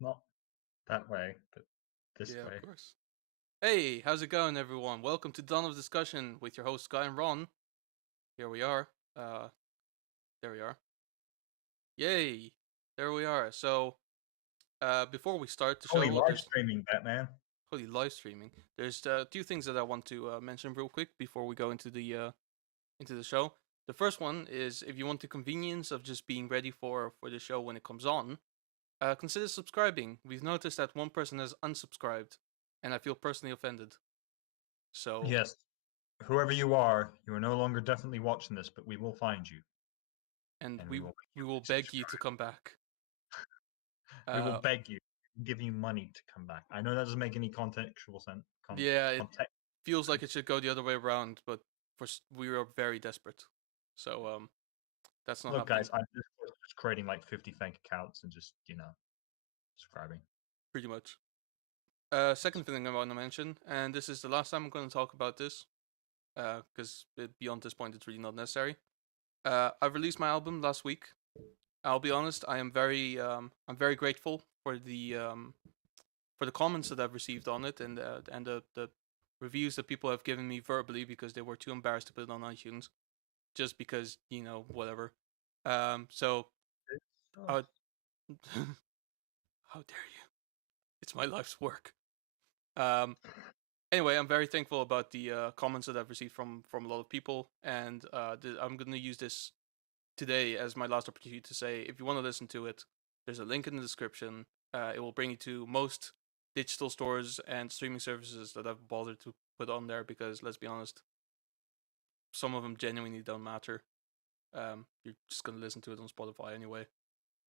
Not that way, but this Yeah, of way. course. Hey, how's it going, everyone? Welcome to Dawn of Discussion with your hosts, Guy and Ron. Here we are. There we are. Yay! There we are. So, before we start the Holy show, live there's streaming, Batman. holy live streaming. There's two things that I want to mention real quick before we go into the show. The first one is if you want the convenience of just being ready for the show when it comes on, consider subscribing. We've noticed that one person has unsubscribed, and I feel personally offended. So Yes, whoever you are no longer definitely watching this, but we will find you, and and we we will beg you to subscribe. come back. We will Uh, beg you, give you money to come back. I know that doesn't make any contextual sense. yeah, it Context. feels like it should go the other way around, but we are very desperate, so that's not Look, happening. guys, I'm just creating like 50 fake accounts and just subscribing. Pretty much. Second thing I want to mention, and this is the last time I'm going to talk about this, because beyond this point it's really not necessary. I released my album last week. I'll be honest, I'm very grateful for the comments that I've received on it and the reviews that people have given me verbally because they were too embarrassed to put it on iTunes, just because whatever. So I would, how dare you? It's my life's work. Um, anyway, I'm very thankful about the comments that I've received from a lot of people, and I'm going to use this today as my last opportunity to say, if you want to listen to it, there's a link in the description. It will bring you to most digital stores and streaming services that I've bothered to put on there because, let's be honest, some of them genuinely don't matter. You're just gonna listen to it on Spotify anyway.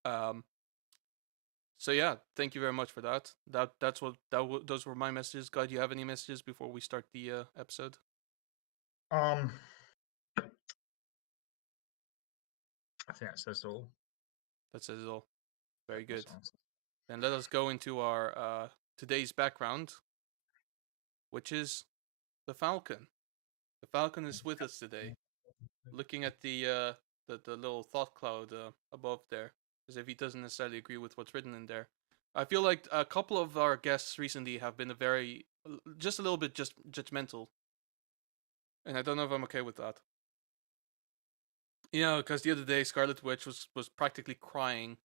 Um, so yeah, thank you very much for that. Those were my messages. Guy, do you have any messages before we start the episode? Um, I think that says all. That says it all. Very That good. sounds- Then let us go into our today's background, which is the Falcon. The Falcon is with us today, looking at the little thought cloud above there, as if he doesn't necessarily agree with what's written in there. I feel like a couple of our guests recently have been just a little bit just judgmental, and I don't know if I'm okay with that. Because the other day Scarlet Witch was practically crying,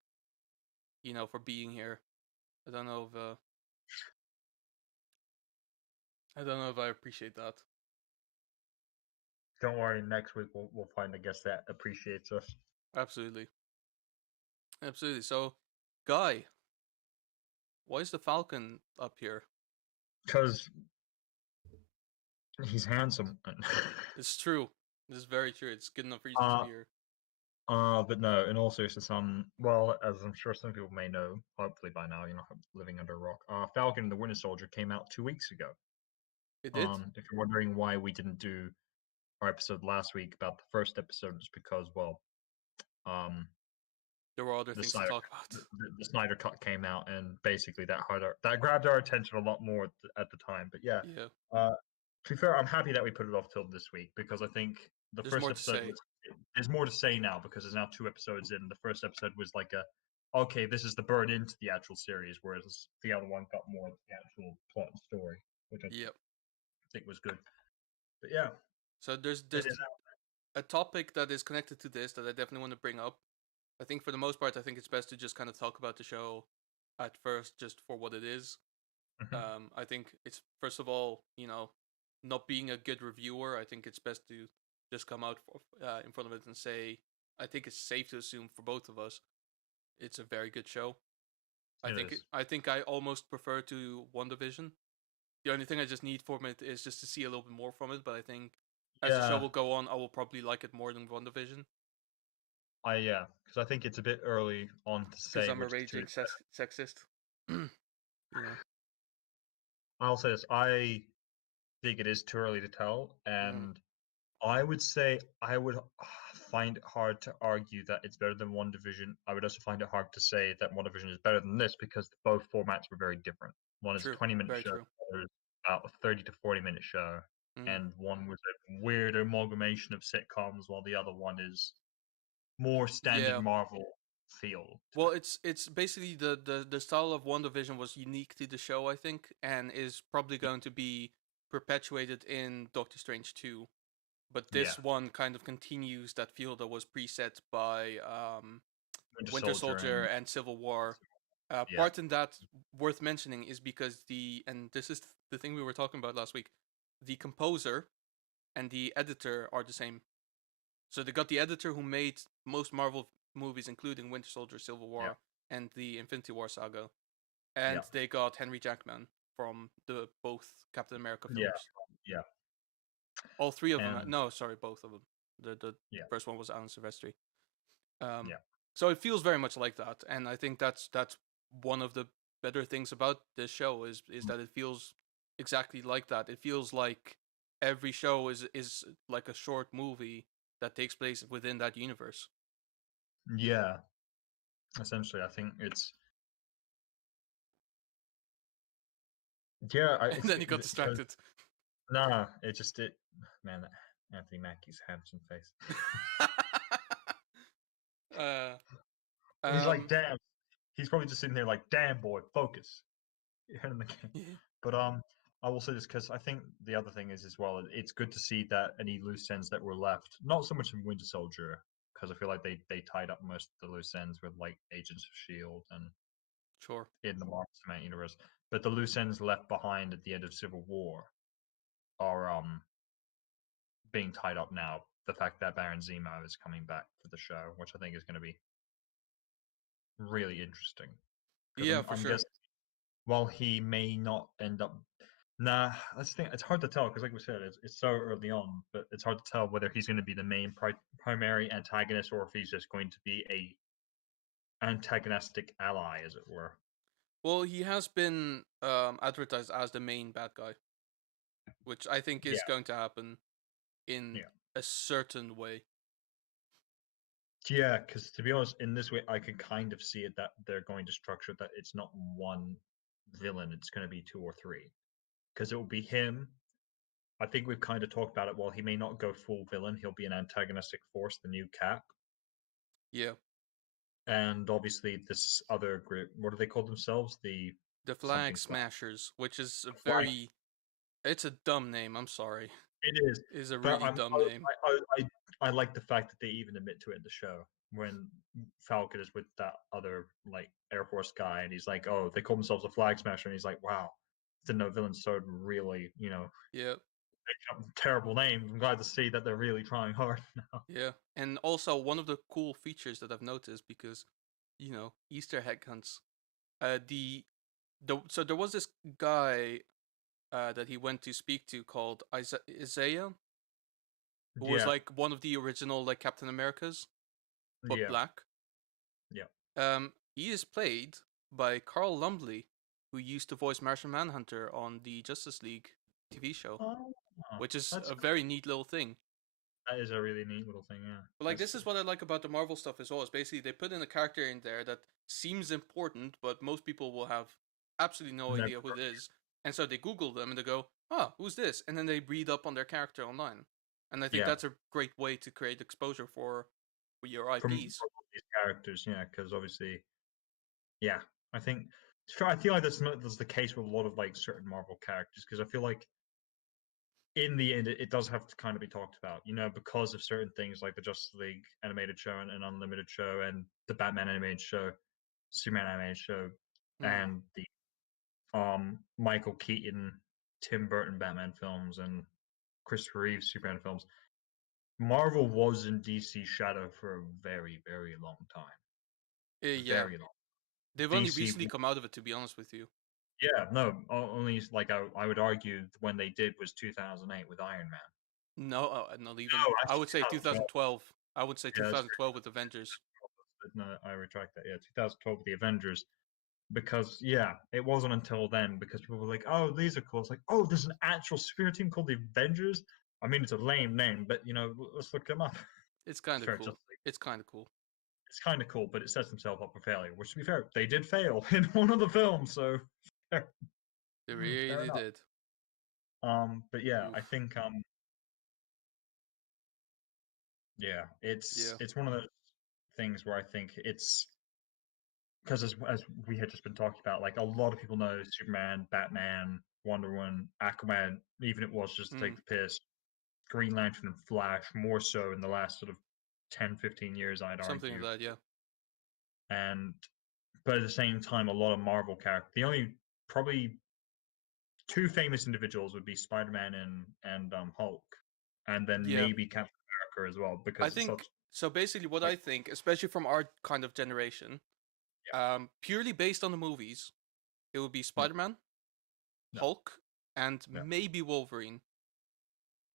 for being here. I don't know if I appreciate that. Don't worry, next week we'll find a guest that appreciates us. Absolutely, absolutely. So, Guy, why is the Falcon up here? Because he's handsome. It's true. This is very true. It's good enough reason to uh, be here. but no, in all seriousness, well, as I'm sure some people may know, hopefully by now, you're not living under a rock. Falcon and the Winter Soldier came out 2 weeks ago. It did. If you're wondering why we didn't do our episode last week about the first episode, it's because, well, um, There were other the things to Snyder talk about. the Snyder cut came out, and basically that grabbed our attention a lot more at the time. But yeah, Yeah. uh, to be fair, I'm happy that we put it off till this week because I think the There's first more to episode say. was. There's more to say now because there's now 2 episodes in. The first episode was like okay, this is the burn into the actual series, whereas the other one got more of the actual plot and story, which I Yep. think was good. But yeah, So there's it there's is a topic that is connected to this that I definitely want to bring up. I think for the most part, I think it's best to just kind of talk about the show at first, just for what it is. out. I think it's first of all, not being a good reviewer. I think it's best to just come out in front of it and say, I think it's safe to assume for both of us, it's a very good show. I It think is. I think I almost prefer to WandaVision. The only thing I just need from it is just to see a little bit more from it. But I think as the show will Yeah, go on, I will probably like it more than WandaVision yeah, because I think it's a bit early on to because say I'm a which of the two raging is better. sexist. you know. I'll say this: I think it is too early to tell, Mhm. and I would say I would find it hard to argue that it's better than One Division. I would also find it hard to say that One Division is better than this because both formats were very different. One is a True. 20-minute Very show, true. the other is about a 30 to 40-minute show, Mhm. and one was a weird amalgamation of sitcoms, while the other one is more standard Yeah. Marvel. feel to Well, it. it's basically the style of WandaVision was unique to the show, I think, and is probably going to be perpetuated in Doctor Strange 2. But Yeah, this one kind of continues that feel that was preset by Winter Winter Soldier Soldier and and Civil War. yeah, Part in that worth mentioning is because and this is the thing we were talking about last week, the composer and the editor are the same. So they got the editor who made most Marvel movies, including Winter Soldier, Civil yeah, War, and the Infinity War saga, yeah, and they got Henry Jackman from the both Captain America yeah, films. yeah, All three of them. and No, sorry, both of them. The yeah, first one was Alan Silvestri. Um, yeah, so it feels very much like that, and I think that's one of the better things about this show is mm, that it feels exactly like that. It feels like every show is like a short movie that takes place within that universe. yeah. Essentially, I think it's yeah. And then he got Because distracted. nah, it just it man, that Anthony Mackie's handsome face. uh, He's like, um, damn. He's probably just sitting there like, damn boy, focus. You're ahead of the game. yeah, But I will say this because I think the other thing is as well. It's good to see that any loose ends that were left, not so much in Winter Soldier, because I feel like they tied up most of the loose ends with like Agents of Shield and sure. in the Marvel Cinematic Universe. But the loose ends left behind at the end of Civil War are being tied up now. The fact that Baron Zemo is coming back for the show, which I think is going to be really interesting, because Yeah, for I'm sure. guessing while he may not end up. Nah, that's the thing. It's hard to tell because, like we said, it's so early on. But it's hard to tell whether he's going to be the main primary antagonist or if he's just going to be a antagonistic ally, as it were. Well, he has been advertised as the main bad guy, which I think Yeah, is going to happen in yeah, a certain way. yeah. Because to be honest, in this way, I can kind of see it that they're going to structure that it's not one villain; it's going to be two or three. Because it will be him. I think we've kind of talked about it. While he may not go full villain, he'll be an antagonistic force, the new Cap, Yeah, and obviously this other group. What do they call themselves? The the Flag something flag. Smashers, which is a Flag. very it's a dumb name. I'm sorry, It is, is a but really dumb name. I like the fact that they even admit to it in the show when Falcon is with that other like Air Force guy, and he's like, "Oh, they call themselves a flag smasher," and he's like, "Wow, didn't know villains so really, Yeah, making up terrible names." I'm glad to see that they're really trying hard now. yeah. And also one of the cool features that I've noticed because Easter egg hunts. So there was this guy that he went to speak to called Isaiah, who was Yeah, like one of the original like Captain Americas, but yeah, black. yeah. He is played by Carl Lumbly, who used to voice Martian Manhunter on the Justice League TV show, Oh, which is that's a very neat little thing. that is a really neat little thing. Yeah, But like this is what I like about the Marvel stuff as well. Is basically they put in a character in there that seems important, but most people will have absolutely no never. idea who it is, and so they Google them and they go, "Ah, who's this?" And then they read up on their character online, and I think Yeah, that's a great way to create exposure for your from IPs. these characters. Yeah, because obviously yeah, I think sure. I feel like that's the case with a lot of like certain Marvel characters because I feel like in the end it does have to kind of be talked about, because of certain things like the Justice League animated show and Unlimited show and the Batman animated show, Superman animated show, Mm. and the Michael Keaton, Tim Burton Batman films and Christopher Reeve Superman films. Marvel was in DC shadow for a very, very long time. Yeah, Very long. they've only DC. recently come out of it, to be honest with you. Yeah, no, only like I would argue when they did was 2008 with Iron Man. No, not even. No, I actually would say 2012. 2012. I would say Yeah, that's 2012 with Avengers. true. No, I retract that. Yeah, 2012 with the Avengers. Because yeah, it wasn't until then because people were like, "Oh, these are cool." It's like, "Oh, there's an actual superhero team called the Avengers." I mean, it's a lame name, but let's look them up. It's It's kind of fair, cool. just It's kind of cool. it's kind of cool, but it sets themselves up for failure. Which, to be fair, they did fail in one of the films, so fair, They fair really enough. did. But yeah, I Oof. think yeah, it's Yeah. it's one of those things where I think it's because as we had just been talking about, like a lot of people know Superman, Batman, Wonder Woman, Aquaman, even it was just to take Mm, the piss, Green Lantern and Flash more so in the last sort of 10, 15 years, I'd something like argue. that, yeah. And but at the same time, a lot of Marvel characters. The only probably two famous individuals would be Spider-Man and Hulk, and then Yeah. maybe Captain America as well, I because it's think such so. Basically, what like I think, especially from our kind of generation, purely based on the movies, it would be yeah, Spider-Man, no, Hulk, and yeah, maybe Wolverine,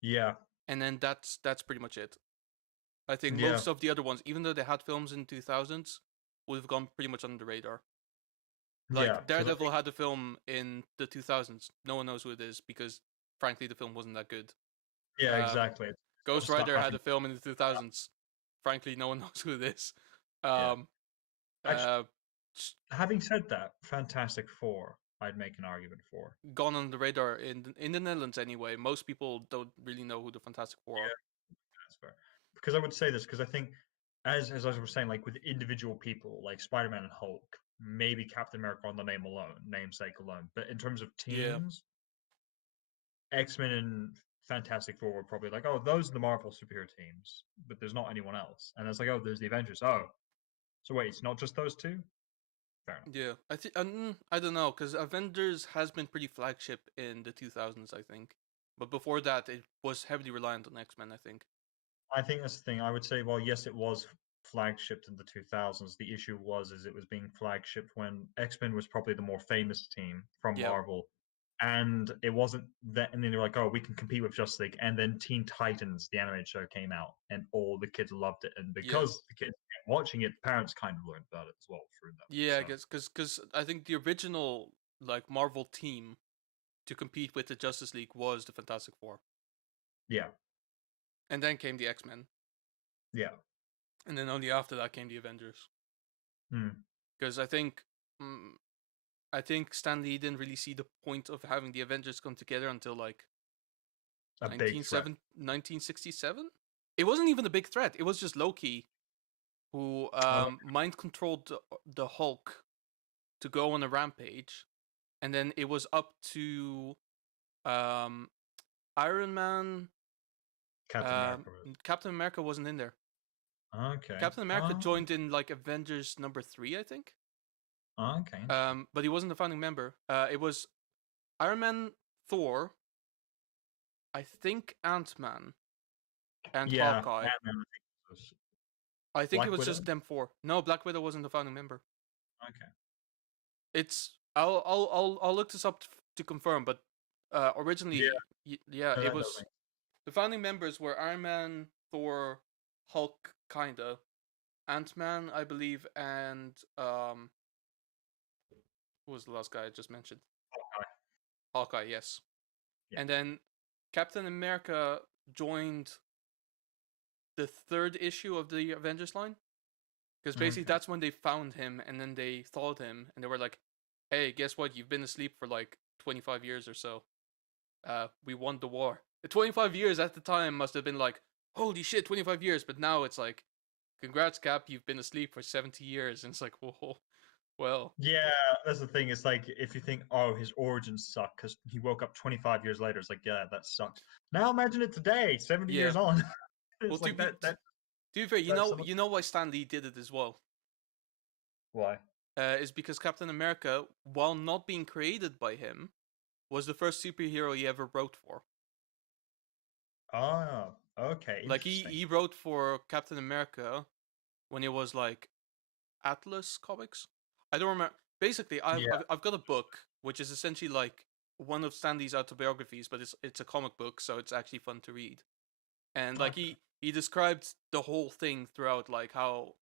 yeah, and then that's pretty much it. I think yeah, most of the other ones, even though they had films in 2000s, would have gone pretty much under the radar. yeah. Like Because I Daredevil think had a film in the 2000s. No one knows who it is because, frankly, the film wasn't that good. yeah, Um, exactly. It's a lot of Ghost stuff Rider had a happening. film in the 2000s. Frankly, no one knows who it is. Yeah. Um, Actually, uh, having said that, Fantastic Four, I'd make an argument for. Gone under the radar in the Netherlands anyway. Most people don't really know who the Fantastic Four are. That's fair. Because I would say this because I think, as I was saying, like with individual people like Spider-Man and Hulk, maybe Captain America on the name alone, namesake alone. But in terms of Yeah, teams, X-Men and Fantastic Four were probably like, oh, those are the Marvel superhero teams, but there's not anyone else. And it's like, oh, there's the Avengers. Oh, so wait, it's not just those two? Fair enough. yeah. I think I don't know because Avengers has been pretty flagship in the 2000s, I think. But before that, it was heavily reliant on X-Men, I think. I think that's the thing. I would say, well, yes, it was flagshipped in the 2000s. The issue was is it was being flagshipped when X-Men was probably the more famous team from Yeah, Marvel, and it wasn't that. And then they were like, oh, we can compete with Justice League, and then Teen Titans, the animated show, came out, and all the kids loved it, and yeah, because the kids kept watching it, the parents kind of learned about it as well through them. yeah. I So guess because I think the original like Marvel team to compete with the Justice League was the Fantastic Four, yeah, and then came the X-Men, yeah, and then only after that came the Avengers. mm, Because mm, I think Stan Lee didn't really see the point of having the Avengers come together until like a big threat. 1967. It wasn't even a big threat. It was just Loki who Oh, mind controlled the Hulk to go on a rampage, and then it was up to um, Iron Man. Captain America was Captain America wasn't in there. okay. Captain America Oh, joined in like Avengers number 3, I think. okay, interesting. But he wasn't a founding member. It was Iron Man, Thor, I think Ant-Man, and Yeah, Hawkeye. Ant-Man, I think was I think it Black was Widow. just them four. No, Black Widow wasn't a founding member. Okay. It's I'll look this up to confirm, but Yeah, originally, yeah, no, it that does was make the founding members were Iron Man, Thor, Hulk, kinda, Ant-Man, I believe, and who was the last guy I just mentioned? sense. Hawkeye, yes. Yeah. And then Captain America joined the third issue of the Avengers line. Because basically Okay. that's when they found him and then they thawed him and they were like, hey, guess what? You've been asleep for like 25 years or so. We won the war. The 25 years at the time must have been like, holy shit, 25 years. But now it's like, congrats, Cap, you've been asleep for 70 years. And it's like, whoa, well, Yeah, that's the thing. It's like if you think, oh, his origins suck because he woke up 25 years later. It's like, yeah, that sucks. Now imagine it today, 70 yeah. years on. Well, It's like that. to be fair, That's so much. you know why Stan Lee did it as well. Why? Is because Captain America, while not being created by him, was the first superhero he ever wrote for. Oh, okay, Like interesting. he wrote for Captain America when it was like Atlas Comics. I don't remember. Basically, Yeah. I've got a book which is essentially like one of Stanley's autobiographies, but it's a comic book, so it's actually fun to read. And like Okay. he described the whole thing throughout, like how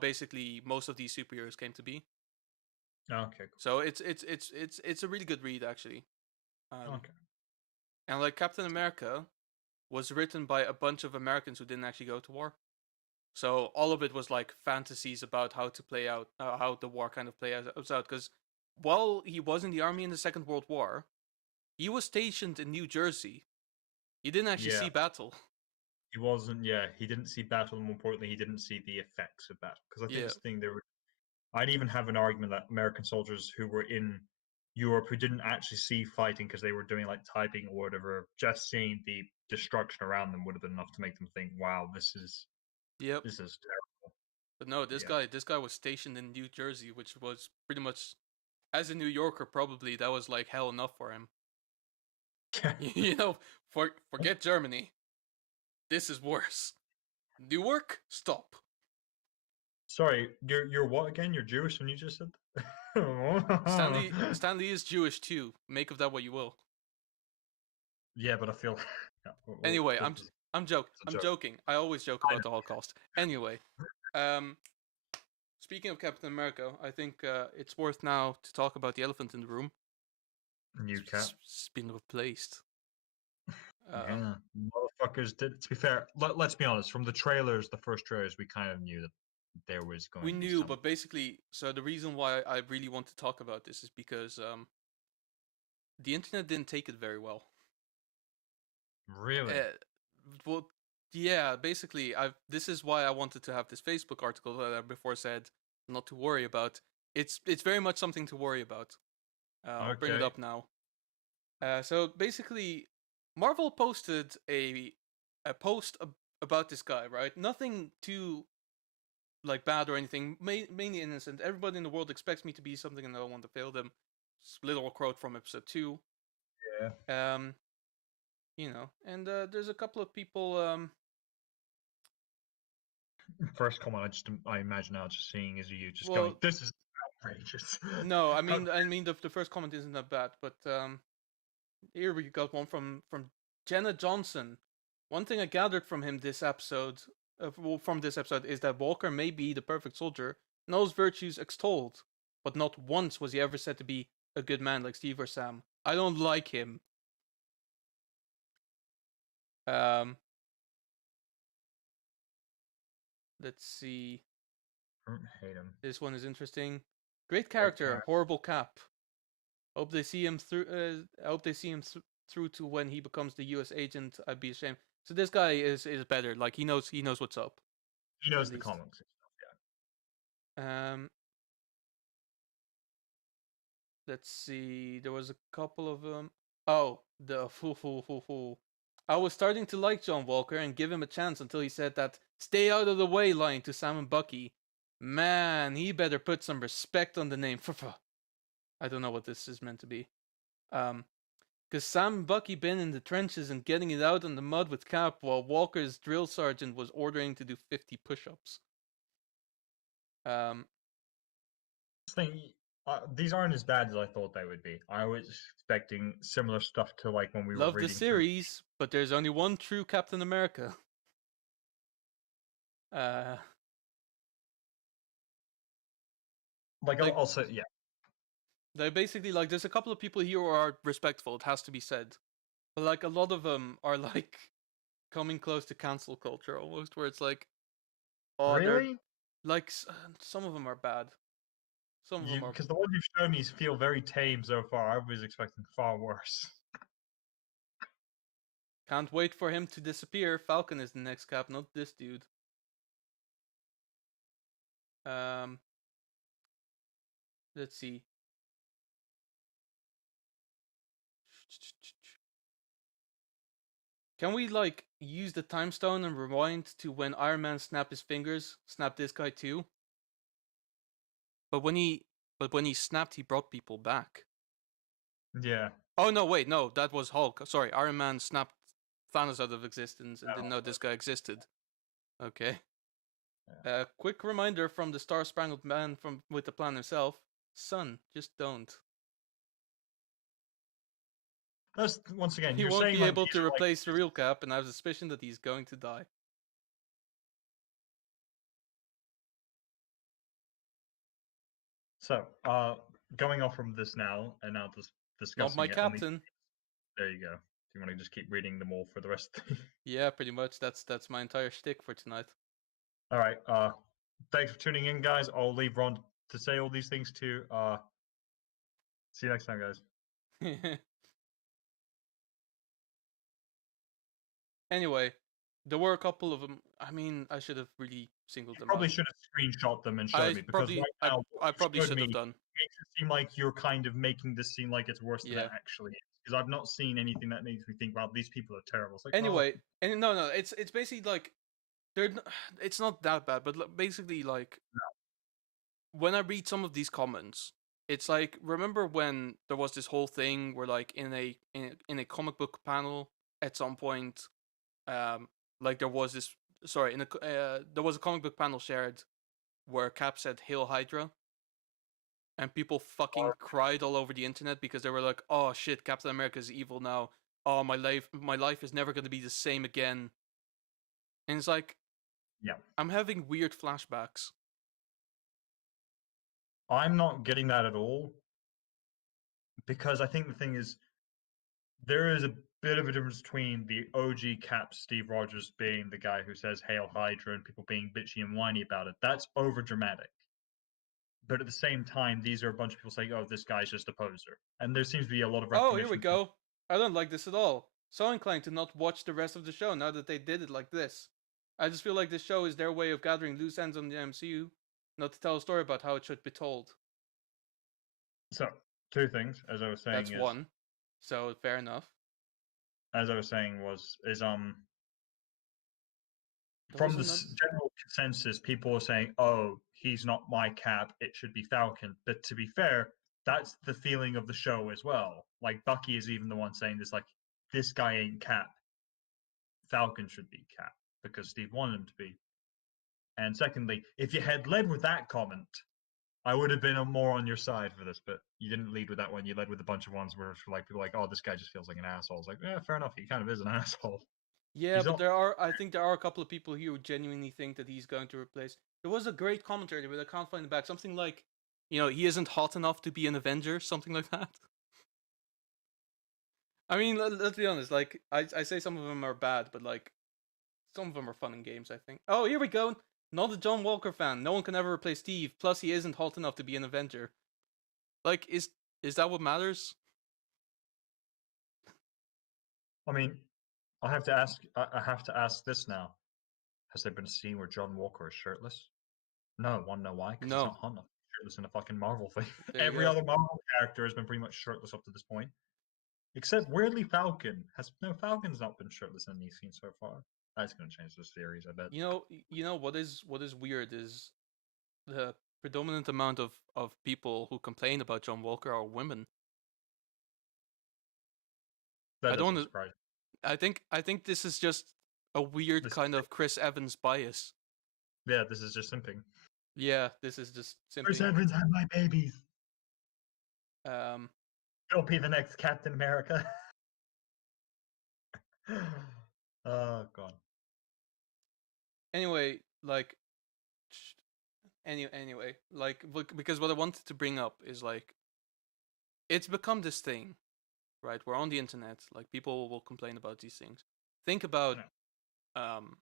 basically most of these superheroes came to be. Okay. So it's a really good read actually. Cool. Um, Okay. and like Captain America was written by a bunch of Americans who didn't actually go to war. So all of it was like fantasies about how to play out, how the war kind of play out. Because while he was in the army in the Second World War, he was stationed in New Jersey. He didn't actually Yeah. see battle. He wasn't. Yeah, he didn't see battle. And more importantly, he didn't see the effects of battle. Because I think Yeah, this thing there were. I'd even have an argument that American soldiers who were in Europe who didn't actually see fighting because they were doing like typing or whatever, just seeing the destruction around them would have been enough to make them think, "Wow, Yep. this is terrible." But no, this Yeah. guy was stationed in New Jersey, which was pretty much, as a New Yorker, probably that was like hell enough for him. You know, forget Germany. This is worse. Newark, stop. Sorry, you're what again? You're Jewish, and you just said that? Stanley is Jewish too. Make of that what you will. Yeah, but I feel yeah, Anyway, this I'm is I'm a joke. joking. I always joke I about know. the Holocaust. Anyway, um, speaking of Captain America, I think it's worth now to talk about the elephant in the room. New cat. It's been replaced. Yeah, motherfuckers did. To be fair, let's be honest. From the trailers, the first trailers, we kind of knew that there was We going to be knew, some. but basically, so the reason why I really want to talk about this is because the internet didn't take it very well. Really? Well, yeah, basically, this is why I wanted to have this Facebook article that I before said not to worry about. It's very much something to worry about. I'll bring it Okay. up now. So basically, Marvel posted a post about this guy, right? Nothing too like bad or anything. Mainly innocent. Everybody in the world expects me to be something, and I don't want to fail them. Little quote from episode 2. Yeah. You know, and there's a couple of people. First comment I imagine now just seeing is you just going, Well, "This is outrageous." no, How- I mean the first comment isn't that bad, but here we got one from Jenna Johnson. One thing I gathered from him this episode, from this episode, is that Walker may be the perfect soldier, and all his virtues extolled, but not once was he ever said to be a good man like Steve or Sam. I don't like him. Um, let's see. I don't hate him. This one is interesting. Great Great character, cat. horrible cap. Hope they see him through. I hope they see him through to when he becomes the U.S. agent. I'd be ashamed. So this guy is better. Like he knows what's up. He At knows the least. comics and stuff. Let's see. There was a couple of them. Oh, the fool. I was starting to like John Walker and give him a chance until he said that "stay out of the way" line to Sam and Bucky. Man, he better put some respect on the name. I don't know what this is meant to be. Because Sam and Bucky been in the trenches and getting it out on the mud with Cap while Walker's drill sergeant was ordering to do 50 push-ups. Thing, these aren't as bad as I thought they would be. I was expecting similar stuff to like when we were Love the reading through. series, but there's only one true Captain America. Like Like, I'll say, yeah, they basically like there's a couple of people here who are respectful. It has to be said, but like a lot of them are like coming close to cancel culture almost, where it's like, oh, they're really. like some of them are bad. Some of them You are. because the ones you've shown me feel very tame so far. I was expecting far worse. Can't wait for him to disappear. Falcon is the next Cap, not this dude. Let's see. Can we like use the time stone and rewind to when Iron Man snapped his fingers? Snap this guy too. But when he snapped, he brought people back. Yeah. Oh no, wait, no, that was Hulk. Sorry, Iron Man snapped Thanos out of existence and didn't know this guy existed. Okay. Quick reminder from the Star Spangled Man from with the plan himself: son, just don't. That's once again, He you're won't saying be like able these to are like replace the real Cap, and I have a suspicion that he's going to die. so. Going off from this now and now just Not my discussing it. captain. There you go. Do you want to just keep reading them all for the rest? Yeah, pretty much. That's my entire shtick for tonight. All right. Thanks for tuning in, guys. I'll leave Ron to say all these things too. See you next time, guys. Anyway, there were a couple of them. I mean, I should have really singled You them probably out. should have screenshot them and showed I me, because probably, right now what I you probably showed should me have done. makes it seem like you're kind of making this seem like it's worse than it Yeah. actually is. Because I've not seen anything that makes me think, "Wow, these people are terrible." It's like, well, Anyway, and no, it's basically like they're. It's not that bad, but basically like when I read some of these comments, it's like remember when there was this whole thing where like in a comic book panel at some point, um, like there was this sorry in a there was a comic book panel shared where Cap said "Hail Hydra," and people fucking cried all over the internet because they were like, "Oh shit, Captain America is evil now. Oh, my life is never going to be the same again." And it's like yeah, I'm having weird flashbacks. I'm not getting that at all, because I think the thing is, there is a bit of a difference between the OG Cap Steve Rogers being the guy who says "Hail Hydra" and people being bitchy and whiny about it. That's over dramatic. But at the same time, these are a bunch of people saying, "Oh, this guy's just a poser," and there seems to be a lot of Oh, here we recognition. go. I don't like this at all. So inclined to not watch the rest of the show now that they did it like this. I just feel like this show is their way of gathering loose ends on the MCU, not to tell a story about how it should be told. So, two things, as I was saying, That's is one. So fair enough. as I was saying was is There from was the another. general consensus, people are saying, "Oh, he's not my Cap. It should be Falcon." But to be fair, that's the feeling of the show as well. Like Bucky is even the one saying this, like, "This guy ain't Cap. Falcon should be Cap because Steve wanted him to be." And secondly, if you had led with that comment, I would have been more on your side for this. But you didn't lead with that one. You led with a bunch of ones where it's like people like, "Oh, this guy just feels like an asshole." It's like, yeah, fair enough. He kind of is an asshole. Yeah, He's but not. there are. I think there are a couple of people here who genuinely think that he's going to replace. There was a great commentary, but I can't find it back. Something like, he isn't hot enough to be an Avenger. Something like that. I mean, let's be honest. Like, I say some of them are bad, but like, some of them are fun in games. I think. Oh, here we go. Not a John Walker fan. No one can ever replace Steve. Plus, he isn't hot enough to be an Avenger. Like, is that what matters? I mean, I have to ask. I have to ask this now. Has there been a scene where John Walker is shirtless? No. Want to know why? Because he's No. not hot enough to be shirtless in a fucking Marvel thing. There you Every go. other Marvel character has been pretty much shirtless up to this point, except weirdly Falcon has no. Falcon's not been shirtless in any scene so far. That's going to change the series, I bet. What is weird is the predominant amount of people who complain about John Walker are women. That I don't. doesn't surprise I think this is just a me. weird kind of Chris Evans bias. Yeah, this is just simping. Yeah, this is just Chris simping. Evans had my babies. Um. He'll be the next Captain America. Oh god. Anyway, like, anyway, like, because what I wanted to bring up is like, it's become this thing, right? We're on the internet. Like, people will complain about these things. Think about Yeah. um,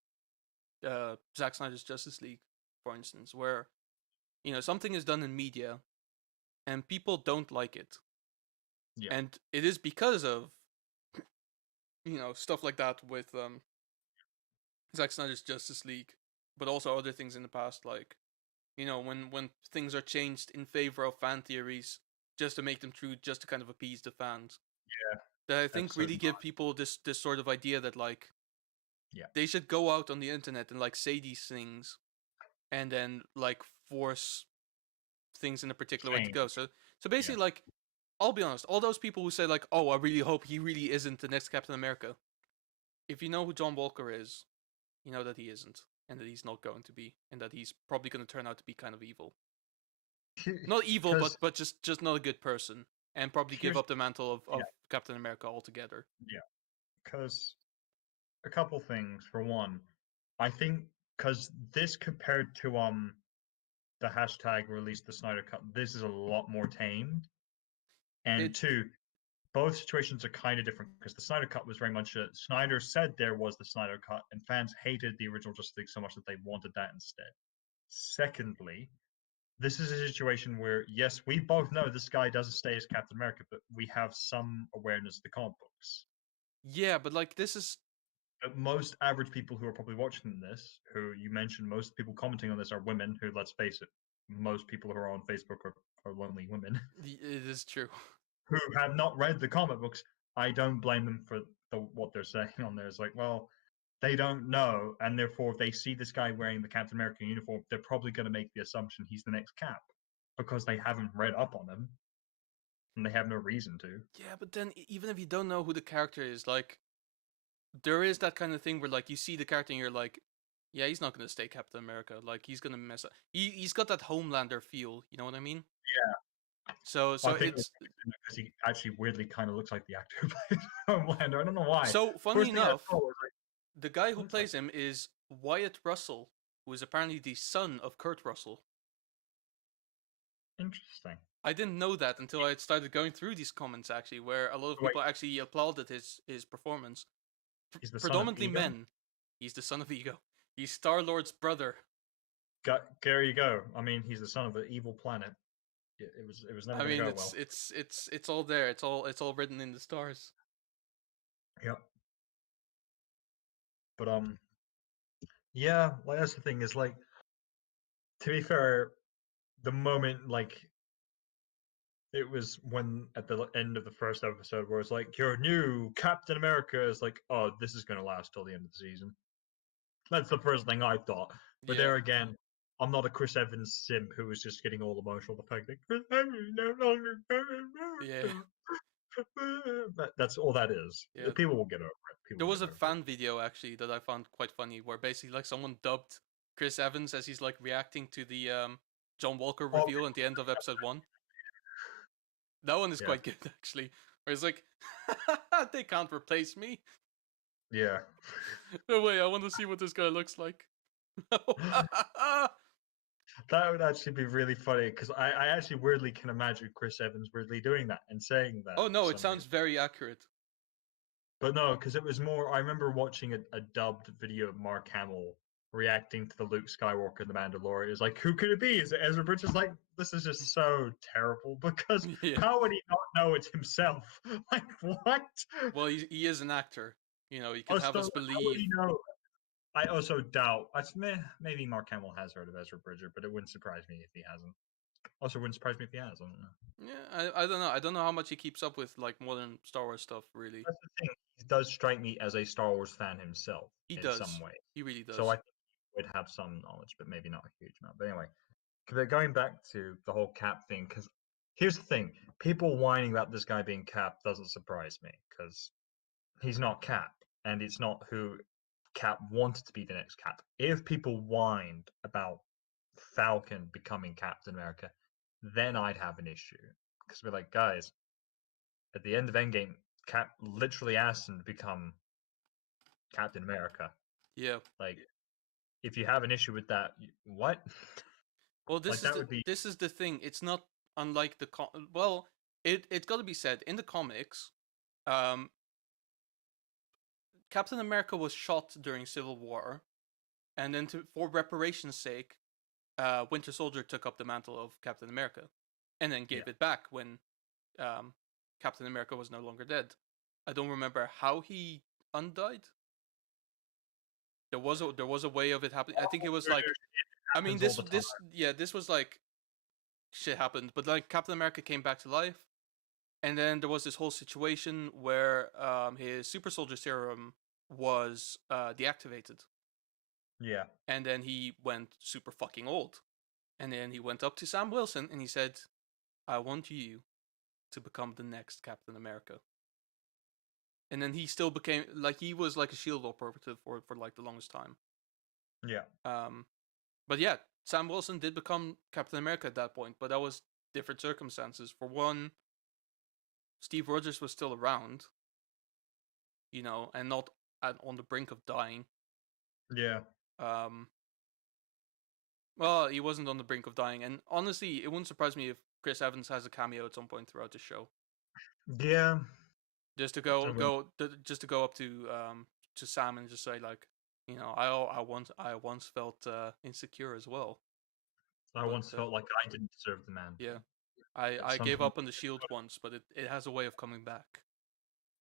Zack Snyder's Justice League, for instance, where something is done in media and people don't like it, Yeah. and it is because of stuff like that with Zack Snyder's Justice League, but also other things in the past, like when things are changed in favor of fan theories just to make them true, just to kind of appease the fans. Yeah. That I think Episode really give people this sort of idea that like Yeah. they should go out on the internet and like say these things, and then like force things in a particular way to Change. go. So Yeah. basically, like, I'll be honest, all those people who say like, "Oh, I really hope he really isn't the next Captain America." If you know who John Walker is, you know that he isn't, and that he's not going to be, and that he's probably going to turn out to be kind of evil. Not evil, Because but just not a good person, and probably give here's up the mantle of yeah, Captain America altogether. yeah. Because a couple things. For one, I think because this compared to the hashtag release the Snyder Cut, this is a lot more tamed. And It two, both situations are kind of different because the Snyder Cut was very much a Snyder said there was the Snyder Cut, and fans hated the original Justice League so much that they wanted that instead. Secondly, this is a situation where yes, we both know this guy doesn't stay as Captain America, but we have some awareness of the comic books. Yeah, but like this is But most average people who are probably watching this, who you mentioned, most people commenting on this are women who, let's face it, most people who are on Facebook are lonely women It is true. who have not read the comic books. I don't blame them for what they're saying on there. It's like, well, they don't know, and therefore, if they see this guy wearing the Captain America uniform, they're probably going to make the assumption he's the next Cap because they haven't read up on him and they have no reason to. Yeah, but then even if you don't know who the character is, like there is that kind of thing where like you see the character and you're like, yeah, he's not gonna stay Captain America. Like he's gonna mess up. He's got that Homelander feel. You know what I mean? Yeah, So I think it's because he actually weirdly kind of looks like the actor who played Homelander. I don't know why. so funny First thing I enough, saw was like, the guy who what's that? plays him is Wyatt Russell, who is apparently the son of Kurt Russell. Interesting. I didn't know that until I started going through these comments actually, where a lot of Wait, people actually applauded his performance. he's the son of Predominantly Ego. men. He's the son of Ego. He's Star Lord's brother. There you go. I mean, he's the son of the evil planet. It was never I going to mean, go it's well. it's all there. It's all written in the stars. Yep. But yeah, like that's the thing is like, to be fair, the moment like it was when at the end of the first episode where it's like your new Captain America is like, oh, this is going to last till the end of the season. That's the first thing I thought. But Yeah, there again, I'm not a Chris Evans simp who was just getting all emotional. The fact that Chris Evans no longer yeah, that's all that is. yeah. People will get over it. People There will was get a over it. fan video actually that I found quite funny, where basically like someone dubbed Chris Evans as he's like reacting to the John Walker Oh, reveal at the end of episode 1. That one is yeah, quite good actually. Where it's like, they can't replace me. yeah. No way, I want to see what this guy looks like. That would actually be really funny because I actually weirdly can imagine Chris Evans weirdly doing that and saying that Oh for no, it some sounds reason. very accurate. But no, because it was more. I remember watching a dubbed video of Mark Hamill reacting to the Luke Skywalker and the Mandalorian. It's like, who could it be? Is it Ezra Bridges? Like, this is just so terrible because Yeah. how would he not know it's himself? Like, what? Well, he is an actor. You know, he could have Also, us how would believe. he know? I also doubt. Maybe Mark Hamill has heard of Ezra Bridger, but it wouldn't surprise me if he hasn't. Also, wouldn't surprise me if he has. I don't know. Yeah, I don't know. I don't know how much he keeps up with like modern Star Wars stuff. Really, That's the thing. He does strike me as a Star Wars fan himself he in some does. way. He really So I does. think he would have some knowledge, but maybe not a huge amount. But anyway, going back to the whole Cap thing, because here's the thing: people whining about this guy being Cap doesn't surprise me because he's not Cap, and it's not who Cap wanted to be the next Cap. If people whined about Falcon becoming Captain America, then I'd have an issue because we're like, guys, at the end of Endgame, Cap literally asked him to become Captain America. Yeah. Like, if you have an issue with that, what? Well, Like that would be this is the thing. It's not unlike the well, it's got to be said in the comics. Um, Captain America was shot during Civil War, and then for reparations' sake, Winter Soldier took up the mantle of Captain America, and then gave yeah. it back when Captain America was no longer dead. I don't remember how he undied. There was a way of it happening. I think it was like, I mean, Happens all the time. this was like shit happened, but like Captain America came back to life, and then there was this whole situation where his super soldier serum was deactivated, Yeah. and then he went super fucking old, and then he went up to Sam Wilson and he said, "I want you to become the next Captain America." And then he still became like he was like a shield operative for like the longest time. Yeah. But yeah, Sam Wilson did become Captain America at that point, but that was different circumstances. For one, Steve Rogers was still around, you know, and not on the brink of dying. Yeah. Well, he wasn't on the brink of dying, and honestly, it wouldn't surprise me if Chris Evans has a cameo at some point throughout the show, Yeah. just to I wouldn't- just to go up to Sam and just say like, you know, I once felt insecure as well, I but once felt like I didn't deserve the man. yeah, At I some gave point. up on the shield once, but it has a way of coming back.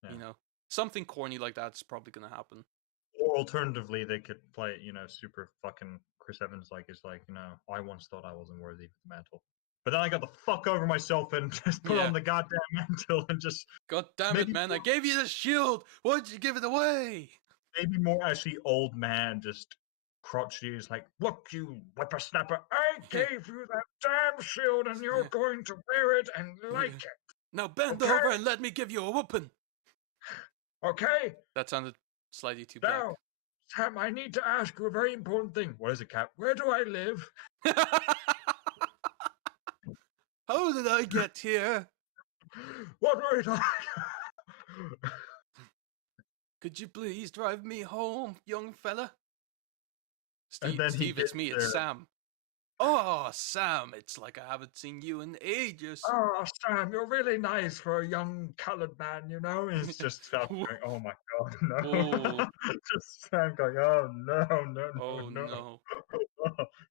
Yeah. You know, something corny like that's probably gonna happen. alternatively, they could play it, super fucking Chris Evans is like, I once thought I wasn't worthy of the mantle. But then I got the fuck over myself and just put on the goddamn mantle and just. God damn it, man! I gave you the shield. Why'd you give it away? Maybe more actually old man, just crotchety. Is like, look, you whippersnapper! I gave you that damn shield, and you're going to wear it and like it. Now bend over and let me give you a whooping. Okay. That sounded slightly too black. Now, Sam, I need to ask you a very important thing. What is it, Cap? Where do I live? How did I get here? What were you? Could you please drive me home, young fella? Steve, it's me, there. It's Sam. Oh, Sam, it's like I haven't seen you in ages. Oh, Sam, you're really nice for a young colored man, And it's just Falcon going, oh my god, no. Just Sam going, oh no.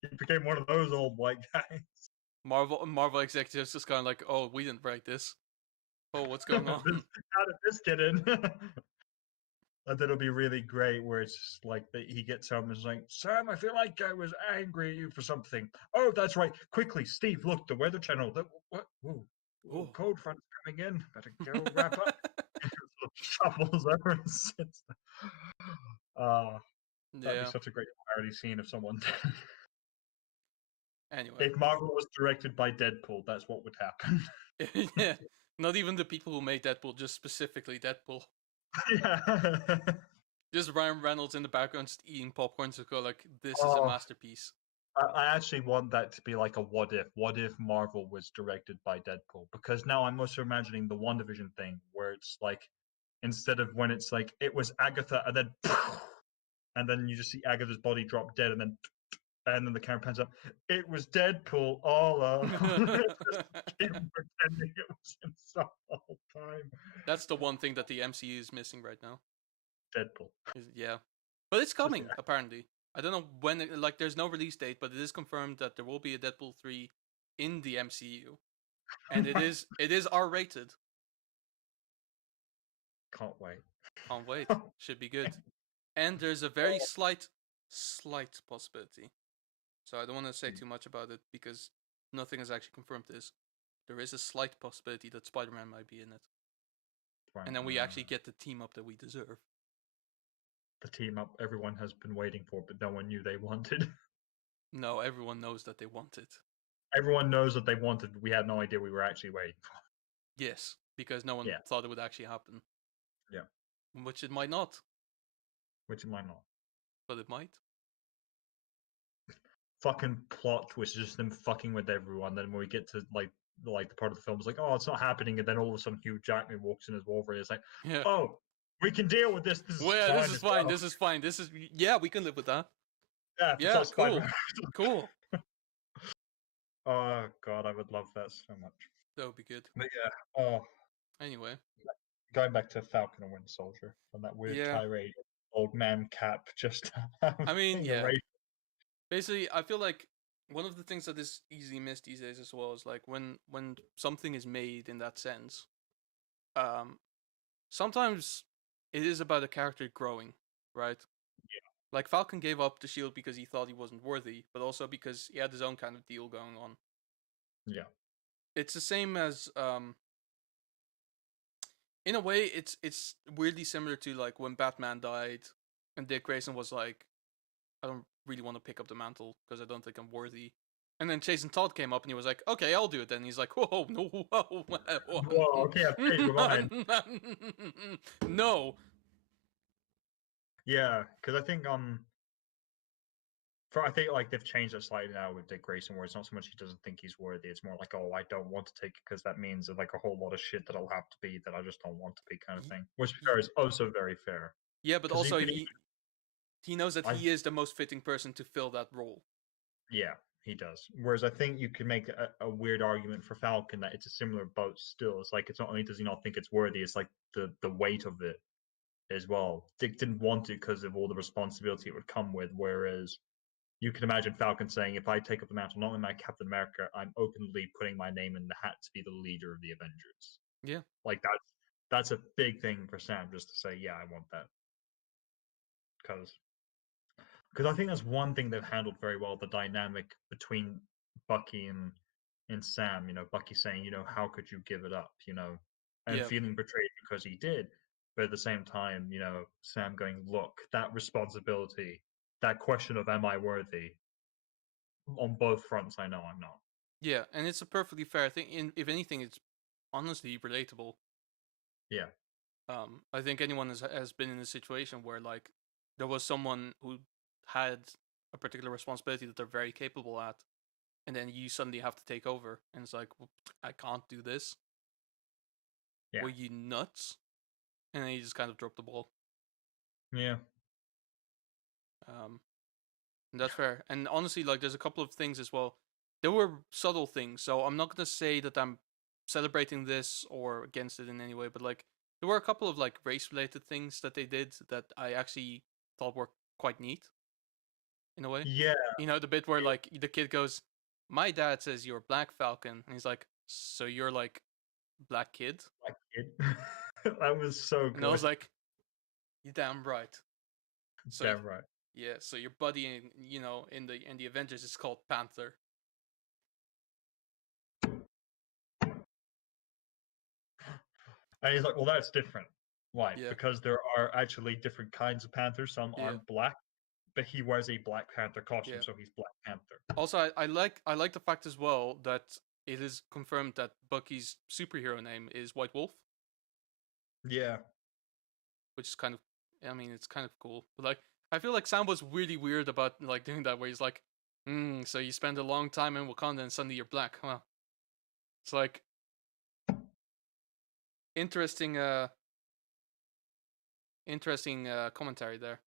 He became one of those old white guys. Marvel executives just kind of like, oh, we didn't write this. Oh, what's going on? How did this get in? And then it'll be really great where it's just like he gets home and is like, Sam, I feel like I was angry at you for something. Oh, that's right. Quickly, Steve, look, the Weather Channel. What? Whoa, cold front's coming in. Better go wrap up. Shuffles over and sits. That'd be such a great parody scene of someone. Anyway. If Marvel was directed by Deadpool, that's what would happen. Yeah. Not even the people who made Deadpool, just specifically Deadpool. Yeah. Just Ryan Reynolds in the background just eating popcorn to go like, this is a masterpiece. I actually want that to be like a what if. What if Marvel was directed by Deadpool? Because now I'm also imagining the WandaVision thing where it's like, instead of when it's like, it was Agatha and then you just see Agatha's body drop dead and then the camera pans up. It was Deadpool all along. Pretending it was himself the whole time. That's the one thing that the MCU is missing right now. Deadpool. Yeah. But it's coming, apparently. I don't know when, there's no release date, but it is confirmed that there will be a Deadpool 3 in the MCU. And it is R-rated. Can't wait. Can't wait. Should be good. And there's a very slight possibility. So I don't want to say too much about it because nothing has actually confirmed this. There is a slight possibility that Spider-Man might be in it. And then we actually get the team up that we deserve. The team up everyone has been waiting for, but no one knew they wanted. No, everyone knows that they want it. Everyone knows that they wanted. We had no idea we were actually waiting for. Yes, because no one thought it would actually happen. Yeah. Which it might not. Which it might not. But it might. Fucking plot twist, just them fucking with everyone. Then when we get to like the part of the film, it's like, oh, it's not happening, and then all of a sudden Hugh Jackman walks in as Wolverine. It's like, oh, we can deal with this. This is fine. This is fine. This is fine. This is we can live with that. Yeah, cool. Cool. Oh god, I would love that so much. That would be good. But yeah. Anyway, going back to Falcon and Winter Soldier and that weird tirade, old man Cap just. I mean, basically, I feel like one of the things that is easily missed these days as well is like when something is made in that sense, sometimes it is about a character growing, right? Yeah. Like Falcon gave up the shield because he thought he wasn't worthy, but also because he had his own kind of deal going on. Yeah. It's the same as in a way it's weirdly similar to like when Batman died and Dick Grayson was like, I don't really want to pick up the mantle because I don't think I'm worthy. And then Jason Todd came up and he was like, okay, I'll do it then. He's like, whoa, no, whoa, okay, I've changed my mind. No. Yeah, because I think like they've changed it slightly now with Dick Grayson, where it's not so much he doesn't think he's worthy. It's more like, oh, I don't want to take it because that means like a whole lot of shit that I'll have to be that I just don't want to be, kind of thing. Which is also very fair. Yeah, but also he knows that he is the most fitting person to fill that role. Yeah, he does. Whereas I think you could make a weird argument for Falcon that it's a similar boat still. It's like, it's not only does he not think it's worthy, it's like the weight of it as well. Dick didn't want it because of all the responsibility it would come with, whereas you can imagine Falcon saying, if I take up the mantle, not only am I Captain America, I'm openly putting my name in the hat to be the leader of the Avengers. Yeah. Like that's a big thing for Sam, just to say, yeah, I want that. because I think that's one thing they've handled very well, the dynamic between Bucky and Sam. Bucky saying, how could you give it up, and Yeah, feeling betrayed because he did, but at the same time, Sam going, look, that responsibility, that question of am I worthy, on both fronts, I know I'm not. yeah, and it's a perfectly fair thing. If anything, it's honestly relatable. Yeah, I think anyone has been in a situation where like there was someone who had a particular responsibility that they're very capable at, and then you suddenly have to take over, and it's like, well, I can't do this. yeah, Were you nuts? And then you just kind of drop the ball. yeah, Um, and that's fair. And honestly, like, there's a couple of things as well. There were subtle things, so I'm not gonna say that I'm celebrating this or against it in any way, but like, there were a couple of like race-related things that they did that I actually thought were quite neat in a way. yeah. You know, the bit where like the kid goes, "My dad says you're Black Falcon," and he's like, "So you're like Black Kid?" Like it. That was so And I was good. like, "You damn right." So Damn right. yeah, so your buddy in in the Avengers is called Panther. And he's like, well, that's different. Why? Yeah, Because there are actually different kinds of panthers. Some yeah, aren't black, but he wears a Black Panther costume, yeah. so he's Black Panther. Also, I like the fact as well that it is confirmed that Bucky's superhero name is White Wolf, Yeah. which is kind of, I mean, it's kind of cool. But like, I feel like Sam was really weird about like doing that, where he's like, so you spend a long time in Wakanda and suddenly you're black, huh? It's like interesting, interesting commentary there.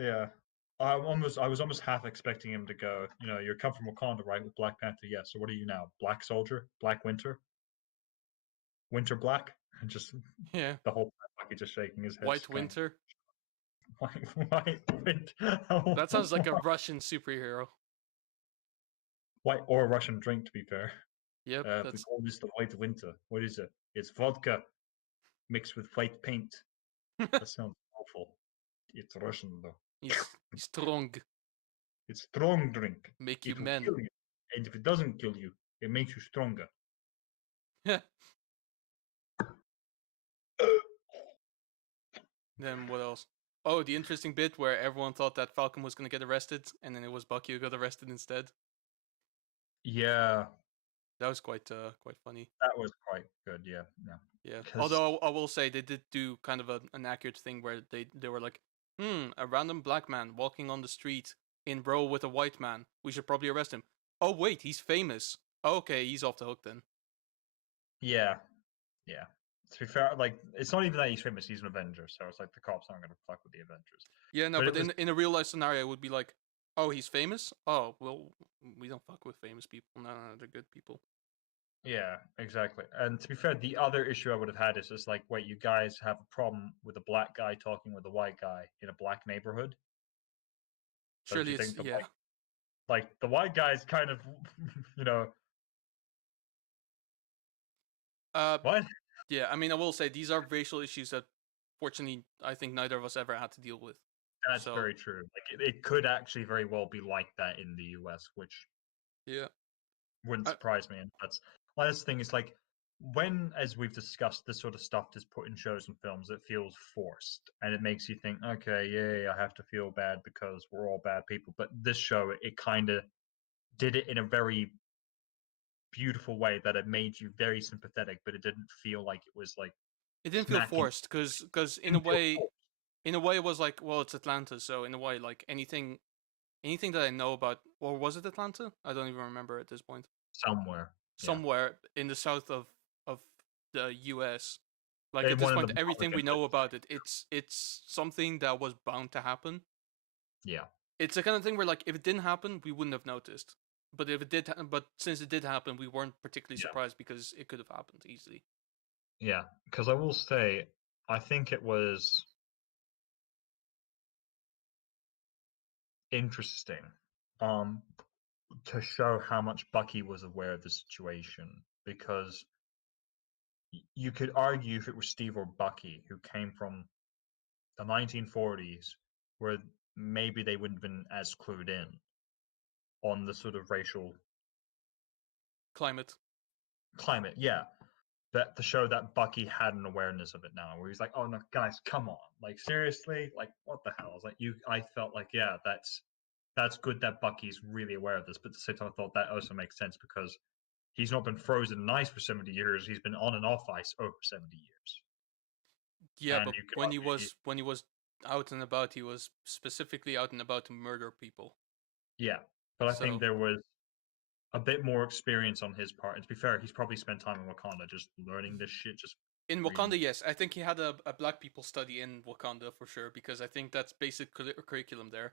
Yeah. I was almost half expecting him to go, you come from Wakanda, right? With Black Panther, yes. So what are you now? Black Soldier? Black Winter? Winter Black? And just Yeah, the whole time, like, he's just shaking his head, White just going, Winter. white winter. That sounds like a Russian superhero. White or a Russian drink, to be fair. Yep, We that's call this the white winter. What is it? It's vodka mixed with white paint. That sounds awful. It's Russian though. he's strong, It's strong drink. make you It will men. kill you, and if it doesn't kill you, it makes you stronger. Then what else? Oh, the interesting bit where everyone thought that Falcon was gonna get arrested, and then it was Bucky who got arrested instead. Yeah, That was quite funny. that was quite good. Yeah, yeah. Yeah. Because Although I will say they did do kind of an accurate thing where they were like, a random black man walking on the street in row with a white man. We should probably arrest him. Oh wait, he's famous. Okay, he's off the hook then. yeah, yeah. To be fair, like it's not even that he's famous; he's an Avenger. So it's like the cops aren't gonna fuck with the Avengers. Yeah, no, But it but was, in a real life scenario, it would be like, oh, he's famous. Oh, well, we don't fuck with famous people. No, they're good people. yeah, exactly. And to be fair, the other issue I would have had is just like, wait, you guys have a problem with a black guy talking with a white guy in a black neighborhood? Don't Surely you it's think yeah. the white guy's kind of, you know, Uh, what? yeah. I mean, I will say these are racial issues that, fortunately, I think neither of us ever had to deal with. That's So very true. Like it could actually very well be like that in the US, which yeah, wouldn't I, surprise me. And that's the thing is like when, as we've discussed, this sort of stuff is put in shows and films, it feels forced, and it makes you think, okay, yeah, I have to feel bad because we're all bad people. But this show, it kind of did it in a very beautiful way that it made you very sympathetic, but it didn't feel like it was like it didn't feel smacking. forced because It didn't feel forced. in a way it was like, well, it's Atlanta, so in a way like anything that I know about, or was it Atlanta? I don't even remember at this point. Somewhere. Yeah. Somewhere in the south of the U.S. Like They at this wanted point, them everything we Republican, know about it, it's something that was bound to happen. yeah. It's the kind of thing where like if it didn't happen, we wouldn't have noticed. But if it did, but since it did happen, we weren't particularly Yeah. surprised because it could have happened easily. Yeah. Because I will say, I think it was interesting um, to show how much Bucky was aware of the situation because you could argue if it was Steve or Bucky who came from the 1940s where maybe they wouldn't have been as clued in on the sort of racial Climate. climate. Yeah, that to show that Bucky had an awareness of it now, where he's like, "Oh no, guys, come on! Like seriously, like what the hell?" I was like, "You," I felt like, yeah, that's good that Bucky's really aware of this, but at the same time, I thought that also makes sense because he's not been frozen in ice for 70 years. He's been on and off ice over 70 years, Yeah, and but you could when he argue, was out and about, he was specifically out and about to murder people. yeah. But I think So there was a bit more experience on his part. And to be fair, he's probably spent time in Wakanda just learning this shit, just in reading. Wakanda, yes, I think he had a black people study in Wakanda for sure, because I think that's basic curriculum there.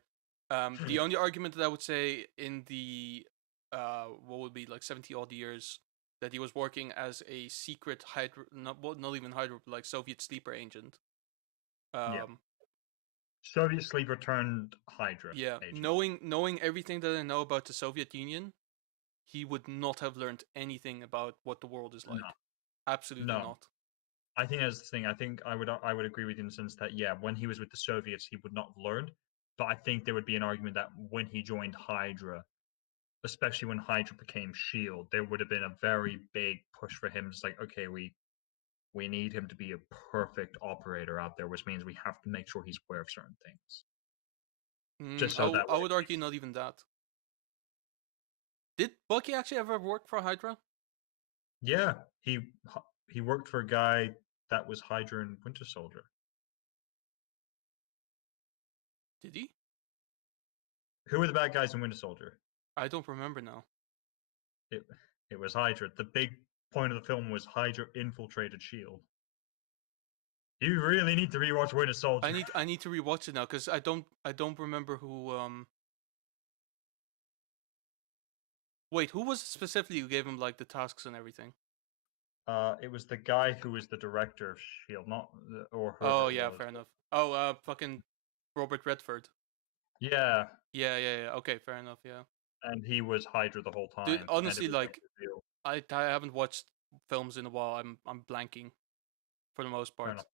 The only argument that I would say in the what would be like 70 odd years that he was working as a secret Hydra, not even Hydra, but like Soviet sleeper agent. Yeah, Um, Soviet sleeper turned Hydra yeah, agent. knowing everything that I know about the Soviet Union, he would not have learned anything about what the world is No, like. Absolutely no. not. I think that's the thing. I think I would agree with you in the sense that yeah, when he was with the Soviets, he would not have learned. But I think there would be an argument that when he joined Hydra, especially when Hydra became Shield, there would have been a very big push for him. It's like, okay, we need him to be a perfect operator out there, which means we have to make sure he's aware of certain things, just so that I way. would argue not even that. Did Bucky actually ever work for Hydra? Yeah, he worked for a guy that was Hydra and Winter Soldier. Did he? Who were the bad guys in Winter Soldier? I don't remember now. It it was Hydra. The big point of the film was Hydra infiltrated Shield. You really need to rewatch Winter Soldier. I need to rewatch it now because I don't remember who. Wait, who was it specifically who gave him like the tasks and everything? It was the guy who was the director of Shield, not or whoever Oh it yeah, was. fair enough. Oh, fucking Robert Redford. Yeah, Yeah. Okay, fair enough. Yeah, and he was Hydra the whole dude. time, and it Honestly, was like revealed. I haven't watched films in a while. I'm blanking for the most Fair part. enough.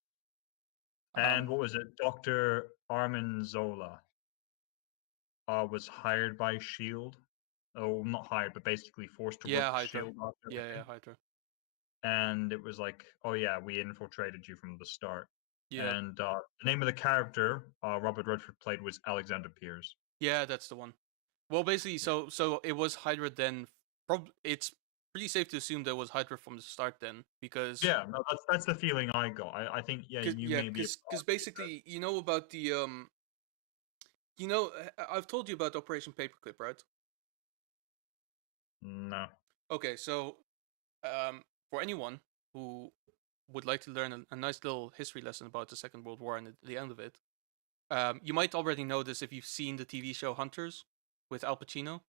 And Um, what was it? Dr. Armin Zola was hired by Shield. Oh, not hired, but basically forced to work yeah, for Hydra. Shield after Yeah, everything. Hydra. And it was like, oh yeah, we infiltrated you from the start. Yeah, And the name of the character Robert Redford played was Alexander Pierce. yeah, that's the one. Well, basically, Yeah, so it was Hydra then. It's pretty safe to assume that was Hydra from the start then, because yeah, no, that's the feeling I got. I think yeah, you may be because basically you know about the I've told you about Operation Paperclip, right? no. Okay, so for anyone who would like to learn a nice little history lesson about the Second World War and the end of it, you might already know this if you've seen the TV show Hunters with Al Pacino.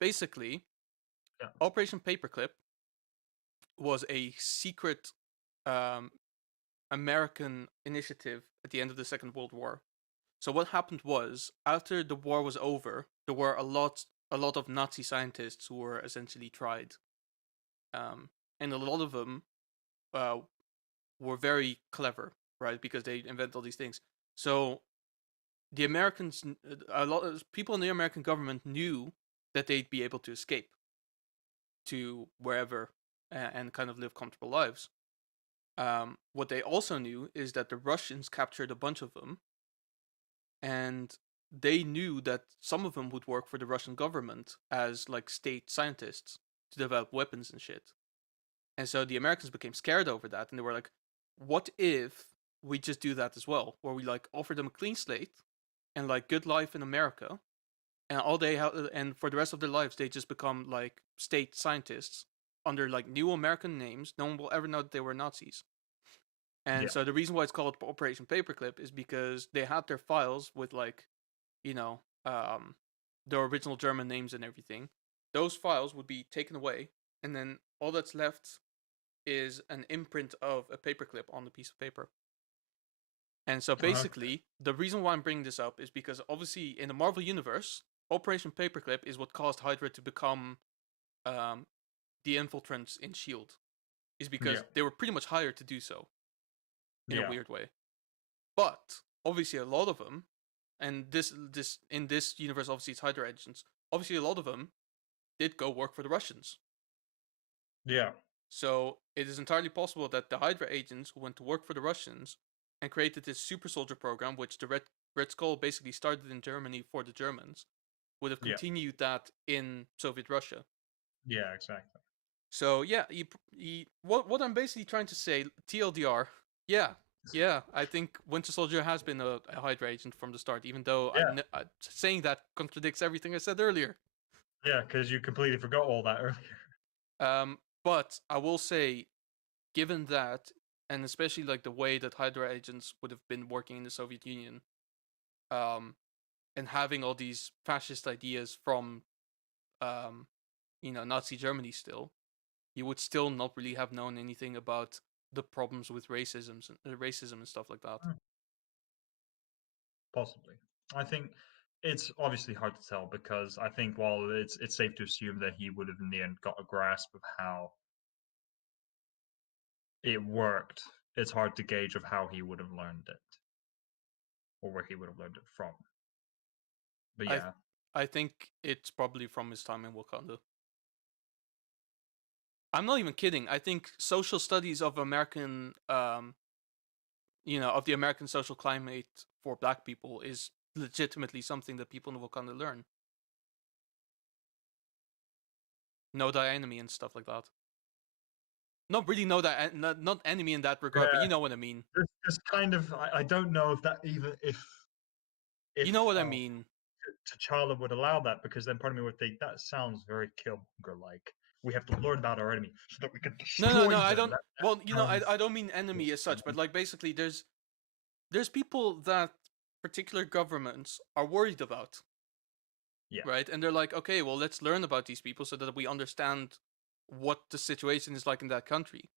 Basically, Yeah. Operation Paperclip was a secret um, American initiative at the end of the Second World War. So what happened was, after the war was over, there were a lot of Nazi scientists who were essentially tried, and a lot of them uh, were very clever, right? Because they invented all these things. So the Americans, a lot of people in the American government knew that they'd be able to escape to wherever and kind of live comfortable lives. What they also knew is that the Russians captured a bunch of them, and they knew that some of them would work for the Russian government as like state scientists to develop weapons and shit. And so the Americans became scared over that, and they were like, "What if we just do that as well, where we like offer them a clean slate and like good life in America, and and for the rest of their lives they just become like state scientists under like new American names. No one will ever know that they were Nazis." And Yeah. so the reason why it's called Operation Paperclip is because they had their files with like, you know, the original German names and everything. Those files would be taken away, and then all that's left is an imprint of a paperclip on the piece of paper. And so Okay. basically, the reason why I'm bringing this up is because obviously in the Marvel universe, Operation Paperclip is what caused Hydra to become um, the infiltrants in Shield, is Yeah. because they were pretty much hired to do so in a Yeah. weird way. But obviously a lot of them, and this in this universe, obviously it's Hydra agents. Obviously, a lot of them did go work for the Russians. Yeah. So it is entirely possible that the Hydra agents who went to work for the Russians and created this super soldier program, which the Red Skull basically started in Germany for the Germans, would have Yeah. continued that in Soviet Russia. Yeah, exactly. So yeah, what I'm basically trying to say, TLDR, yeah, I think Winter Soldier has been a Hydra agent from the start, even though Yeah. saying that contradicts everything I said earlier. Yeah, because you completely forgot all that earlier. But I will say, given that, and especially like the way that Hydra agents would have been working in the Soviet Union, and having all these fascist ideas from, Nazi Germany still, you would still not really have known anything about the problems with racism and stuff like that. Possibly. I think it's obviously hard to tell because I think while it's safe to assume that he would have in the end got a grasp of how it worked, it's hard to gauge of how he would have learned it or where he would have learned it from. But I yeah. I think it's probably from his time in Wakanda. I'm not even kidding. I think social studies of American, of the American social climate for Black people is legitimately something that people in Wakanda learn. Know thy enemy and stuff like that. Not really know that, not enemy in that regard, but Yeah. you know what I mean. This kind of I don't know if that even if You know what I mean. T'Challa would allow that because then part of me would think that sounds very Killmonger like. We have to learn about our enemy so that we can No, destroy I them. don't. Well, Sounds I don't mean enemy as such, but like basically, there's people that particular governments are worried about, yeah. right? And they're like, okay, well, let's learn about these people so that we understand what the situation is like in that country.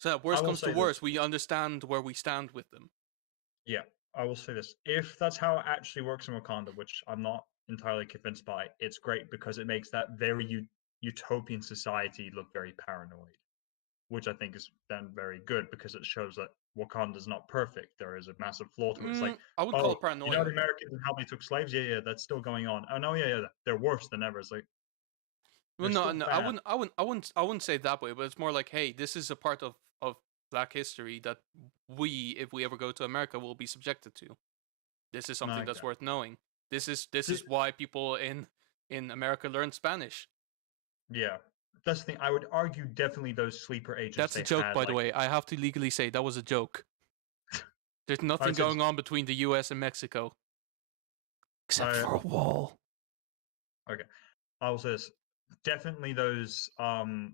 So that I worst will comes to say this. worst, we understand where we stand with them. Yeah, I will say this. If that's how it actually works in Wakanda, which I'm not entirely convinced by, it's great because it makes that very utopian society look very paranoid, which I think is then very good because it shows that Wakanda's not perfect. There is a massive flaw to it. It's like, I wouldn't call oh, it you know paranoia. the Americans and how they took slaves? Yeah, yeah, that's still going on. Oh no, yeah, they're worse than ever. It's like Well, they're no, still no, bad. I wouldn't say it that way. But it's more like, hey, this is a part of Black history that we, if we ever go to America, will be subjected to. This is something that's Okay. worth knowing. This See, is why people in America learn Spanish. yeah, that's the thing. I would argue definitely those sleeper agents That's a they joke, had, by the like way. I have to legally say that was a joke. There's nothing I'd say, going on between the U.S. and Mexico except uh, for a wall. okay. I will say this. Definitely those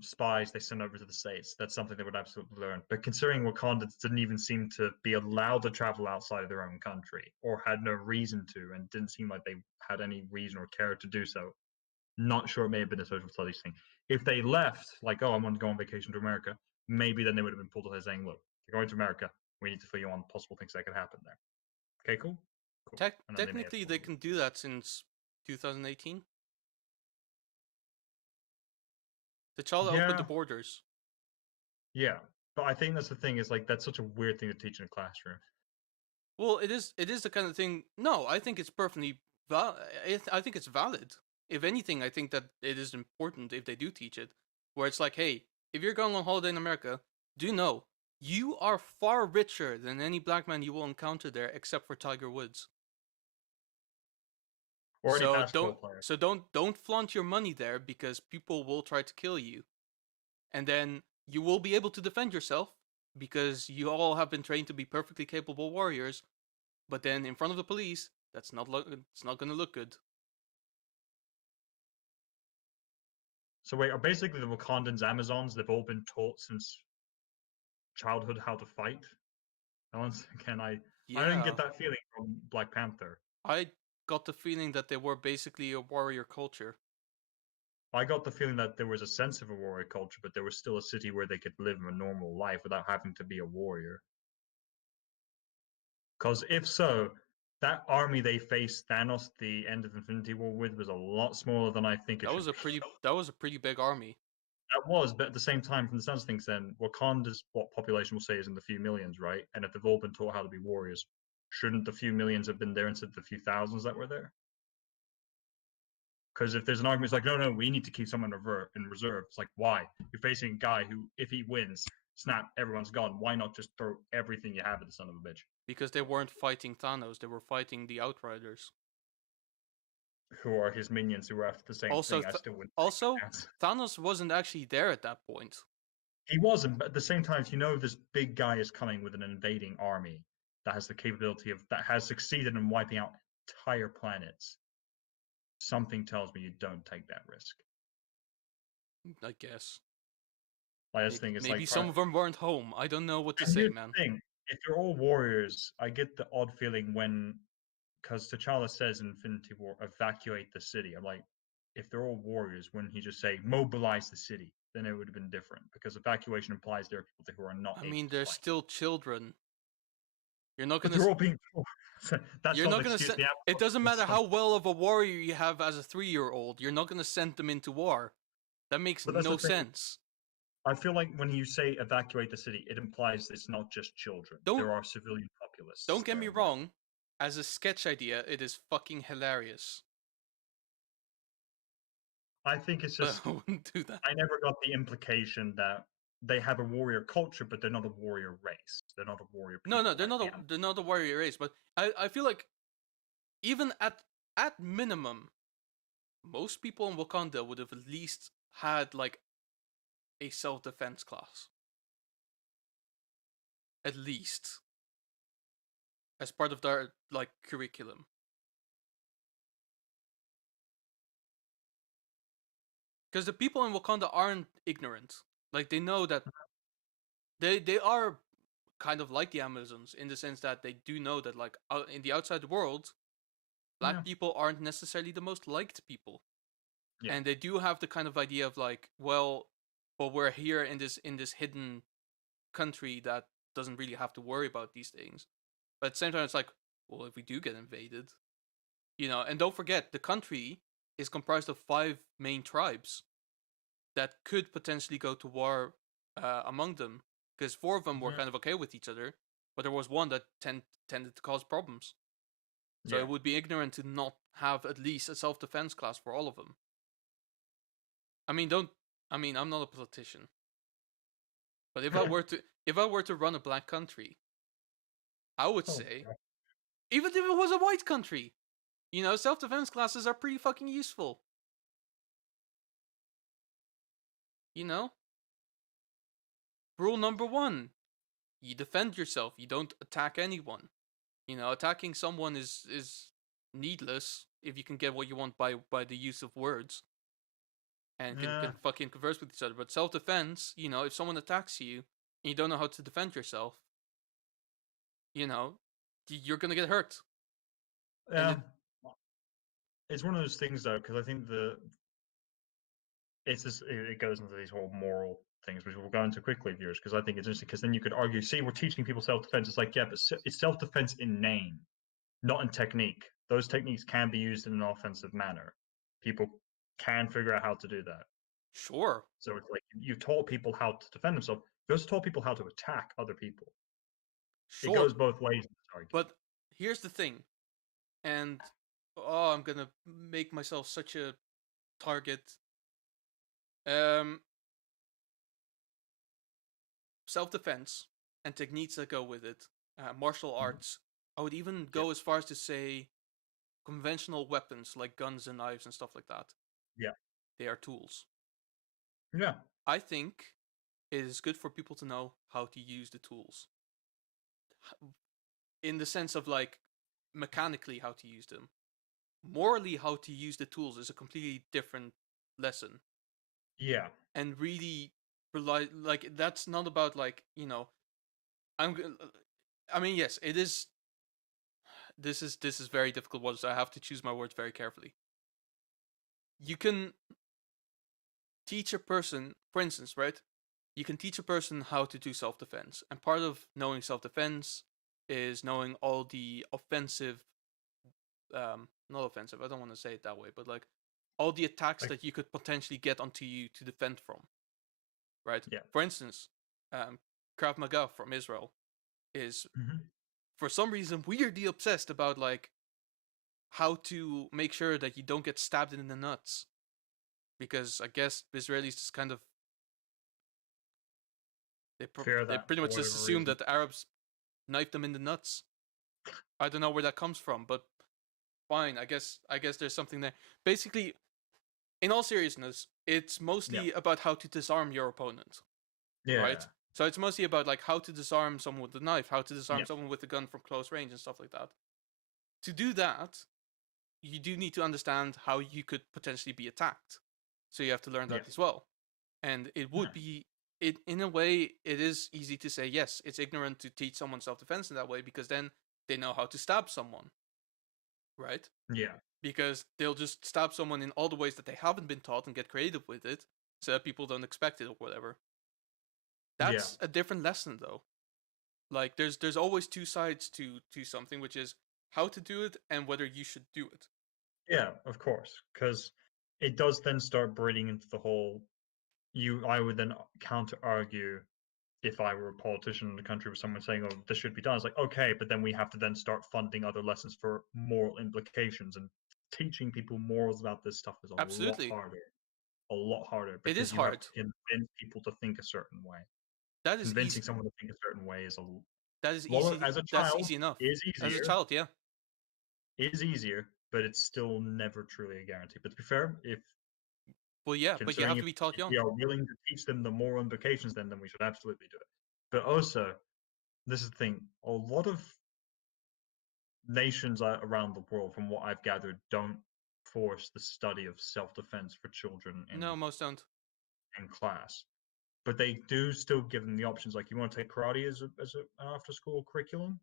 spies they sent over to the States, that's something they would absolutely learn. But considering Wakanda didn't even seem to be allowed to travel outside of their own country, or had no reason to, and didn't seem like they had any reason or care to do so, not sure it may have been a social studies thing. If they left, like, oh, I want to go on vacation to America, maybe then they would have been pulled aside saying, look, you're going to America, we need to fill you on possible things that could happen there. Okay, cool? Cool. And then they may have Technically, told they you. can do that since 2018. T'Challa opened the Yeah, borders. yeah. But I think that's the thing, is like that's such a weird thing to teach in a classroom. Well, it is. It is the kind of thing. No, I think it's perfectly. I think it's valid. If anything, I think that it is important if they do teach it, where it's like, hey, if you're going on holiday in America, do know you are far richer than any black man you will encounter there, except for Tiger Woods. Or any basketball player. Don't flaunt your money there because people will try to kill you, and then you will be able to defend yourself because you all have been trained to be perfectly capable warriors. But then in front of the police, it's not going to look good. So wait, are basically the Wakandans Amazons? They've all been taught since childhood how to fight. And once again, I didn't get Yeah, that feeling from Black Panther. I got the feeling that they were basically a warrior culture. I got the feeling that there was a sense of a warrior culture, but there was still a city where they could live a normal life without having to be a warrior. Because if so, that army they faced Thanos the end of Infinity War with was a lot smaller than I think it should be. That was a pretty big army. That was, but at the same time, from the sounds of things, then Wakanda's what population will say is in the few millions, right? And if they've all been taught how to be warriors, shouldn't the few millions have been there instead of the few thousands that were there? Because if there's an argument, it's like, no, we need to keep someone in reserve. It's like, why? You're facing a guy who, if he wins, snap, everyone's gone. Why not just throw everything you have at the son of a bitch? Because they weren't fighting Thanos; they were fighting the Outriders. Who are his minions who are after the same Also, thing? I still wouldn't take also, a chance. Thanos wasn't actually there at that point. He wasn't, but at the same time, you know, this big guy is coming with an invading army that has the capability of that has succeeded in wiping out entire planets. Something tells me you don't take that risk. I guess. Like, this thing is Maybe like, some of them weren't home. I don't know what to and say, here's man. the thing: if you're all warriors, I get the odd feeling when, because T'Challa says in Infinity War, evacuate the city. I'm like, if they're all warriors, wouldn't he just say mobilize the city? Then it would have been different because evacuation implies there are people who are not. I able mean, to they're fight. still children. You're not But gonna. they're all being. That's You're not not an gonna excuse. send. It doesn't matter how well of a warrior you have as a 3-year-old. You're not gonna send them into war. That makes But that's no the thing. sense. I feel like when you say evacuate the city, it implies it's not just children. There are civilian populace. Don't get me wrong. As a sketch idea, it is fucking hilarious. I think it's But just I wouldn't do that. I never got the implication that they have a warrior culture, but they're not a warrior race. They're not a warrior people. No, they're not a warrior race. But I feel like even at minimum, most people in Wakanda would have at least had like a self-defense class. At least. As part of their like curriculum. Because the people in Wakanda aren't ignorant. Like they know that they are kind of like the Amazons in the sense that they do know that like in the outside world, black people aren't necessarily the most liked people. Yeah. And they do have the kind of idea of like, well, but we're here in this hidden country that doesn't really have to worry about these things. But at the same time, it's like, well, if we do get invaded, you know, and don't forget, the country is comprised of 5 main tribes that could potentially go to war among them, because 4 of them were kind of okay with each other, but there was one that tended to cause problems. So it would be ignorant to not have at least a self-defense class for all of them. I'm not a politician. But if I were to run a black country, I would say, even if it was a white country, you know, self-defense classes are pretty fucking useful. You know? Rule number 1, you defend yourself. You don't attack anyone. You know, attacking someone is needless if you can get what you want by the use of words. And can fucking converse with each other. But self-defense, you know, if someone attacks you and you don't know how to defend yourself, you know, you're gonna get hurt. Yeah. It's one of those things though, because I think it goes into these whole moral things, which we'll go into quickly, viewers, because I think it's interesting. Because then you could argue, see, we're teaching people self-defense. It's like, yeah, but it's self-defense in name, not in technique. Those techniques can be used in an offensive manner. People can figure out how to do that. Sure. So it's like you taught people how to defend themselves. You also taught people how to attack other people. Sure. It goes both ways. But here's the thing, and I'm gonna make myself such a target. Self-defense and techniques that go with it, martial arts. I would even go as far as to say conventional weapons like guns and knives and stuff like that. Yeah. They are tools. Yeah. I think it is good for people to know how to use the tools. In the sense of like mechanically how to use them. Morally how to use the tools is a completely different lesson. Yeah. And really like that's not about like, you know, I mean, yes, it is. This is very difficult words. I have to choose my words very carefully. You can teach a person, for instance, right? You can teach a person how to do self-defense, and part of knowing self-defense is knowing all the offensive, not offensive. I don't want to say it that way, but like all the attacks that you could potentially get onto you to defend from, right? Yeah. For instance, Krav Maga from Israel is, for some reason weirdly obsessed about like how to make sure that you don't get stabbed in the nuts, because I guess Israelis just kind of Fear they that pretty for much just whatever assume reason. that the Arabs knifed them in the nuts. I don't know where that comes from, but fine. I guess there's something there. Basically, in all seriousness, it's Yeah. mostly about how to disarm your opponent, right? Yeah. So it's mostly about like how to disarm someone with a knife, how to disarm Yeah. someone with a gun from close range and stuff like that. To do that, you do need to understand how you could potentially be attacked. So you have to learn Yeah. that as well. And it would be it in a way it is easy to say yes, it's ignorant to teach someone self-defense in that way, because then they know how to stab someone, right? Yeah. Because they'll just stab someone in all the ways that they haven't been taught and get creative with it so that people don't expect it or whatever. Yeah. That's a different lesson though. Like there's always two sides to something, which is how to do it and whether you should do it. Yeah, of course, because it does then start breeding into the whole. I would then counter argue if I were a politician in the country with someone saying, "Oh, this should be done." It's like, okay, but then we have to then start funding other lessons for moral implications, and teaching people morals about this stuff is Absolutely. a lot harder It is because you have hard. to convince people to think a certain way. That is Convincing easy. someone to think a certain way is a That is lot easy. as a That's child easy enough. is As a easier, child, yeah. but it's still never truly a guarantee. But to be fair, if Well, yeah, but you considering have to be taught if young. we are willing to teach them the moral implications, then we should absolutely do it. But also, this is the thing: a lot of nations around the world, from what I've gathered, don't force the study of self-defense for children No, most don't. in class, but they do still give them the options. Like, you want to take karate as an after-school curriculum?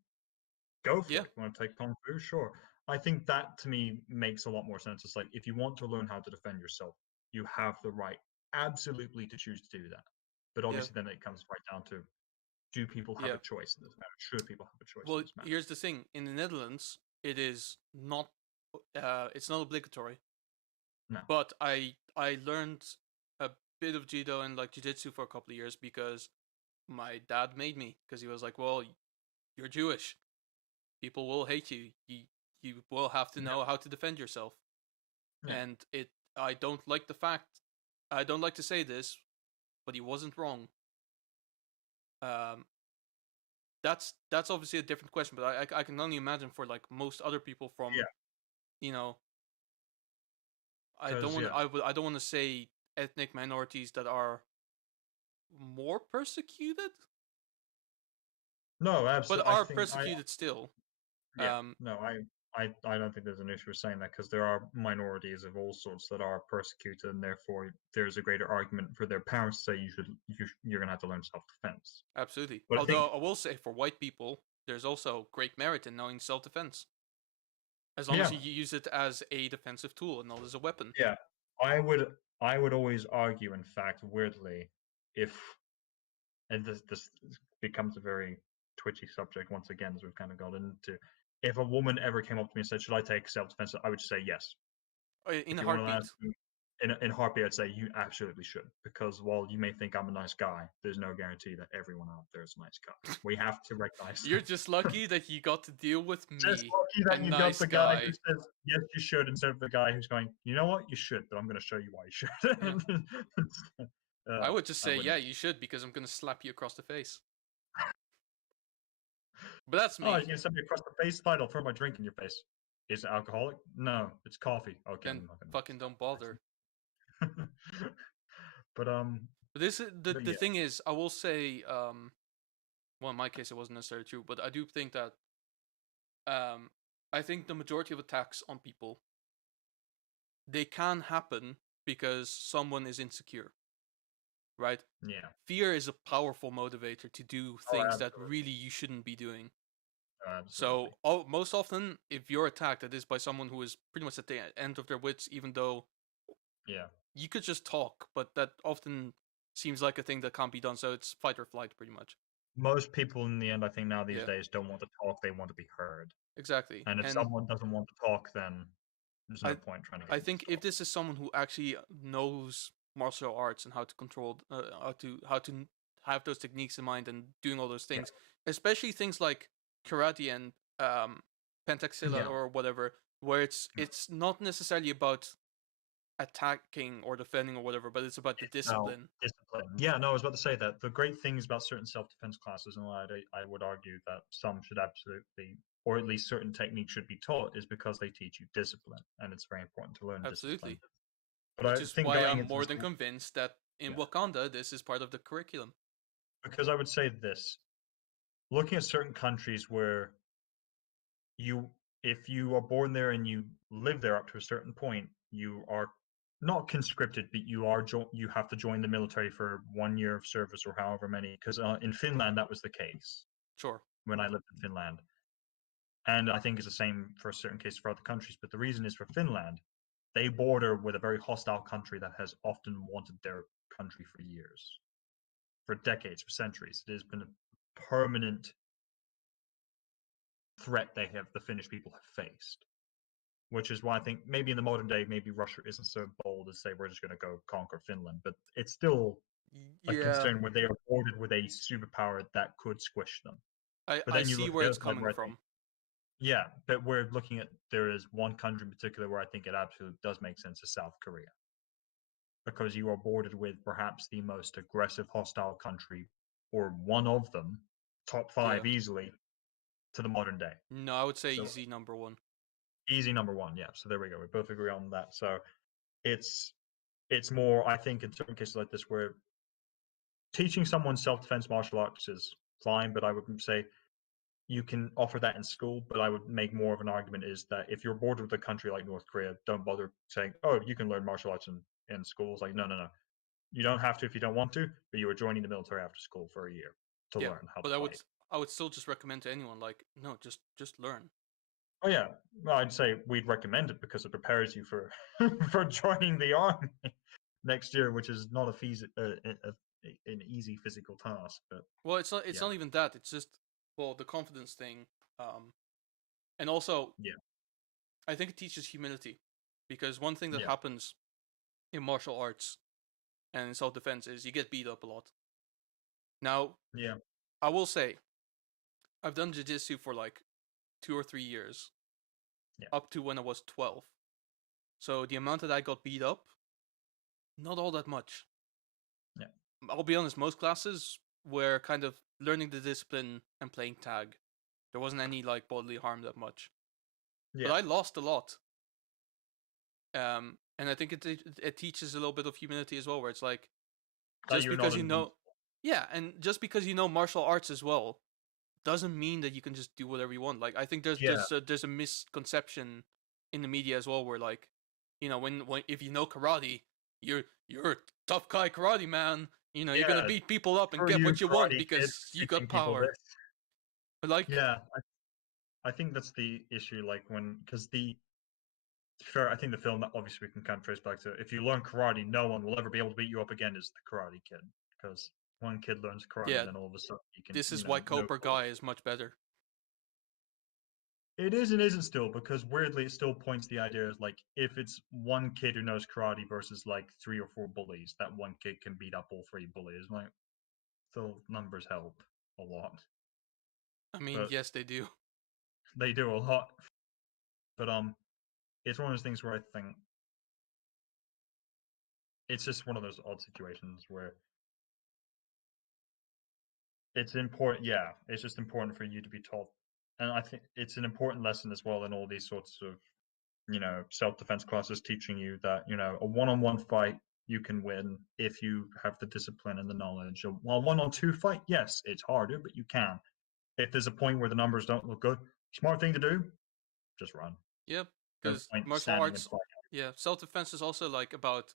Go for Yeah, it. You want to take kung fu? Sure. I think that to me makes a lot more sense. It's like, if you want to learn how to defend yourself, you have the right absolutely to choose to do that. But yeah, obviously, then it comes right down to, do people have yeah. a choice in this matter? Should people have a choice in Well, this matter? here's the thing. In the Netherlands, it is not it's not obligatory. No. But I learned a bit of judo and like jiu-jitsu for a couple of years because my dad made me, because he was like, "Well, you're Jewish. People will hate you. You will have to Yeah. know how to defend yourself." Yeah. And I don't like the fact, I don't like to say this, but he wasn't wrong. Um, that's obviously a different question, but I can only imagine for like most other people from, Yeah. you know, Because yeah. I don't want to say ethnic minorities that are more persecuted, No, but absolutely. I are think persecuted still. yeah. No, I don't think there's an issue with saying that, because there are minorities of all sorts that are persecuted, and therefore there's a greater argument for their parents to say you're gonna have to learn self-defense. Absolutely. But I think Although I will say for white people, there's also great merit in knowing self-defense, as long as yeah, you use it as a defensive tool and not as a weapon. yeah, I would always argue, in fact, weirdly, if and this becomes a very twitchy subject once again, as we've kind of got into. If a woman ever came up to me and said, "Should I take self-defense?" I would say yes. In If a you want to heartbeat. ask me in a heartbeat, I'd say you absolutely should, because while you may think I'm a nice guy, there's no guarantee that everyone out there is a nice guy. We have to recognize You're that. just lucky that you got to deal with Just me, lucky a that you got nice the guy who guy. says yes, you should, instead of the guy who's going, you know what, you should, but I'm going to show you why you Yeah. should. I would just I say, yeah, wouldn't. you should, because I'm gonna slap you across the face. But that's Oh, you me. can send me across the face. Fine, I'll throw my drink in your face. Is it alcoholic? No, it's coffee. Okay, Then I'm not gonna. fucking don't bother. But But this is but the yeah, thing is, I will say, well, in my case, it wasn't necessarily true, but I do think that, um, I think the majority of attacks on people, they can happen because someone is insecure, right? yeah. Fear is a powerful motivator to do Oh, things that absolutely, really you shouldn't be doing. So, absolutely. most often, if you're attacked, it is by someone who is pretty much at the end of their wits, even though Yeah. you could just talk, but that often seems like a thing that can't be done. So it's fight or flight, pretty much. Most people in the end, I think now these Yeah, days, don't want to talk. They want to be heard. exactly. And if And someone doesn't want to talk, then there's no I, point trying to get I them think to if talk. this is someone who actually knows martial arts and how to control, how to have those techniques in mind and doing all those Yeah. things, especially things like karate and pentaxilla Yeah. or whatever, where it's not necessarily about attacking or defending or whatever, but it's about the Now, discipline. discipline. Yeah, no, I was about to say that the great things about certain self-defense classes, and I would argue that some should absolutely, or at least certain techniques should be taught, is because they teach you discipline, and it's very important to learn discipline. Absolutely. But Which I is think why going I'm into more this, than convinced that in yeah, Wakanda this is part of the curriculum. because I would say this: looking at certain countries where you, if you are born there and you live there up to a certain point, you are not conscripted, but you have to join the military for 1 year of service or however many. Because in Finland that was the case Sure. when I lived in Finland, and I think it's the same for a certain case for other countries. But the reason is for Finland, they border with a very hostile country that has often wanted their country for years, for decades, for centuries. It has been a permanent threat the Finnish people have faced. Which is why I think maybe in the modern day, maybe Russia isn't so bold as say we're just going to go conquer Finland, but it's still a Yeah. concern where they are bordered with a superpower that could squish them. But I then you see look at where the it's other side coming where I think, from. yeah, but we're looking at there is one country in particular where I think it absolutely does make sense is South Korea, because you are bordered with perhaps the most aggressive, hostile country, or one of them, top Yeah. five easily, to the modern day. No, I would say So easy number one. easy number one, yeah. So there we go. We both agree on that. So it's it's more, I think, in certain cases like this where teaching someone self-defense martial arts is fine, but I would say you can offer that in school. But I would make more of an argument is that if you're bored with a country like North Korea, don't bother saying, "Oh, you can learn martial arts in schools." Like, no, no, no, you don't have to if you don't want to, but you are joining the military after school for a year to Yeah. learn how to But fight. I would still just recommend to anyone like, no, just learn. Oh yeah, well, I'd say we'd recommend it because it prepares you for for joining the army next year, which is not an easy physical task. But Well, it's yeah, not even that. It's just well, the confidence thing. And also yeah, I think it teaches humility. Because one thing that yeah, happens in martial arts and in self defense is you get beat up a lot. Now, yeah, I will say, I've done jiu-jitsu for like 2 or 3 years, yeah, up to when I was 12. So the amount that I got beat up, not all that much. yeah, I'll be honest, most classes were kind of learning the discipline and playing tag. There wasn't any like bodily harm that much. But yeah. I lost a lot. And I think it teaches a little bit of humility as well, where it's like That just you're not because you invincible. know, yeah, and just because you know martial arts as well doesn't mean that you can just do whatever you want. Like I think Yeah, there's a misconception in the media as well, where like, when if you know karate, you're a tough guy karate man. You're gonna yeah. beat people up and For get you what you want karate kids because you teaching got people power. this. But like, Yeah, I think that's the issue. Like when, because fair, I think the film that obviously we can kind of trace back to. If you learn karate, no one will ever be able to beat you up again. Is the Karate Kid? Because one kid learns karate, and yeah, then all of a sudden you can, this is why no. Cobra Guy is much better. It is and isn't still, because weirdly it still points the idea as like if it's one kid who knows karate versus like three or four bullies, that one kid can beat up all three bullies. Like, still numbers help a lot, I mean, but yes, they do. they do a lot. But it's one of those things where I think it's just one of those odd situations where it's important. Yeah, it's just important for you to be taught, and I think it's an important lesson as well in all these sorts of self-defense classes, teaching you that a one-on-one fight you can win if you have the discipline and the knowledge. While one-on-two fight, yes, it's harder, but you can. If there's a point where the numbers don't look good, smart thing to do, just run. Yep, No because point martial standing and arts, fighting. yeah, self defense is also like about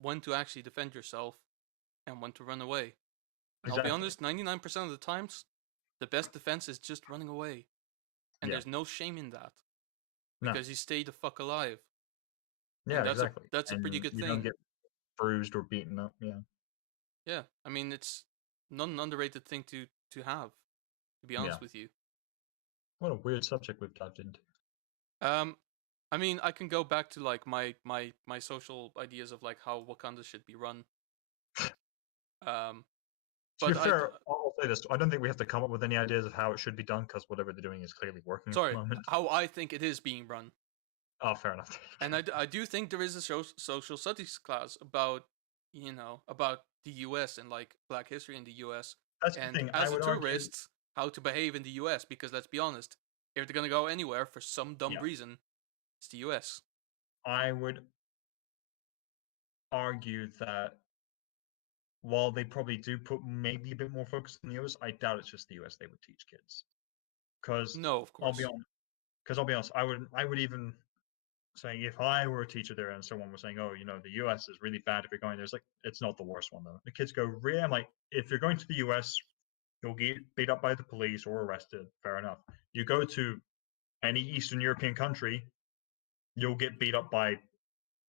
when to actually defend yourself and when to run away. And I'll be Exactly. honest, 99% of the times, the best defense is just running away. And Yeah. there's no shame in that No. because you stay the fuck alive. And Yeah, exactly. that's a pretty And good you don't thing. get bruised or beaten up. Yeah. Yeah, I mean, it's not an underrated thing to have, to be Yeah. honest with you. What a weird subject we've dived into. Um, I mean, I can go back to like my social ideas of like how Wakanda should be run. Um, To be But fair, I'll say this: I don't think we have to come up with any ideas of how it should be done because whatever they're doing is clearly working at the sorry, moment. how I think it is being run. Oh, fair enough. And I do think there is a social studies class about, about the US and like black history in the US. That's the And thing. I as a would argue. tourist, how to behave in the US, because let's be honest, if they're gonna go anywhere for some dumb Yeah, reason, it's the US. I would argue that while they probably do put maybe a bit more focus in the US, I doubt it's just the US they would teach kids. Because No, of I'll be course. honest. Because I'll be honest, I would even say if I were a teacher there and someone was saying, "Oh, the US is really bad if you're going there," it's like it's not the worst one though. The kids go, "Really?" I'm like, if you're going to the US, you'll get beat up by the police or arrested. Fair enough. You go to any Eastern European country, you'll get beat up by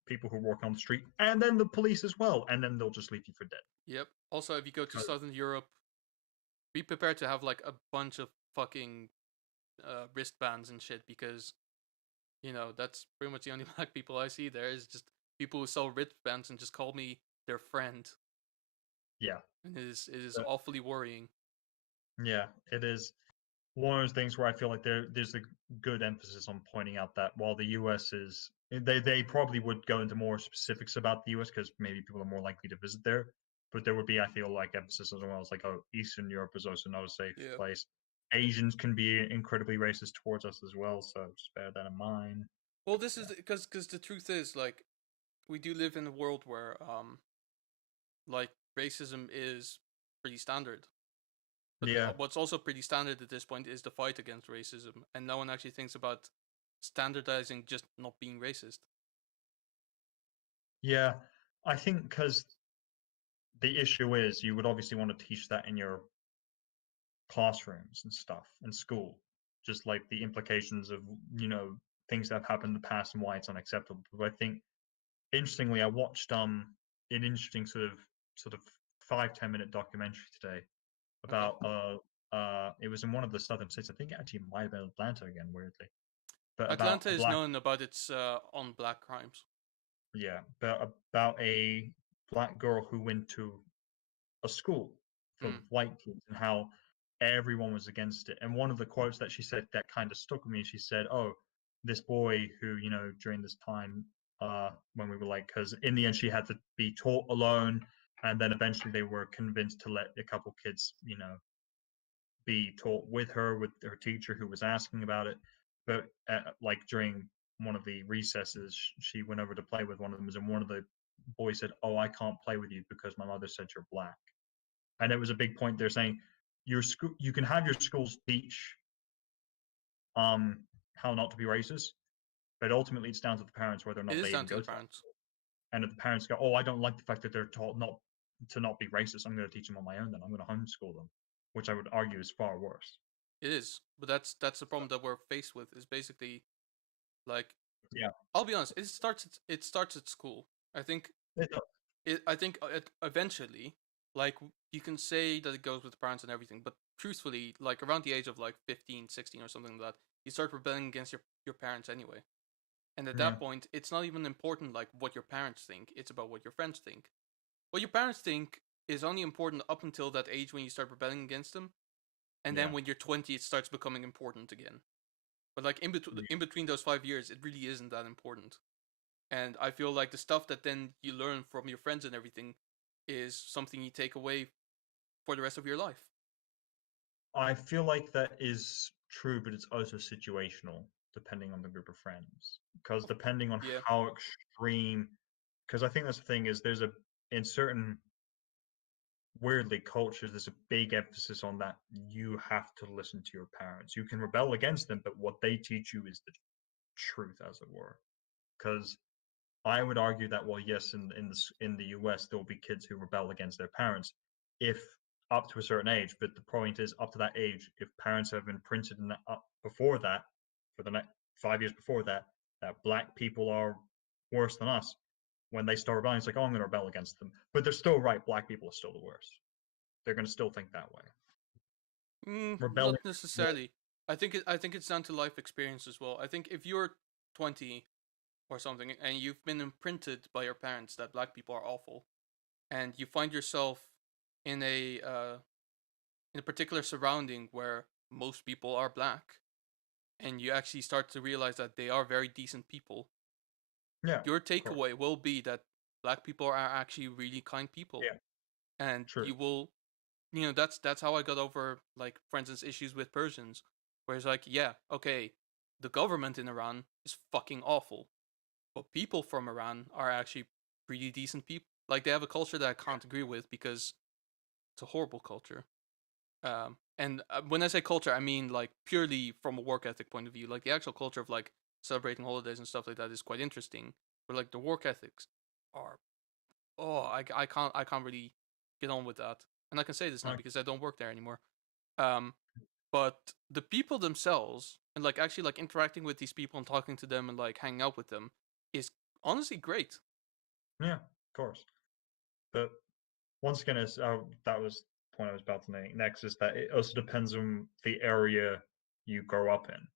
people who work on the street, and then the police as well, and then they'll just leave you for dead. Yep. Also, if you go to 'Cause- Southern Europe, be prepared to have like a bunch of fucking wristbands and shit, because that's pretty much the only black people I see there is just people who sell wristbands and just call me their friend, yeah, and it is but awfully worrying. yeah, it is one of those things where I feel like there's a good emphasis on pointing out that while the US is they probably would go into more specifics about the US because maybe people are more likely to visit there, but there would be I feel like emphasis as well as like oh Eastern Europe is also not a safe Yeah. place. Asians can be incredibly racist towards us as well, so just bear that in mind. Well, this is Yeah, because the truth is, like, we do live in a world where like racism is pretty standard. But yeah, what's also pretty standard at this point is the fight against racism, and no one actually thinks about standardizing just not being racist. yeah. I think because the issue is you would obviously want to teach that in your classrooms and stuff in school, just like the implications of things that have happened in the past and why it's unacceptable. But I think interestingly, I watched an interesting sort of 5-10 minute documentary today Okay. about it was in one of the southern states. I think it actually might have been Atlanta again, weirdly, but about Atlanta a is black known about its on black crimes. yeah, but about a black girl who went to a school full of Hmm. white kids and how everyone was against it. And one of the quotes that she said that kind of stuck with me, she said, "Oh, this boy who during this time when we were like, because in the end she had to be taught alone, and then eventually they were convinced to let a couple kids be taught with her teacher who was asking about it. But like during one of the recesses, she went over to play with one of them, and one of the boys said, "Oh, I can't play with you because my mother said you're black." And it was a big point they're saying your school you can have your schools teach um how not to be racist, but ultimately it's down to the parents whether or It not is they down even to go the to that. parents. And if the parents go, oh, I don't like the fact that they're taught not be racist, I'm going to teach them on my own, then I'm going to homeschool them, which I would argue is far worse. It is, but that's the So, problem that we're faced with. Is basically like, yeah, I'll be honest. It starts at school. I think it does. eventually, like, you can say that it goes with the parents and everything, but truthfully, like around the age of like 15, 16 or something like that, you start rebelling against your parents anyway. And at Yeah, that point, it's not even important like what your parents think, it's about what your friends think. What your parents think is only important up until that age when you start rebelling against them, and then yeah, when you're 20 it starts becoming important again. But like yeah. in between those 5 years, it really isn't that important. And I feel like the stuff that then you learn from your friends and everything is something you take away for the rest of your life. I feel like that is true, but it's also situational depending on the group of friends. Because depending on Yeah. how extreme, because I think that's the thing is there's a in certain weirdly cultures there's a big emphasis on that you have to listen to your parents. You can rebel against them, but what they teach you is the truth, as it were. Because I would argue that while yes, in the US there will be kids who rebel against their parents, if up to a certain age. But the point is, up to that age, if parents have imprinted in that up before that, for the next 5 years before that, that black people are worse than us. When they start rebelling, it's like, oh, I'm going to rebel against them. But they're still right. Black people are still the worst. They're going to still think that way. Rebelling, Not necessarily. I think it's down to life experience as well. I think if you're 20 or something and you've been imprinted by your parents that black people are awful, and you find yourself in a particular surrounding where most people are black, and you actually start to realize that they are very decent people, Yeah, your of course. takeaway will be that black people are actually really kind people, Yeah, and true. you will, that's how I got over, like, for instance, issues with Persians, where it's like, yeah, okay, the government in Iran is fucking awful, but people from Iran are actually pretty decent people. Like, they have a culture that I can't agree with because it's a horrible culture. And when I say culture, I mean like purely from a work ethic point of view. Like the actual culture of like celebrating holidays and stuff like that is quite interesting. But like the work ethics are, I can't really get on with that. And I can say this now Like, because I don't work there anymore. Um, but the people themselves and like actually like interacting with these people and talking to them and like hanging out with them is honestly great. yeah, of course. But once again, that was the point I was about to make next, is that it also depends on the area you grow up in.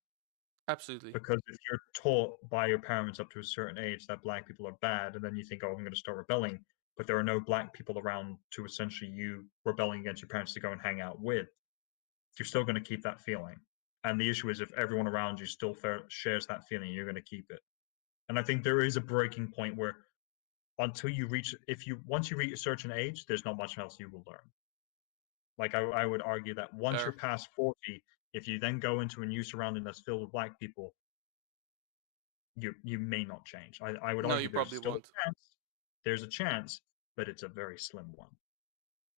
Absolutely. Because if you're taught by your parents up to a certain age that black people are bad, and then you think, oh, I'm going to start rebelling, but there are no black people around to essentially you rebelling against your parents to go and hang out with, you're still going to keep that feeling. And the issue is, if everyone around you still shares that feeling, you're going to keep it. And I think there is a breaking point where until you reach, if you once you reach a certain age, there's not much else you will learn. Like I would argue that once you're Fair. past 40, if you then go into a new surrounding that's filled with black people, you may not change. I would No, you argue probably won't. there's a chance, but it's a very slim one.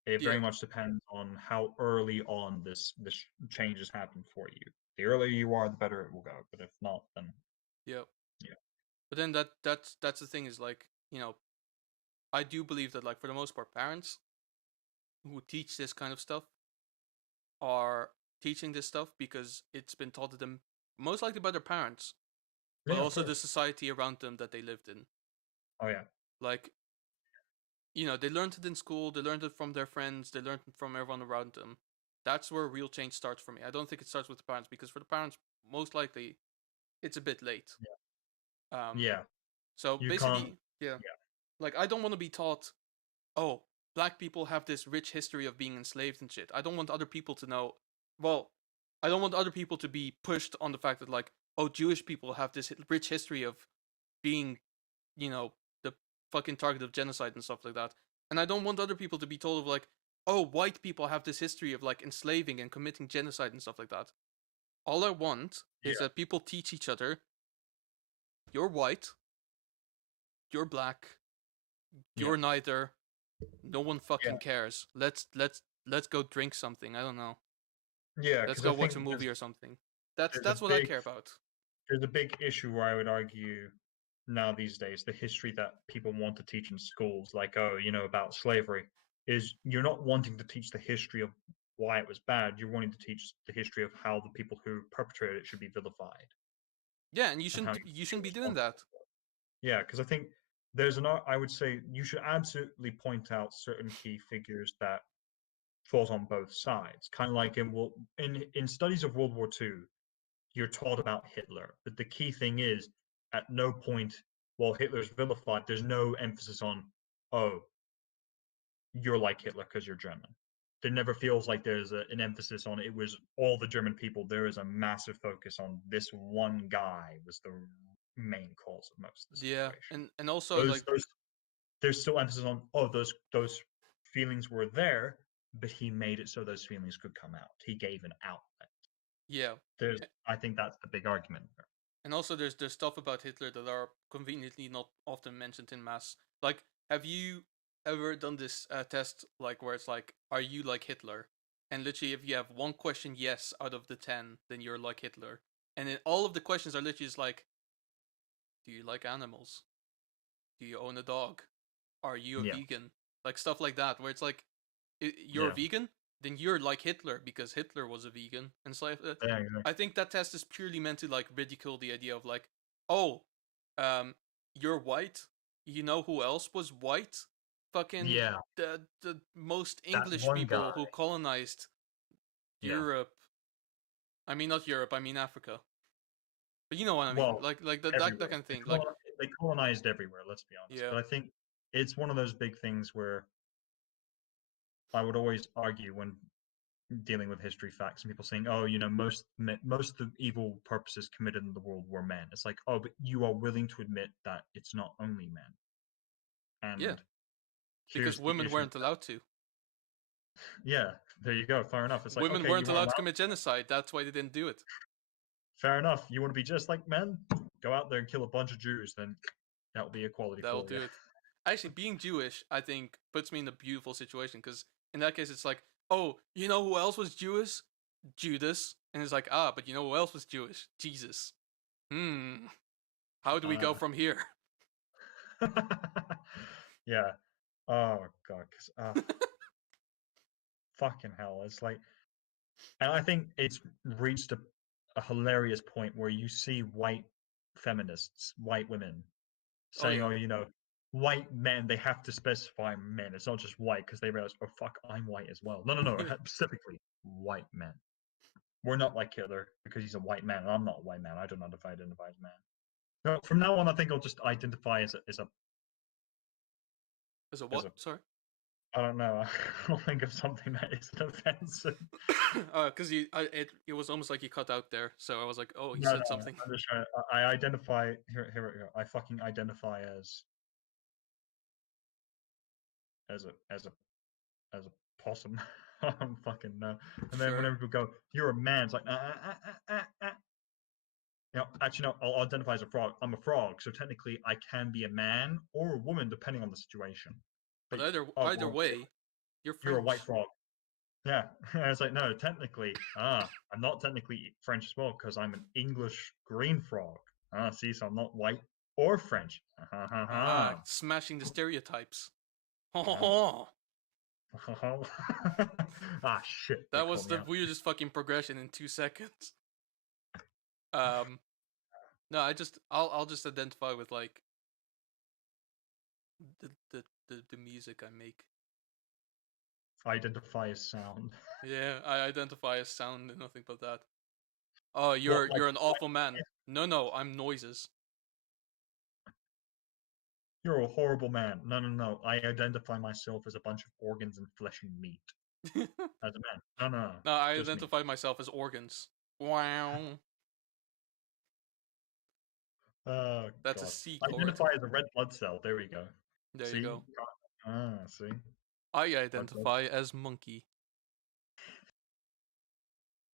It very Yeah. much depends on how early on this changes happen for you. The earlier you are, the better it will go. But if not, then Yeah. yeah, But then that's the thing is like, I do believe that like for the most part parents who teach this kind of stuff are teaching this stuff because it's been taught to them most likely by their parents, but yeah, of also the course. society around them that they lived in. Oh yeah, Like, they learned it in school, they learned it from their friends, they learned it from everyone around them. That's where real change starts for me. I don't think it starts with the parents because for the parents, most likely, it's a bit late. Um, yeah. so You can't. basically, yeah, Yeah, like I don't want to be taught, oh, black people have this rich history of being enslaved and shit. I don't want other people to know. Well, I don't want other people to be pushed on the fact that like, oh, Jewish people have this rich history of being, you know, the fucking target of genocide and stuff like that. And I don't want other people to be told of like, oh, white people have this history of like enslaving and committing genocide and stuff like that. All I want is yeah, that people teach each other, you're white, you're black, yeah, you're neither. No one yeah, fucking cares. Let's go drink something. I don't know. yeah. Let's Because I go watch a think movie or something. That's there's a that's what I big care about. there's a big issue where I would argue now these days, the history that people want to teach in schools, like, oh, about slavery, is you're not wanting to teach the history of why it was bad. You're wanting to teach the history of how the people who perpetrated it should be vilified Yeah, and you and how shouldn't you you be shouldn't be doing responsible that. for it. Yeah, because I think I would say you should absolutely point out certain key figures that falls on both sides. Kind of like in studies of World War II, you're taught about Hitler. But the key thing is, at no point while Hitler's vilified, there's no emphasis on, oh, you're like Hitler because you're German. There never feels like there's an emphasis on it was all the German people. There is a massive focus on this one guy was the main cause of most of the Yeah, situation. and also Those like, those there's still emphasis on, oh, those feelings were there, but he made it so those feelings could come out. He gave an outlet. yeah, I think that's the big argument there. and also there's stuff about Hitler that are conveniently not often mentioned in mass. Like, have you ever done this test like where it's like, are you like Hitler? And literally, if you have one question yes out of the 10, then you're like Hitler. And then all of the questions are literally just like, do you like animals? Do you own a dog? Are you a Yeah, vegan? Like stuff like that, where it's like, you're a yeah, vegan, then you're like Hitler because Hitler was a vegan. And it's like, yeah, exactly. I think that test is purely meant to like ridicule the idea of like, oh, um, you're white. You know who else was white? Fucking Yeah, the most that English one guy. people who colonized Yeah. Europe. I mean, not Europe. I mean Africa. But you know what I mean. Well, Like that everywhere. kind of thing. Like, They colonized everywhere, let's be honest. yeah, But I think it's one of those big things where I would always argue when dealing with history facts and people saying, "Oh, most of the evil purposes committed in the world were men." It's like, oh, but you are willing to admit that it's not only men. Yeah, And because here's the women issue. weren't allowed to. Yeah, there you go. Fair enough. It's like, Women okay, weren't you weren't allowed to allowed. commit genocide. That's why they didn't do it. Fair enough. You want to be just like men? Go out there and kill a bunch of Jews, then that'll be equality That'll for you. do it. Actually, being Jewish, I think, puts me in a beautiful situation because in that case, it's like, oh, you know who else was Jewish? Judas. And it's like, ah, but you know who else was Jewish? Jesus. How do we go from here? Yeah. Oh god. Fucking hell. It's like, and I think it's reached a hilarious point where you see white feminists, white women, Oh saying, yeah. "Oh, white men, they have to specify men. It's not just white," because they realize, "Oh fuck, I'm white as well." No, specifically white men. We're not like Hitler because he's a white man, and I'm not a white man. I don't identify as a man. No, from now on, I think I'll just identify As a as what? a. Sorry. I don't know. I'll think of something that isn't offensive. Because it was almost like he cut out there, so I was like, oh, he No, said something. I'm just trying to. I identify here we go. I fucking identify as a possum. I don't fucking know. And then Sure. whenever people go, "You're a man," it's like, actually, no. I'll identify as a frog. I'm a frog, so technically, I can be a man or a woman depending on the situation. But But either way, you're you're a white French. frog. Yeah, and it's like, no, technically, I'm not technically French as well because I'm an English green frog. See, so I'm not white or French. Smashing the stereotypes. Ah, shit, they That call was me the out. weirdest fucking progression in 2 seconds. Um, no, I'll just identify with like the music I make. Identify as sound. Yeah, I identify as sound and nothing but that. Oh, What, you're an awful man. No, I'm noises. you're a horrible man. No. I identify myself as a bunch of organs and flesh and meat. No, As a man. No. I Just me. identify myself as organs. Wow, Oh that's a god. C chord. Identify as a red blood cell. There we go. There you See? go. See? I Red blood. identify as monkey.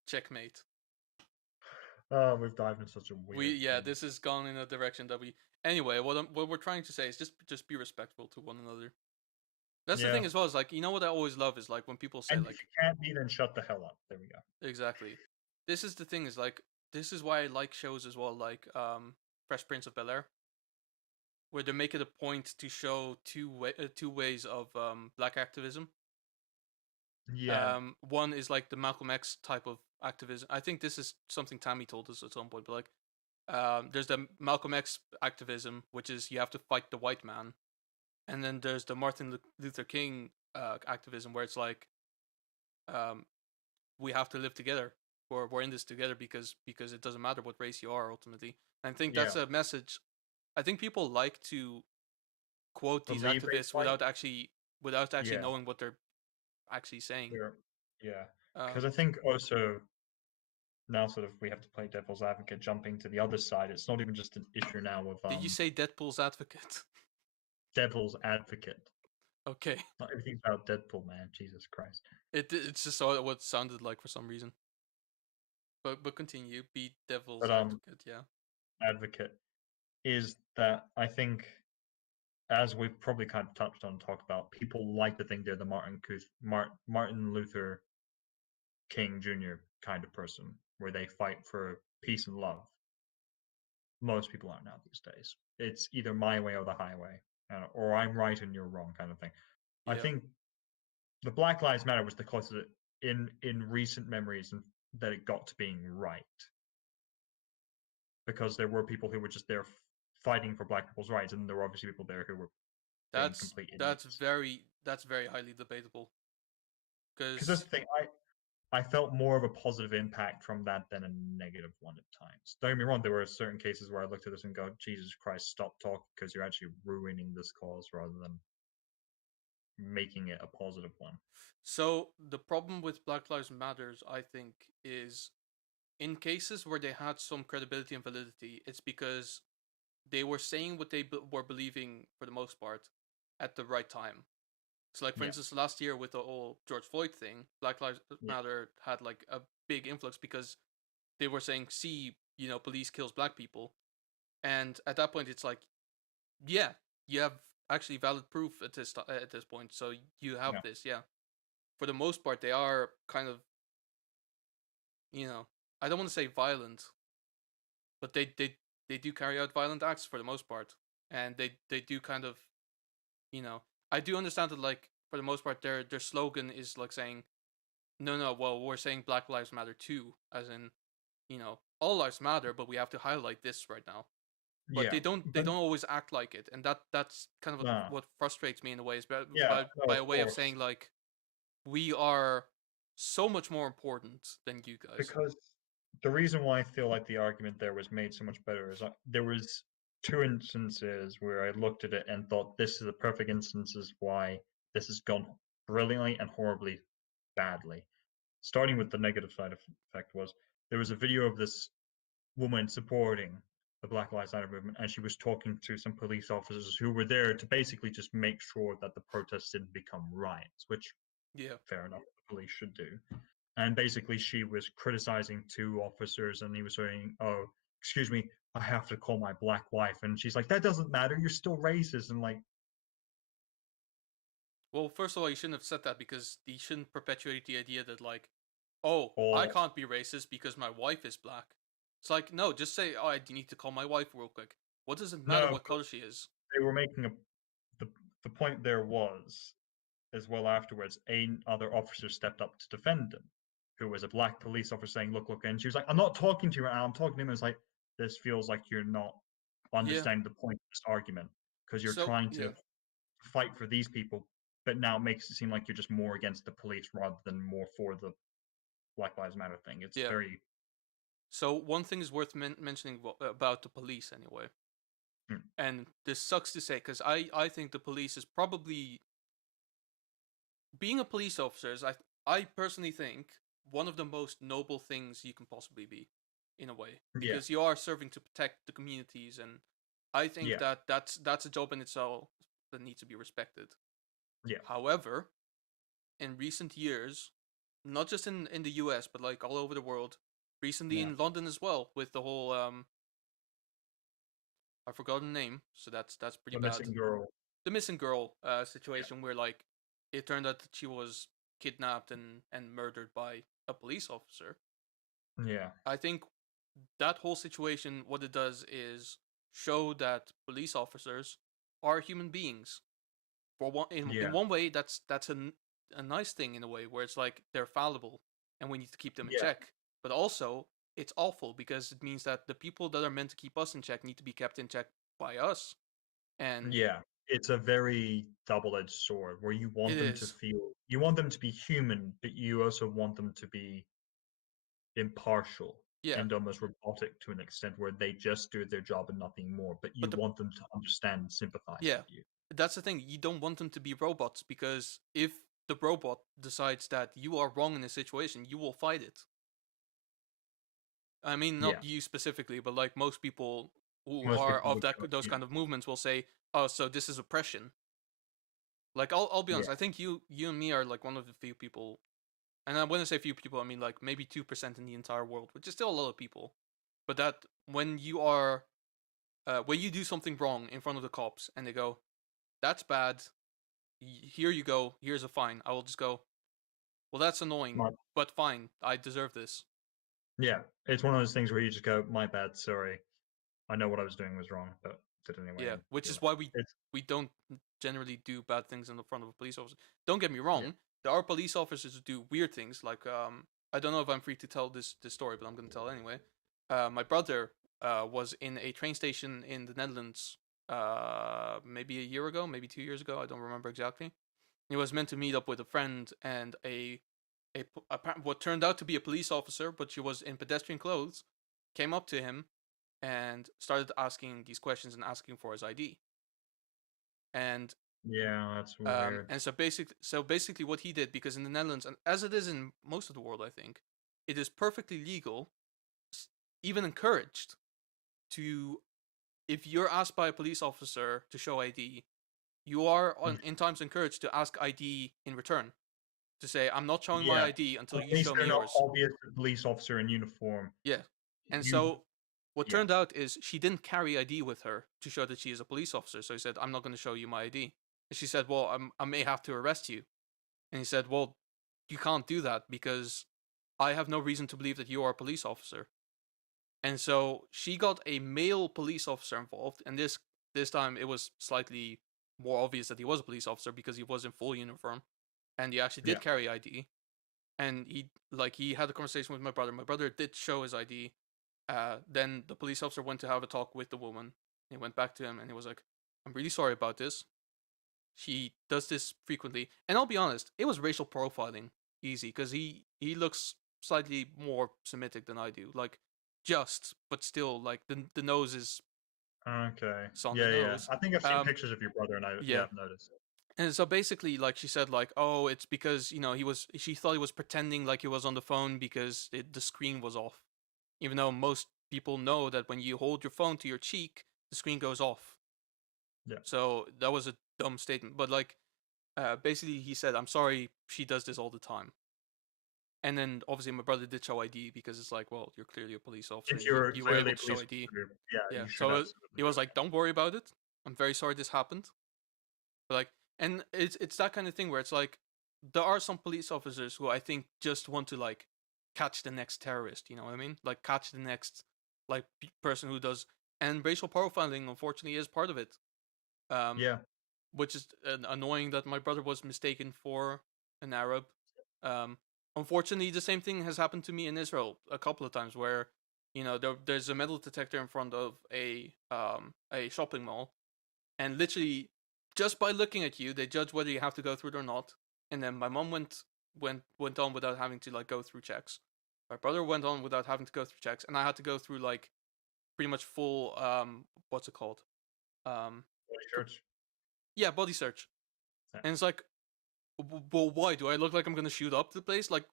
Checkmate. Oh, we've dived in such a weird thing. This has gone in a direction that we. Anyway, what we're trying to say is just be respectful to one another. That's the Yeah. thing as well. Is like, you know what I always love is like when people say And if like, you can't be, then shut the hell up. There we go. exactly. This is the thing is like, this is why I like shows as well, like Fresh Prince of Bel-Air, where they make it a point to show two ways of black activism. Yeah. One is like the Malcolm X type of activism. I think this is something Tammy told us at some point, but like, there's the Malcolm X activism, which is you have to fight the white man, and then there's the Martin Luther King activism, where it's like, um, we have to live together. We're in this together because it doesn't matter what race you are ultimately. And I think Yeah. that's a message. I think people like to quote these Believe they activists fight. without actually Yeah. knowing what they're actually saying. Yeah. Because I Um, think also now sort of we have to play devil's advocate, jumping to the other side. It's not even just an issue now of did you say Deadpool's advocate? devil's advocate. Okay, Not everything's about Deadpool, man. Jesus Christ. it's just what it sounded like for some reason. But continue. Be devil's But advocate. Yeah. advocate is that I think, as we've probably kind of touched on, talked about, people like to think they're the Martin Luther King Jr. kind of person, where they fight for peace and love. Most people aren't now these days. It's either my way or the highway, or I'm right and you're wrong, kind of thing. I Yeah. think the Black Lives Matter was the closest in recent memories and that it got to being right, because there were people who were just there fighting for black people's rights, and there were obviously people there who were being That's complete that's idiots. very that's very highly debatable. Because that's Because the thing, I felt more of a positive impact from that than a negative one at times. Don't get me wrong, there were certain cases where I looked at this and go, Jesus Christ, stop talking because you're actually ruining this cause rather than making it a positive one. So the problem with Black Lives Matters, I think, is in cases where they had some credibility and validity, it's because they were saying what they were believing for the most part at the right time. So, like for Yeah, instance, last year with the whole George Floyd thing, Black Lives yeah, Matter had like a big influx because they were saying, "See, police kills black people," and at that point, it's like, yeah, you have actually valid proof at this point, so you have yeah, this, yeah. For the most part, they are kind of, I don't want to say violent, but they do carry out violent acts for the most part, and they do kind of, you know, I do understand that, like, for the most part, their slogan is like saying, no, no, well, we're saying Black Lives Matter too, as in, all lives matter, but we have to highlight this right now. But yeah. they But don't always act like it, and that's kind of nah, what frustrates me in a way, is yeah, no, by of a way of course. saying like, we are so much more important than you guys. Because the reason why I feel like the argument there was made so much better is there was two instances where I looked at it and thought this is the perfect instances why this has gone brilliantly and horribly badly. Starting with the negative side effect was there was a video of this woman supporting the Black Lives Matter movement, and she was talking to some police officers who were there to basically just make sure that the protests didn't become riots, which Yeah. fair enough, the police should do. And basically, she was criticizing two officers, and he was saying, "Oh, excuse me, I have to call my black wife," and she's like, "That doesn't matter. You're still racist." And like, Well, first of all, you shouldn't have said that because you shouldn't perpetuate the idea that, like, oh, I all can't be racist because my wife is black. It's like, no, just say, oh, I need to call my wife real quick. What does it matter no, what color she is? they were making the the point there was as well afterwards. Other officer stepped up to defend him, who was a black police officer, saying, "Look, look," and she was like, "I'm not talking to you right now. I'm talking to him." It's like this feels like you're not Yeah. understanding the point of this argument because you're So, trying yeah. to fight for these people, but now it makes it seem like you're just more against the police rather than more for the Black Lives Matter thing. It's Yeah. very So, one thing is worth mentioning about the police, anyway. mm, And this sucks to say because I think the police is probably, being a police officer is, I personally think, one of the most noble things you can possibly be, in a way, yeah, because you are serving to protect the communities, and I think yeah, that that's a job in itself that needs to be respected. yeah, However, in recent years, not just in the US but like all over the world, recently yeah. in London as well, with the whole I forgot the name, so that's pretty The bad. missing girl. The missing girl Yeah, situation, where like it turned out that she was kidnapped and murdered by a police officer. yeah, I think that whole situation, what it does is show that police officers are human beings. For one, in yeah, one way, that's a nice thing, in a way where it's like they're fallible and we need to keep them in yeah, check. But also, it's awful because it means that the people that are meant to keep us in check need to be kept in check by us. And yeah. It's a very double-edged sword where it is, you want them to be human, but you also want them to be impartial yeah. and almost robotic to an extent where they just do their job and nothing more, but But you the want them to understand and sympathize Yeah, with you. that's the thing. You don't want them to be robots, because if the robot decides that you are wrong in a situation, you will fight it. I mean, Yeah, not you specifically, but like most people who most are people of would that go, those yeah, kind of movements will say, "Oh, so this is oppression." Like, I'll be yeah, honest. I think you and me are like one of the few people, and when I say few people, I mean like maybe 2% in the entire world, which is still a lot of people. But that when when you do something wrong in front of the cops and they go, "That's bad. Here you go. Here's a fine." I will just go, well, that's annoying, my, but fine. I deserve this. yeah. It's one of those things where you just go, "My bad, sorry. I know what I was doing was wrong, but did it anyway." Yeah, And which you're is like, why it's we don't generally do bad things in the front of a police officer. Don't get me yeah, wrong. There are police officers who do weird things. Like, I don't know if I'm free to tell this story, but I'm gonna tell anyway. My brother was in a train station in the Netherlands maybe a year ago, maybe 2 years ago. I don't remember exactly. He was meant to meet up with a friend, and what turned out to be a police officer, but she was in pedestrian clothes, came up to him and started asking these questions and asking for his ID. And Yeah, that's weird. And so basically, what he did, because in the Netherlands, and as it is in most of the world, I think, it is perfectly legal, even encouraged, to if you're asked by a police officer to show ID, you are in times encouraged to ask ID in return. To say, I'm not showing my Yeah, ID until at you least show me they're not yours. obvious police officer in uniform. Yeah. And You, so what yeah, turned out is she didn't carry ID with her to show that she is a police officer. So he said, I'm not going to show you my ID. And she said, well, I may have to arrest you. And he said, well, you can't do that because I have no reason to believe that you are a police officer. And so she got a male police officer involved. And this time it was slightly more obvious that he was a police officer because he was in full uniform and he actually yeah, did carry ID. And he had a conversation with my brother. My brother did show his ID. Then the police officer went to have a talk with the woman. He went back to him and he was like, I'm really sorry about this. She does this frequently. And I'll be honest, it was racial profiling easy because he looks slightly more Semitic than I do. Like, but still, like, the nose is okay, it's on the yeah, yeah. nose. I think I've seen Um, pictures of your brother, and yeah, yeah. I've noticed. And so basically, like she said, like, oh, it's because she thought he was pretending like he was on the phone because the screen was off, even though most people know that when you hold your phone to your cheek, the screen goes off. Yeah, So that was a dumb statement, but like, basically, he said, "I'm sorry, she does this all the time." And then obviously my brother did show ID because it's like, well, you're clearly a police officer. if you're You were clearly able a to show police ID. officer, yeah, Yeah. you should So he absolutely do was it. like, "Don't worry about it. I'm very sorry this happened." But like, and it's that kind of thing where it's like, there are some police officers who I think just want to like catch the next terrorist. You know what I mean? Like catch the next like person who does. And racial profiling, unfortunately, is part of it. Um, Yeah, which is annoying that my brother was mistaken for an Arab. Um, Unfortunately, the same thing has happened to me in Israel a couple of times, where there's a metal detector in front of a shopping mall, and literally just by looking at you, they judge whether you have to go through it or not. And then my mom went on without having to like go through checks. My brother went on without having to go through checks, and I had to go through like pretty much full what's it called um body pr- search. yeah, body search. Yeah. And it's like, well, why do I look like I'm gonna shoot up the place? Like,